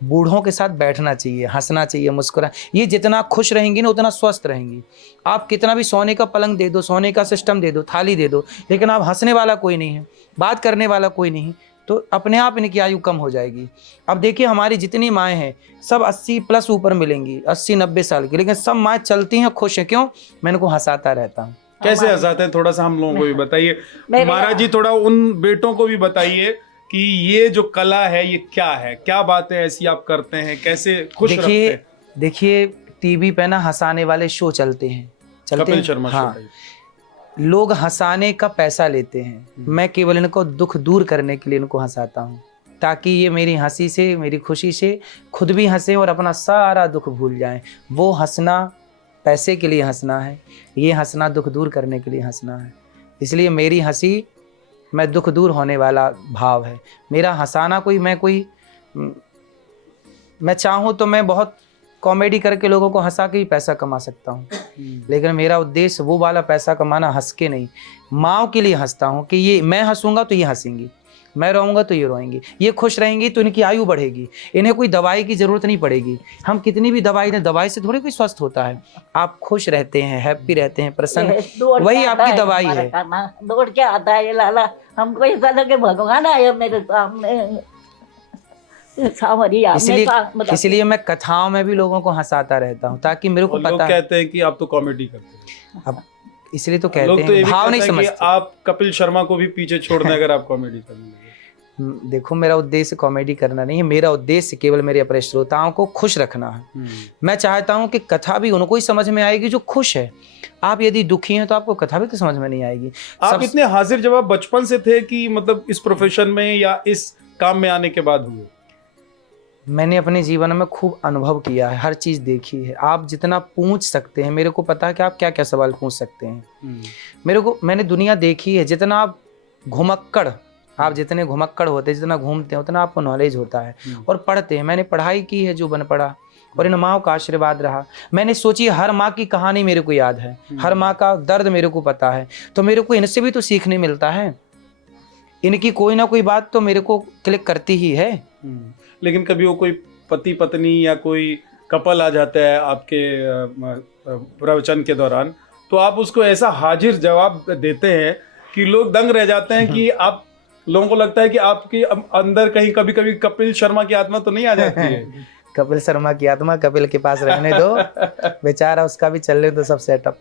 बूढ़ों के साथ बैठना चाहिए, हंसना चाहिए, मुस्कुरा, ये जितना खुश रहेंगी ना उतना स्वस्थ रहेंगी। आप कितना भी सोने का पलंग दे दो, सोने का सिस्टम दे दो, थाली दे दो, लेकिन आप हंसने वाला कोई नहीं है, बात करने वाला कोई नहीं, तो अपने आप इनकी आयु कम हो जाएगी। अब देखिए हमारी जितनी माएँ हैं सब 80+ ऊपर मिलेंगी, 80-90 साल की, लेकिन सब माएँ चलती हैं, खुश हैं। क्यों? मैं इनको हंसाता रहता हूँ। कैसे हंसाते हैं, थोड़ा सा हम लोगों को भी बताइए। महाराज जी थोड़ा उन बेटों को भी बताइए कि ये जो कला है ये क्या है, क्या बातें ऐसी आप करते हैं, कैसे खुश रखते हैं? देखिए टीवी पे ना हंसाने वाले शो चलते हैं, कपिल शर्मा शो। हाँ, लोग हंसाने का पैसा लेते हैं, मैं केवल इनको दुख दूर करने के लिए इनको हंसाता हूँ, ताकि ये मेरी हंसी से, मेरी खुशी से खुद भी हंसे और अपना सारा दुख भूल जाएं। वो हंसना पैसे के लिए हंसना है, ये हंसना दुख दूर करने के लिए हंसना है। इसलिए मेरी हंसी मैं दुख दूर होने वाला भाव है। मेरा हंसाना मैं चाहूँ तो मैं बहुत कॉमेडी करके लोगों को हंसा के ही पैसा कमा सकता हूँ, लेकिन मेरा उद्देश्य वो वाला पैसा कमाना हंस के नहीं, माँ के लिए हंसता हूँ कि ये मैं हंसूंगा तो ये हंसेंगी, मैं रोऊंगा तो ये रोएंगी, ये खुश रहेंगी तो इनकी आयु बढ़ेगी, इन्हें कोई दवाई की जरूरत नहीं पड़ेगी। हम कितनी भी दवाई दें, दवाई से थोड़ी कोई स्वस्थ होता है। आप खुश रहते हैं, हैप्पी रहते हैं, प्रसन्न, वही आपकी दवाई है। दौड़ के आता है ये लाला, हमको ऐसा लगे भगवान आया मेरे सामने। इसलिए मैं कथाओं में भी लोगों को हंसाता रहता हूँ, ताकि मेरे को पता है। कहते हैं कि आप तो कॉमेडी करते हैं। अब इसलिए तो कहते हैं, भाव नहीं समझते। आप कपिल शर्मा को भी पीछे छोड़ दें अगर आप कॉमेडी करने लगे। देखो, मेरा उद्देश्य कॉमेडी करना नहीं है, मेरा उद्देश्य केवल मेरे अपने श्रोताओं को खुश रखना है। मैं चाहता हूं कि कथा भी उनको ही समझ में आएगी जो खुश है। आप यदि दुखी हैं तो आपको कथा भी तो समझ में नहीं आएगी। आप इतने हाजिर जवाब बचपन से थे कि मतलब इस प्रोफेशन में या इस काम में आने के बाद हुए? मैंने अपने जीवन में खूब अनुभव किया है, हर चीज़ देखी है। आप जितना पूछ सकते हैं, मेरे को पता है कि आप क्या क्या सवाल पूछ सकते हैं। मैंने दुनिया देखी है। जितना आप जितने घुमक्कड़ होते हैं, जितना घूमते हैं, उतना आपको नॉलेज होता है और पढ़ते हैं। मैंने पढ़ाई की है जो बन पढ़ा, और इन माँओं का आशीर्वाद रहा। मैंने सोची हर माँ की कहानी मेरे को याद है, हर माँ का दर्द मेरे को पता है, तो मेरे को इनसे भी तो सीखने मिलता है। इनकी कोई ना कोई बात तो मेरे को क्लिक करती ही है। लेकिन कभी वो कोई पति पत्नी या कोई कपल आ जाता है आपके प्रवचन के दौरान, तो आप उसको ऐसा हाजिर जवाब देते हैं कि लोग दंग रह जाते हैं कि आप लोगों को लगता है कि आपके अंदर कहीं कभी कभी कपिल शर्मा की आत्मा तो नहीं आ जाती है? कपिल शर्मा की आत्मा कपिल के पास रहने दो, बेचारा, उसका भी चलने दो सब सेटअप।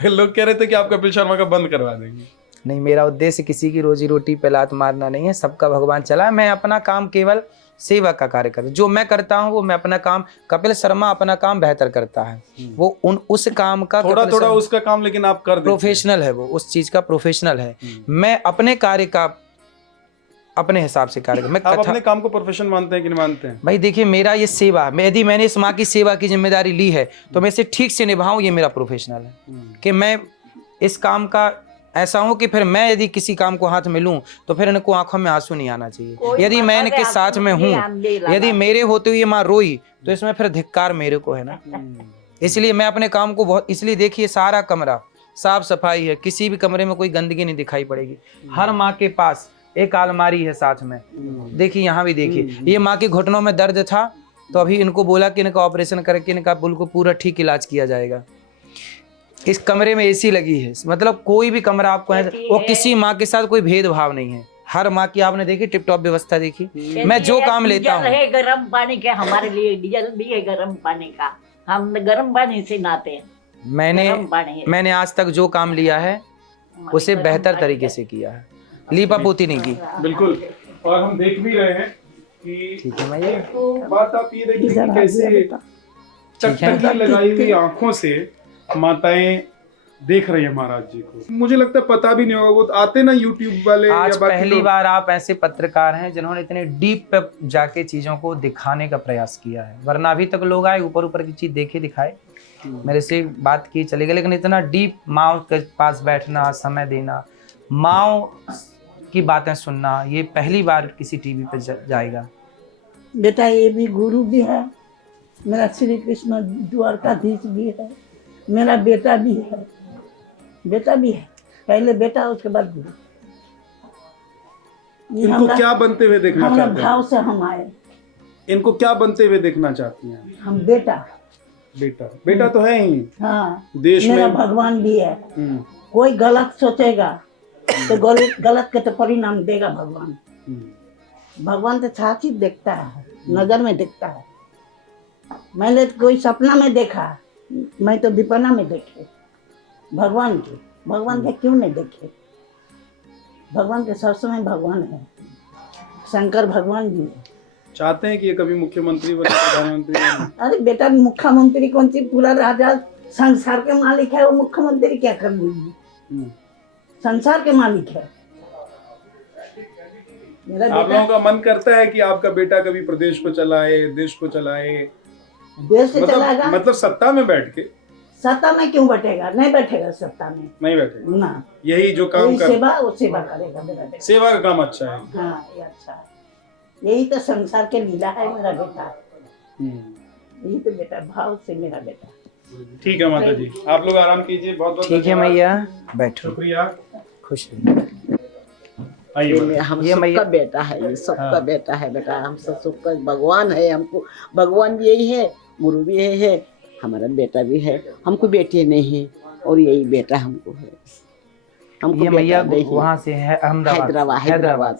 लोग कह रहे थे कि आप कपिल शर्मा का बंद करवा देंगे। नहीं, मेरा उद्देश्य किसी की रोजी रोटी पे लात मारना नहीं है, सबका भगवान चला है। मैं अपना काम केवल सेवा का कार्य कर, जो मैं करता हूँ वो मैं अपना काम, कपिल शर्मा अपना काम बेहतर करता है, वो उस काम का थोड़ा उसका काम, लेकिन आप कर प्रोफेशनल है, वो उस चीज का प्रोफेशनल है। मैं अपने कार्य का अपने हिसाब से कार्य मैं आप अपने काम को प्रोफेशन मानते हैं कि नहीं मानते हैं? भाई देखिए, मेरा ये सेवा, यदि मैंने इस माँ की सेवा की जिम्मेदारी ली है तो मैं इसे ठीक से निभाऊं, ये मेरा प्रोफेशनल है। कि मैं इस काम का ऐसा हूं कि फिर मैं यदि किसी काम को हाथ में लूं तो फिर इनको आंखों में आंसू नहीं आना चाहिए। यदि मैं इनके साथ में हूं, यदि मेरे होते हुए माँ रोई तो इसमें फिर धिक्कार मेरे को है ना। इसलिए मैं अपने काम को बहुत, इसलिए देखिए सारा कमरा साफ सफाई है, किसी भी कमरे में कोई गंदगी नहीं दिखाई पड़ेगी। हर माँ के पास एक अलमारी है साथ में, देखिए यहाँ भी देखिए, ये माँ के घुटनों में दर्द था तो अभी इनको बोला कि इनका ऑपरेशन करके इनका बिल्कुल पूरा ठीक इलाज किया जाएगा। इस कमरे में एसी लगी है, मतलब कोई भी कमरा आपको है, वो किसी माँ के साथ कोई भेदभाव नहीं है। हर माँ की आपने देखी टिप टॉप व्यवस्था देखी। मैं जो काम लेता हूँ, गर्म पानी का हमारे लिए डीजल भी है, गर्म पानी का, हम गर्म पानी से नहाते हैं। मैंने आज तक जो काम लिया है उसे बेहतर तरीके से किया है, लीपा पोती नहीं की। बिल्कुल। और हम देख भी रहे हैं कि ठीक है भैया, बात आप ये देखिए कि कैसे टकटकी लगाई हुई आंखों से माताएं देख रही है महाराज जी को। मुझे लगता है पता भी नहीं होगा, वो आते ना यूट्यूब वाले। आज पहली बार आप ऐसे पत्रकार हैं जिन्होंने इतने डीप पे जाके चीजों को दिखाने का प्रयास किया है, वरना अभी तक लोग आए ऊपर ऊपर की चीज देखे दिखाए, मेरे से बात की चले गए, लेकिन इतना डीप माँ के पास बैठना, समय देना, माँ की बातें सुनना, ये पहली बार किसी टीवी पे जाएगा। बेटा ये भी गुरु भी है, मेरा श्री कृष्ण द्वारकाधीश भी है, मेरा बेटा भी है, पहले बेटा उसके बाद गुरु। इनको क्या बनते हुए देखना चाहते हैं? भाव से हम आए। इनको क्या बनते हुए देखना चाहती हैं? हम बेटा तो है ही। हाँ, देश मेरा में भगवान भी है। कोई गलत सोचेगा तो गलत के तो परिणाम देगा भगवान। भगवान तो साची देखता है, नजर में देखता है। मैंने कोई सपना में देखा, मैं तो विपना में देखे भगवान के क्यों नहीं देखे? भगवान के सब समय भगवान है, शंकर भगवान जी है। चाहते हैं कि ये कभी मुख्यमंत्री बने, प्रधानमंत्री बने? अरे बेटा, मुख्यमंत्री कौन सी, पूरा राजा संसार के मालिक है, वो मुख्यमंत्री क्या कर देगी? संसार के मालिक है। आप लोगों का मन करता है कि आपका बेटा कभी प्रदेश को चलाए, देश को चलाए? देश से चलाएगा मतलब सत्ता में बैठ के? सत्ता में क्यों बैठेगा? नहीं बैठेगा सत्ता में, नहीं बैठेगा ना। यही जो काम कर सेवा, वो सेवा करेगा मेरा बेटा। सेवा का काम अच्छा है। हाँ, ये अच्छा है, यही तो संसार के लीला है मेरा बेटा। यही तो बेटा, भाव से मेरा बेटा। ठीक है माता जी, आप लोग आराम कीजिए। बहुत बहुत ठीक है मैया, बैठो, शुक्रिया, खुश रहिए। हम सबका बेटा है, ये सबका बेटा है बेटा, हम सबका भगवान है। हमको भगवान भी यही है, गुरु भी यही है, हमारा बेटा भी है। हमको बेटे नहीं है और यही बेटा हमको है। हमको ये मैया वहाँ से है, हैदराबाद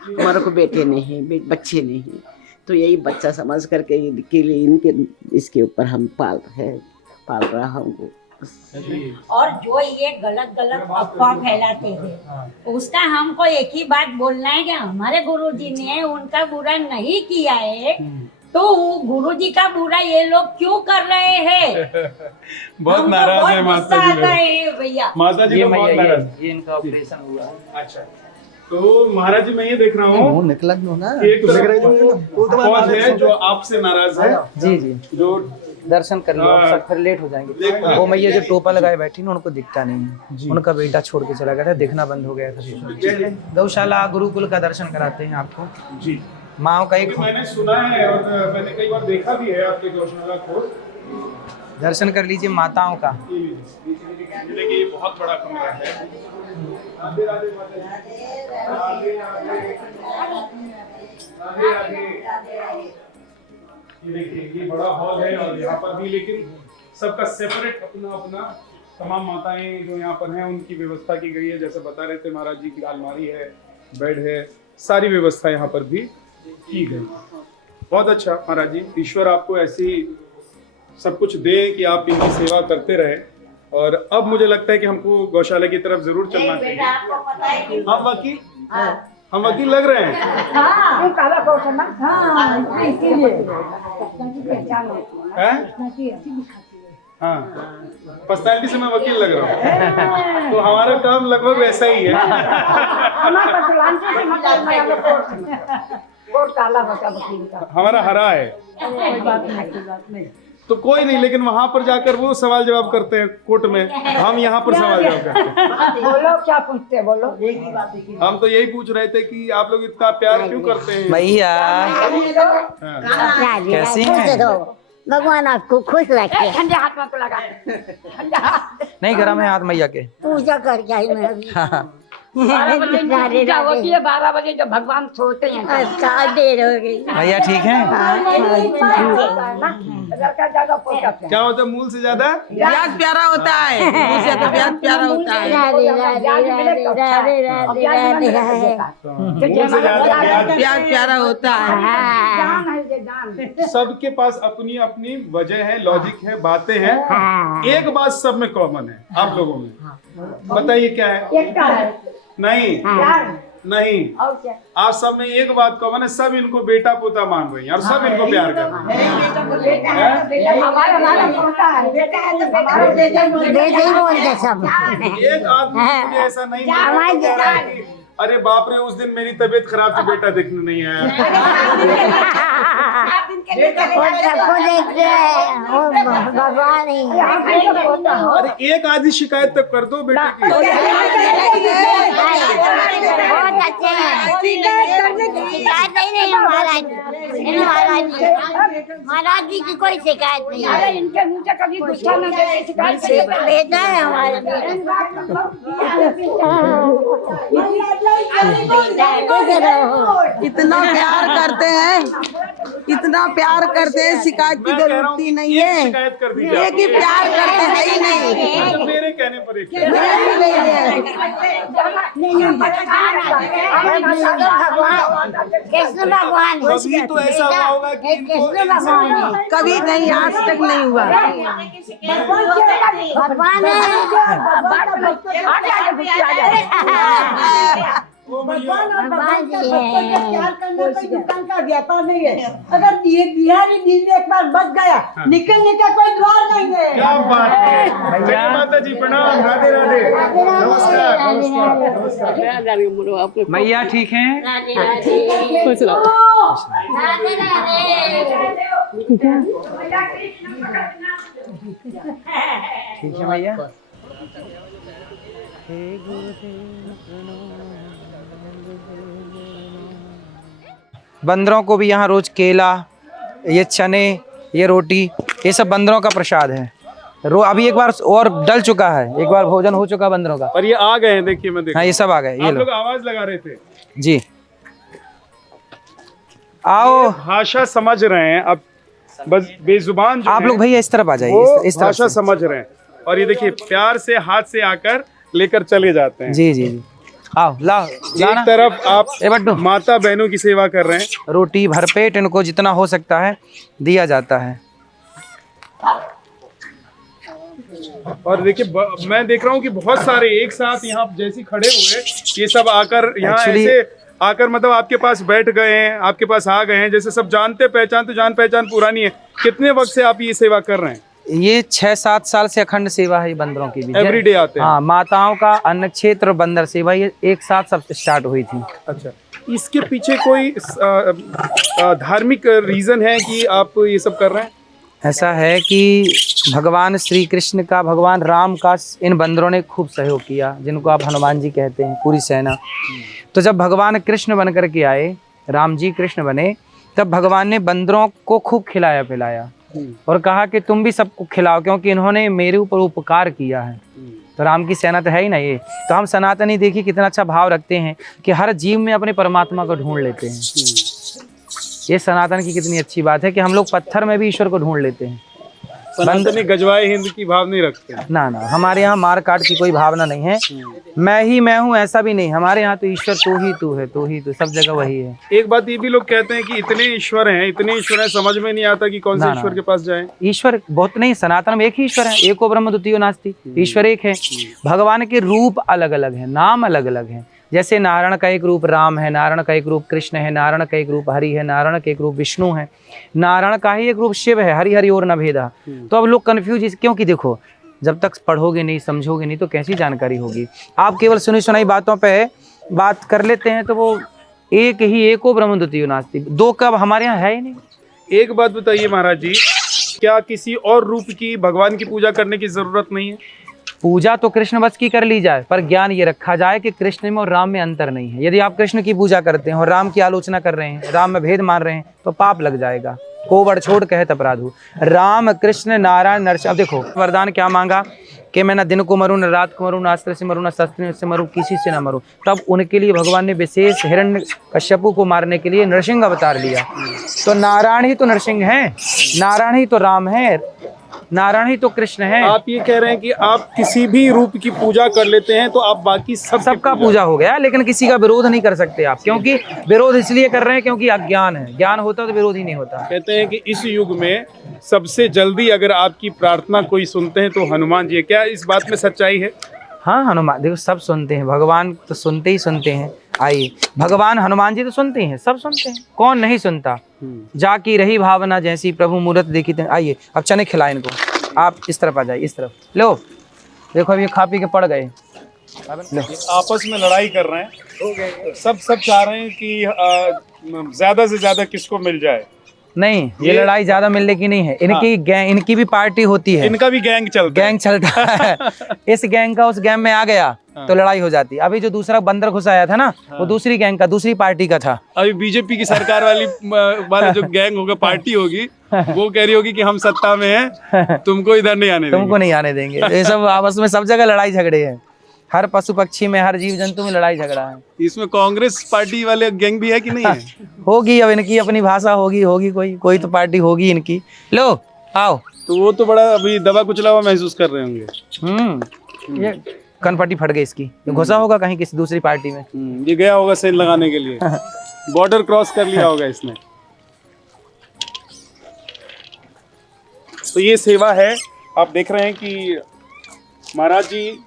हमारे को बेटे नहीं, बच्चे नहीं, तो यही बच्चा समझ करके के लिए इनके इसके ऊपर हम पाल रहा हमको और जो ये गलत गलत अफवाह फैलाते हैं उसका हमको एक ही बात बोलना है कि हमारे गुरुजी ने उनका बुरा नहीं किया है, तो वो गुरुजी का बुरा ये लोग क्यों कर रहे हैं? बहुत नाराज है माता जी लोग। भैया माता जी ये लोग बहुत मैया नाराज। ये इनका ऑपरेशन हुआ है। अच्छा, तो महाराज जी मैं ये देख रहा हूँ निकला क्यों ना कि एक फौज है जो आपसे नाराज है, जी जी, जो दर्शन कर लो आप सब, फिर लेट हो जाएंगे। वो मैया जो टोपा लगाए बैठी ना उनको दिखता नहीं है, उनका बेटा छोड़ के चला गया था, दिखना बंद हो गया था। गौशाला गुरुकुल का दर्शन कराते हैं आपको जी। माँ का एक मैंने सुना है और मैंने कई बार देखा भी है आपके गौशाला को। दर्शन कर लीजिए माताओं का। देखिए ये बहुत बड़ा कमरा है। राधे राधे माता जी। राधे राधे। ये देखिए ये बड़ा हॉल है और यहाँ पर भी लेकिन सबका सेपरेट अपना अपना तमाम माताएं जो यहाँ पर हैं उनकी व्यवस्था की गई है। जैसे बता रहे थे महाराज जी की अलमारी है, बेड है, सारी व्यवस्था यहाँ पर भी की गई। बहुत अच्छा महाराज जी, ईश्वर आपको ऐसी सब कुछ दे कि आप इनकी सेवा करते रहे। और अब मुझे लगता है कि हमको गौशाला की तरफ जरूर चलना चाहिए। हम वकील लग रहे हैं। हाँ, पर्सनैलिटी से मैं वकील लग रहा हूँ, तो हमारा काम लगभग वैसा ही है। हमारा हरा है तो कोई नहीं, लेकिन वहाँ पर जाकर वो सवाल जवाब करते हैं कोर्ट में, हम यहाँ पर सवाल जवाब करते हैं। बोलो क्या पूछते बोलो। हम तो यही पूछ रहे थे कि आप लोग इतना प्यार क्यों करते हैं? मैया कैसी हैं? भगवान आपको खुश रखे। ठंडे हाथ में लगा नहीं गरम है हाथ मैया के। पूजा करके आई मैं अभी। 12 बजे पूजा होती है, 12 बजे जब भगवान सोते हैं। अच्छा देर हो गई। मैया ठीक है? क्या होता है मूल से ज्यादा प्याज प्यारा होता है, मूल से तो प्याज प्यारा होता है। राधे राधे राधे राधे राधे राधे। मूल से ज्यादा प्याज प्यारा होता है। सबके पास अपनी अपनी वजह है, लॉजिक है, बातें हैं। एक बात सब में कॉमन है आप लोगों में, बताइए क्या है? नहीं नहीं, आप सब में एक बात कॉमन है, सब इनको बेटा पोता मान रही हैं और सब इनको प्यार कर रही हैं। एक आदमी मुझे ऐसा नहीं कह रहा है कि अरे बाप रे उस दिन मेरी तबीयत खराब थी, बेटा देखने नहीं आया। भगवान अरे एक आधी शिकायत तो कर दो बेटे की। बहुत अच्छे हैं, शिकायत नहीं महाराज जी की कोई शिकायत नहीं है। इनके मुँह से कभी गुस्सा न दे, शिकायत बेटा है हमारा इतना प्यार करते हैं, इतना प्यार करते हैं, शिकायत की जरूरत ही नहीं है। शिकायत कर दीजिए, एक ही प्यार करते हैं ही नहीं। तो मेरे कहने पर एक कृष्ण भगवान कभी तो ऐसा हुआ होगा कि कृष्ण भगवान कभी नहीं, आज तक नहीं हुआ। भगवान प्यार करने कोई दुकान का व्यापार नहीं है। अगर बिहारी दिल में एक बार बच गया, निकलने का कोई द्वार नहीं है। क्या बात है। चलिए माता जी प्रणाम, राधे राधे, नमस्कार नमस्कार। मैया ठीक है? ठीक है मैया। बंदरों को भी यहाँ रोज केला, ये चने, ये रोटी, ये सब बंदरों का प्रसाद है। अभी एक बार और डल चुका है, एक बार भोजन हो चुका बंदरों का। और ये आ गए हैं, देखिए मैं देख। हाँ ये सब आ गए। ये आप लोग आवाज लगा रहे थे जी, आओ। भाषा समझ रहे हैं अब, बस बेजुबान आप लोग भैया इस तरफ आ जाइए, इस तरफ भाषा समझ रहे हैं। और ये देखिए प्यार से हाथ से आकर लेकर चले जाते हैं। जी जी जी, आओ लाओ। एक तरफ आप माता बहनों की सेवा कर रहे हैं, रोटी भरपेट इनको जितना हो सकता है दिया जाता है। और देखिए मैं देख रहा हूँ कि बहुत सारे एक साथ यहाँ जैसे खड़े हुए ये सब आकर यहाँ ऐसे आकर मतलब आपके पास बैठ गए हैं, आपके पास आ गए हैं, जैसे सब जानते पहचानते, जान पहचान पुरानी है। कितने वक्त से आप ये सेवा कर रहे हैं? ये 6-7 साल से अखंड सेवा है बंदरों की भी। एवरीडे आते हैं? हाँ, माताओं का अन्न क्षेत्र और बंदर सेवा ये एक साथ सब स्टार्ट हुई थी। अच्छा, इसके पीछे कोई धार्मिक रीजन है कि आप ये सब कर रहे हैं? ऐसा है कि भगवान श्री कृष्ण का, भगवान राम का इन बंदरों ने खूब सहयोग किया, जिनको आप हनुमान जी कहते हैं, पूरी सेना। तो जब भगवान कृष्ण बन करके आए, राम जी कृष्ण बने, तब भगवान ने बंदरों को खूब खिलाया पिलाया और कहा कि तुम भी सबको खिलाओ, क्योंकि इन्होंने मेरे ऊपर उपकार किया है। तो राम की सेना तो है ही ना ये। तो हम सनातनी देखिए कितना अच्छा भाव रखते हैं कि हर जीव में अपने परमात्मा को ढूंढ लेते हैं। ये सनातन की कितनी अच्छी बात है कि हम लोग पत्थर में भी ईश्वर को ढूंढ लेते हैं। सनातनी गजवाए हिंद की भाव नहीं रखते। ना ना, हमारे यहाँ मार काट की कोई भावना नहीं है। मैं ही मैं हूँ ऐसा भी नहीं, हमारे यहाँ तो ईश्वर तू ही तू है, तू ही तू, सब जगह वही है। एक बात ये भी लोग कहते हैं कि इतने ईश्वर हैं, समझ में नहीं आता कि कौन से ईश्वर के पास जाएं। ईश्वर बहुत नहीं, सनातन में एक ही ईश्वर है, एको ब्रह्म द्वितीयो नास्ति। ईश्वर एक है, भगवान के रूप अलग अलग है, नाम अलग अलग है। जैसे नारायण का एक रूप राम है, नारायण का एक रूप कृष्ण है, नारायण का एक रूप हरि है, नारायण का एक रूप विष्णु है, नारायण का ही एक रूप शिव है, हरि हरि और न भेदा। तो अब लोग कंफ्यूज, क्योंकि देखो जब तक पढ़ोगे नहीं, समझोगे नहीं, तो कैसी जानकारी होगी। आप केवल सुनी सुनाई बातों पे बात कर लेते हैं, तो वो एक ही एको ब्रह्म द्वितीयो नास्ति, दो कब हमारे यहाँ है ही नहीं। एक बात बताइए महाराज जी, क्या किसी और रूप की भगवान की पूजा करने की जरूरत नहीं है? पूजा तो कृष्ण वश की कर ली जाए, पर ज्ञान ये रखा जाए कि कृष्ण में और राम में अंतर नहीं है। यदि आप कृष्ण की पूजा करते हैं और राम की आलोचना कर रहे हैं, राम में भेद मान रहे हैं, तो पाप लग जाएगा। कोवड़ छोड़ कहत अपराधु। राम कृष्ण नारायण नरसिंह। अब देखो वरदान क्या मांगा कि मैं न दिन को मरूं, न रात को मरूं, न अस्त्र से मरूं, न शस्त्र से मरूं, किसी से न मरूं। तब उनके लिए भगवान ने विशेष हिरण्य कश्यपु को मारने के लिए नरसिंह अवतार लिया। तो नारायण ही तो नरसिंह है, नारायण ही तो राम है, नारायण ही तो कृष्ण है। आप ये कह रहे हैं कि आप किसी भी रूप की पूजा कर लेते हैं तो आप बाकी सबका पूजा हो गया, लेकिन किसी का विरोध नहीं कर सकते आप, क्योंकि विरोध इसलिए कर रहे हैं क्योंकि अज्ञान है। ज्ञान होता तो विरोध ही नहीं होता। कहते हैं कि इस युग में सबसे जल्दी अगर आपकी प्रार्थना कोई सुनते हैं तो हनुमान जी है। क्या इस बात में सच्चाई है? हाँ, हनुमान देखो सब सुनते हैं, भगवान तो सुनते ही सुनते हैं। आइए, भगवान हनुमान जी तो सुनते हैं, सब सुनते हैं, कौन नहीं सुनता। जाकी रही भावना जैसी प्रभु मूरत देखी। आइए अब चने खिलाए इनको, आप इस तरफ आ जाइए, इस तरफ लो। देखो अभी खा पी के पड़ गए, आपस में लड़ाई कर रहे हैं, सब चाह रहे हैं कि ज्यादा से ज्यादा किसको मिल जाए। नहीं, ये लड़ाई ज्यादा मिलने की नहीं है। इनकी गैंग, इनकी भी पार्टी होती है, इनका भी गैंग चलता है। इस गैंग का उस गैंग में आ गया तो लड़ाई हो जाती। अभी जो दूसरा बंदर घुस आया था ना, वो दूसरी गैंग का, दूसरी पार्टी का था। अभी बीजेपी की सरकार वाले जो गैंग होगा, पार्टी होगी, वो कह रही होगी कि हम सत्ता में हैं, तुमको इधर नहीं आने देंगे, तुमको नहीं आने देंगे। ये सब आपस में सब जगह लड़ाई झगड़े हैं, हर पशु पक्षी में, हर जीव जंतु में लड़ाई झगड़ा है। इसमें कांग्रेस पार्टी वाले गैंग भी है कि नहीं है? होगी, अब इनकी अपनी भाषा होगी कोई तो पार्टी होगी इनकी। लो आओ। तो वो तो बड़ा अभी दबा कुचला हुआ महसूस कर रहे होंगे। ये कनपट्टी फट गई इसकी, घुसा होगा कहीं किसी दूसरी पार्टी में। ये गया होगा सेल लगाने के लिए, बॉर्डर क्रॉस कर लिया होगा इसने। तो ये सेवा है, आप देख रहे हैं कि महाराज जी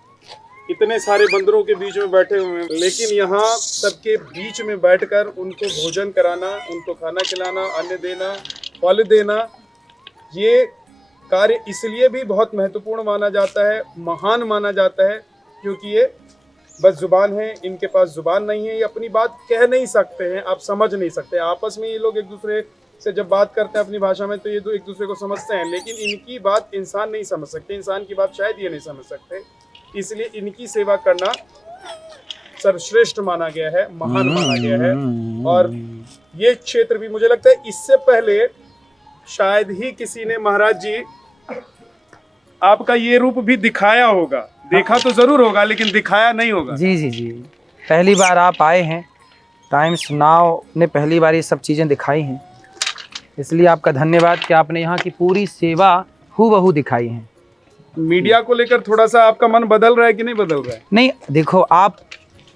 इतने सारे बंदरों के बीच में बैठे हुए हैं, लेकिन यहाँ सबके बीच में बैठकर उनको भोजन कराना, उनको खाना खिलाना, अन्न देना, फल देना, ये कार्य इसलिए भी बहुत महत्वपूर्ण माना जाता है, महान माना जाता है, क्योंकि ये बस जुबान है, इनके पास जुबान नहीं है, ये अपनी बात कह नहीं सकते हैं, आप समझ नहीं सकते। आपस में ये लोग एक दूसरे से जब बात करते हैं अपनी भाषा में तो ये तो एक दूसरे को समझते हैं, लेकिन इनकी बात इंसान नहीं समझ सकते, इंसान की बात शायद ये नहीं समझ सकते। इसलिए इनकी सेवा करना सर्वश्रेष्ठ माना गया है, महान माना गया है। और ये क्षेत्र भी मुझे लगता है इससे पहले शायद ही किसी ने महाराज जी आपका ये रूप भी दिखाया होगा। देखा तो जरूर होगा लेकिन दिखाया नहीं होगा। जी जी जी, पहली बार आप आए हैं, टाइम्स नाउ ने पहली बार ये सब चीज़ें दिखाई हैं, इसलिए आपका धन्यवाद कि आपने यहाँ की पूरी सेवा हूबहू दिखाई है। मीडिया को लेकर थोड़ा सा आपका मन बदल रहा है कि नहीं बदल रहा है? नहीं, देखो आप,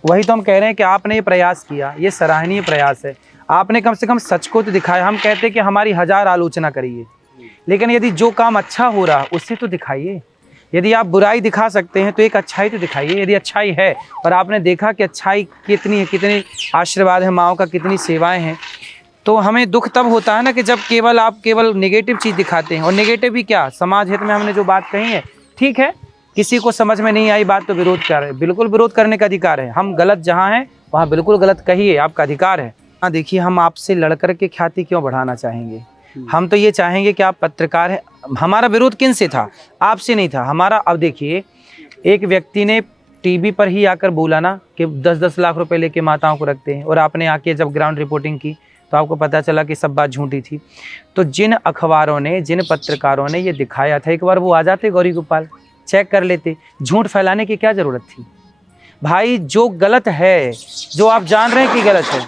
वही तो हम कह रहे हैं कि आपने ये प्रयास किया, ये सराहनीय प्रयास है। आपने कम से कम सच को तो दिखाया। हम कहते हैं कि हमारी 1000 आलोचना करिए, लेकिन यदि जो काम अच्छा हो रहा उससे तो दिखाइए। यदि आप बुराई दिखा सकते हैं तो एक अच्छाई तो दिखाइए। यदि अच्छाई है और आपने देखा कि अच्छाई कितनी है, कितने आशीर्वाद है माओ का, कितनी सेवाएं हैं, तो हमें दुख तब होता है ना कि जब केवल आप केवल नेगेटिव चीज़ दिखाते हैं। और नेगेटिव भी क्या, समाज हित में हमने जो बात कही है, ठीक है, किसी को समझ में नहीं आई बात तो विरोध कर रहे हैं, बिल्कुल विरोध करने का अधिकार है। हम गलत जहाँ हैं वहाँ बिल्कुल गलत कहिए, आपका अधिकार है। हाँ देखिए, हम आपसे लड़कर के ख्याति क्यों बढ़ाना चाहेंगे? हम तो ये चाहेंगे कि आप पत्रकार हैं। हमारा विरोध किन से था? आपसे नहीं था हमारा। अब देखिए, एक व्यक्ति ने टीवी पर ही आकर बोला ना कि 10-10 लाख रुपए लेके माताओं को रखते हैं, और आपने आके जब ग्राउंड रिपोर्टिंग की तो आपको पता चला कि सब बात झूठी थी। तो जिन अखबारों ने, जिन पत्रकारों ने ये दिखाया था, एक बार वो आ जाते गौरी गोपाल, चेक कर लेते। झूठ फैलाने की क्या ज़रूरत थी भाई? जो गलत है, जो आप जान रहे हैं कि गलत है।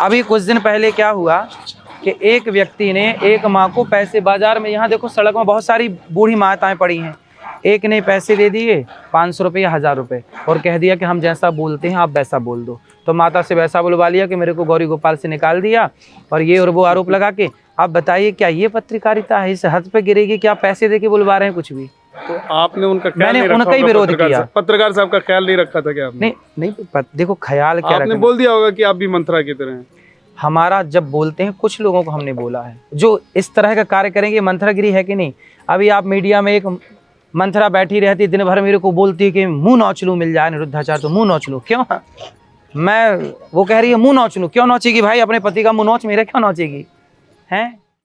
अभी कुछ दिन पहले क्या हुआ कि एक व्यक्ति ने एक माँ को पैसे, बाजार में, यहाँ देखो सड़क में बहुत सारी बूढ़ी माताएं पड़ी हैं, एक ने पैसे दे दिए 500 रुपये या 1000 रुपये, और कह दिया कि हम जैसा बोलते हैं आप वैसा बोल दो। तो माता से वैसा बुलवा लिया कि मेरे को गौरी गोपाल से निकाल दिया, और ये और वो आरोप लगा के। आप बताइए क्या ये पत्रकारिता है? इस हद पे गिरेगी कि आप पैसे दे के बुलवा रहे हैं कुछ भी? तो आपने उनका ख्याल मैंने नहीं रखा उनका ही होगा, विरोध किया। पत्रकार साहब का ख्याल नहीं रखा था क्या आपने? नहीं, देखो ख्याल क्या आपने रखना? बोल दिया होगा कि आप भी मंत्रा की तरह हैं। हमारा जब बोलते हैं, कुछ लोगों को हमने बोला है जो इस तरह का कार्य करेंगे, मंथरागिरी है कि नहीं? अभी आप मीडिया में एक मंथरा बैठी रहती, दिन भर मेरे को बोलती है कि मुंह नोच लूँ, मिल जाए निरुद्धाचार तो मुंह नोच लूँ। क्यों? मैं, वो कह रही है मुंह नोच लूँ, क्यों नोचेगी भाई? अपने पति का मुंह नोच, मेरा क्यों नोचेगी? हैं?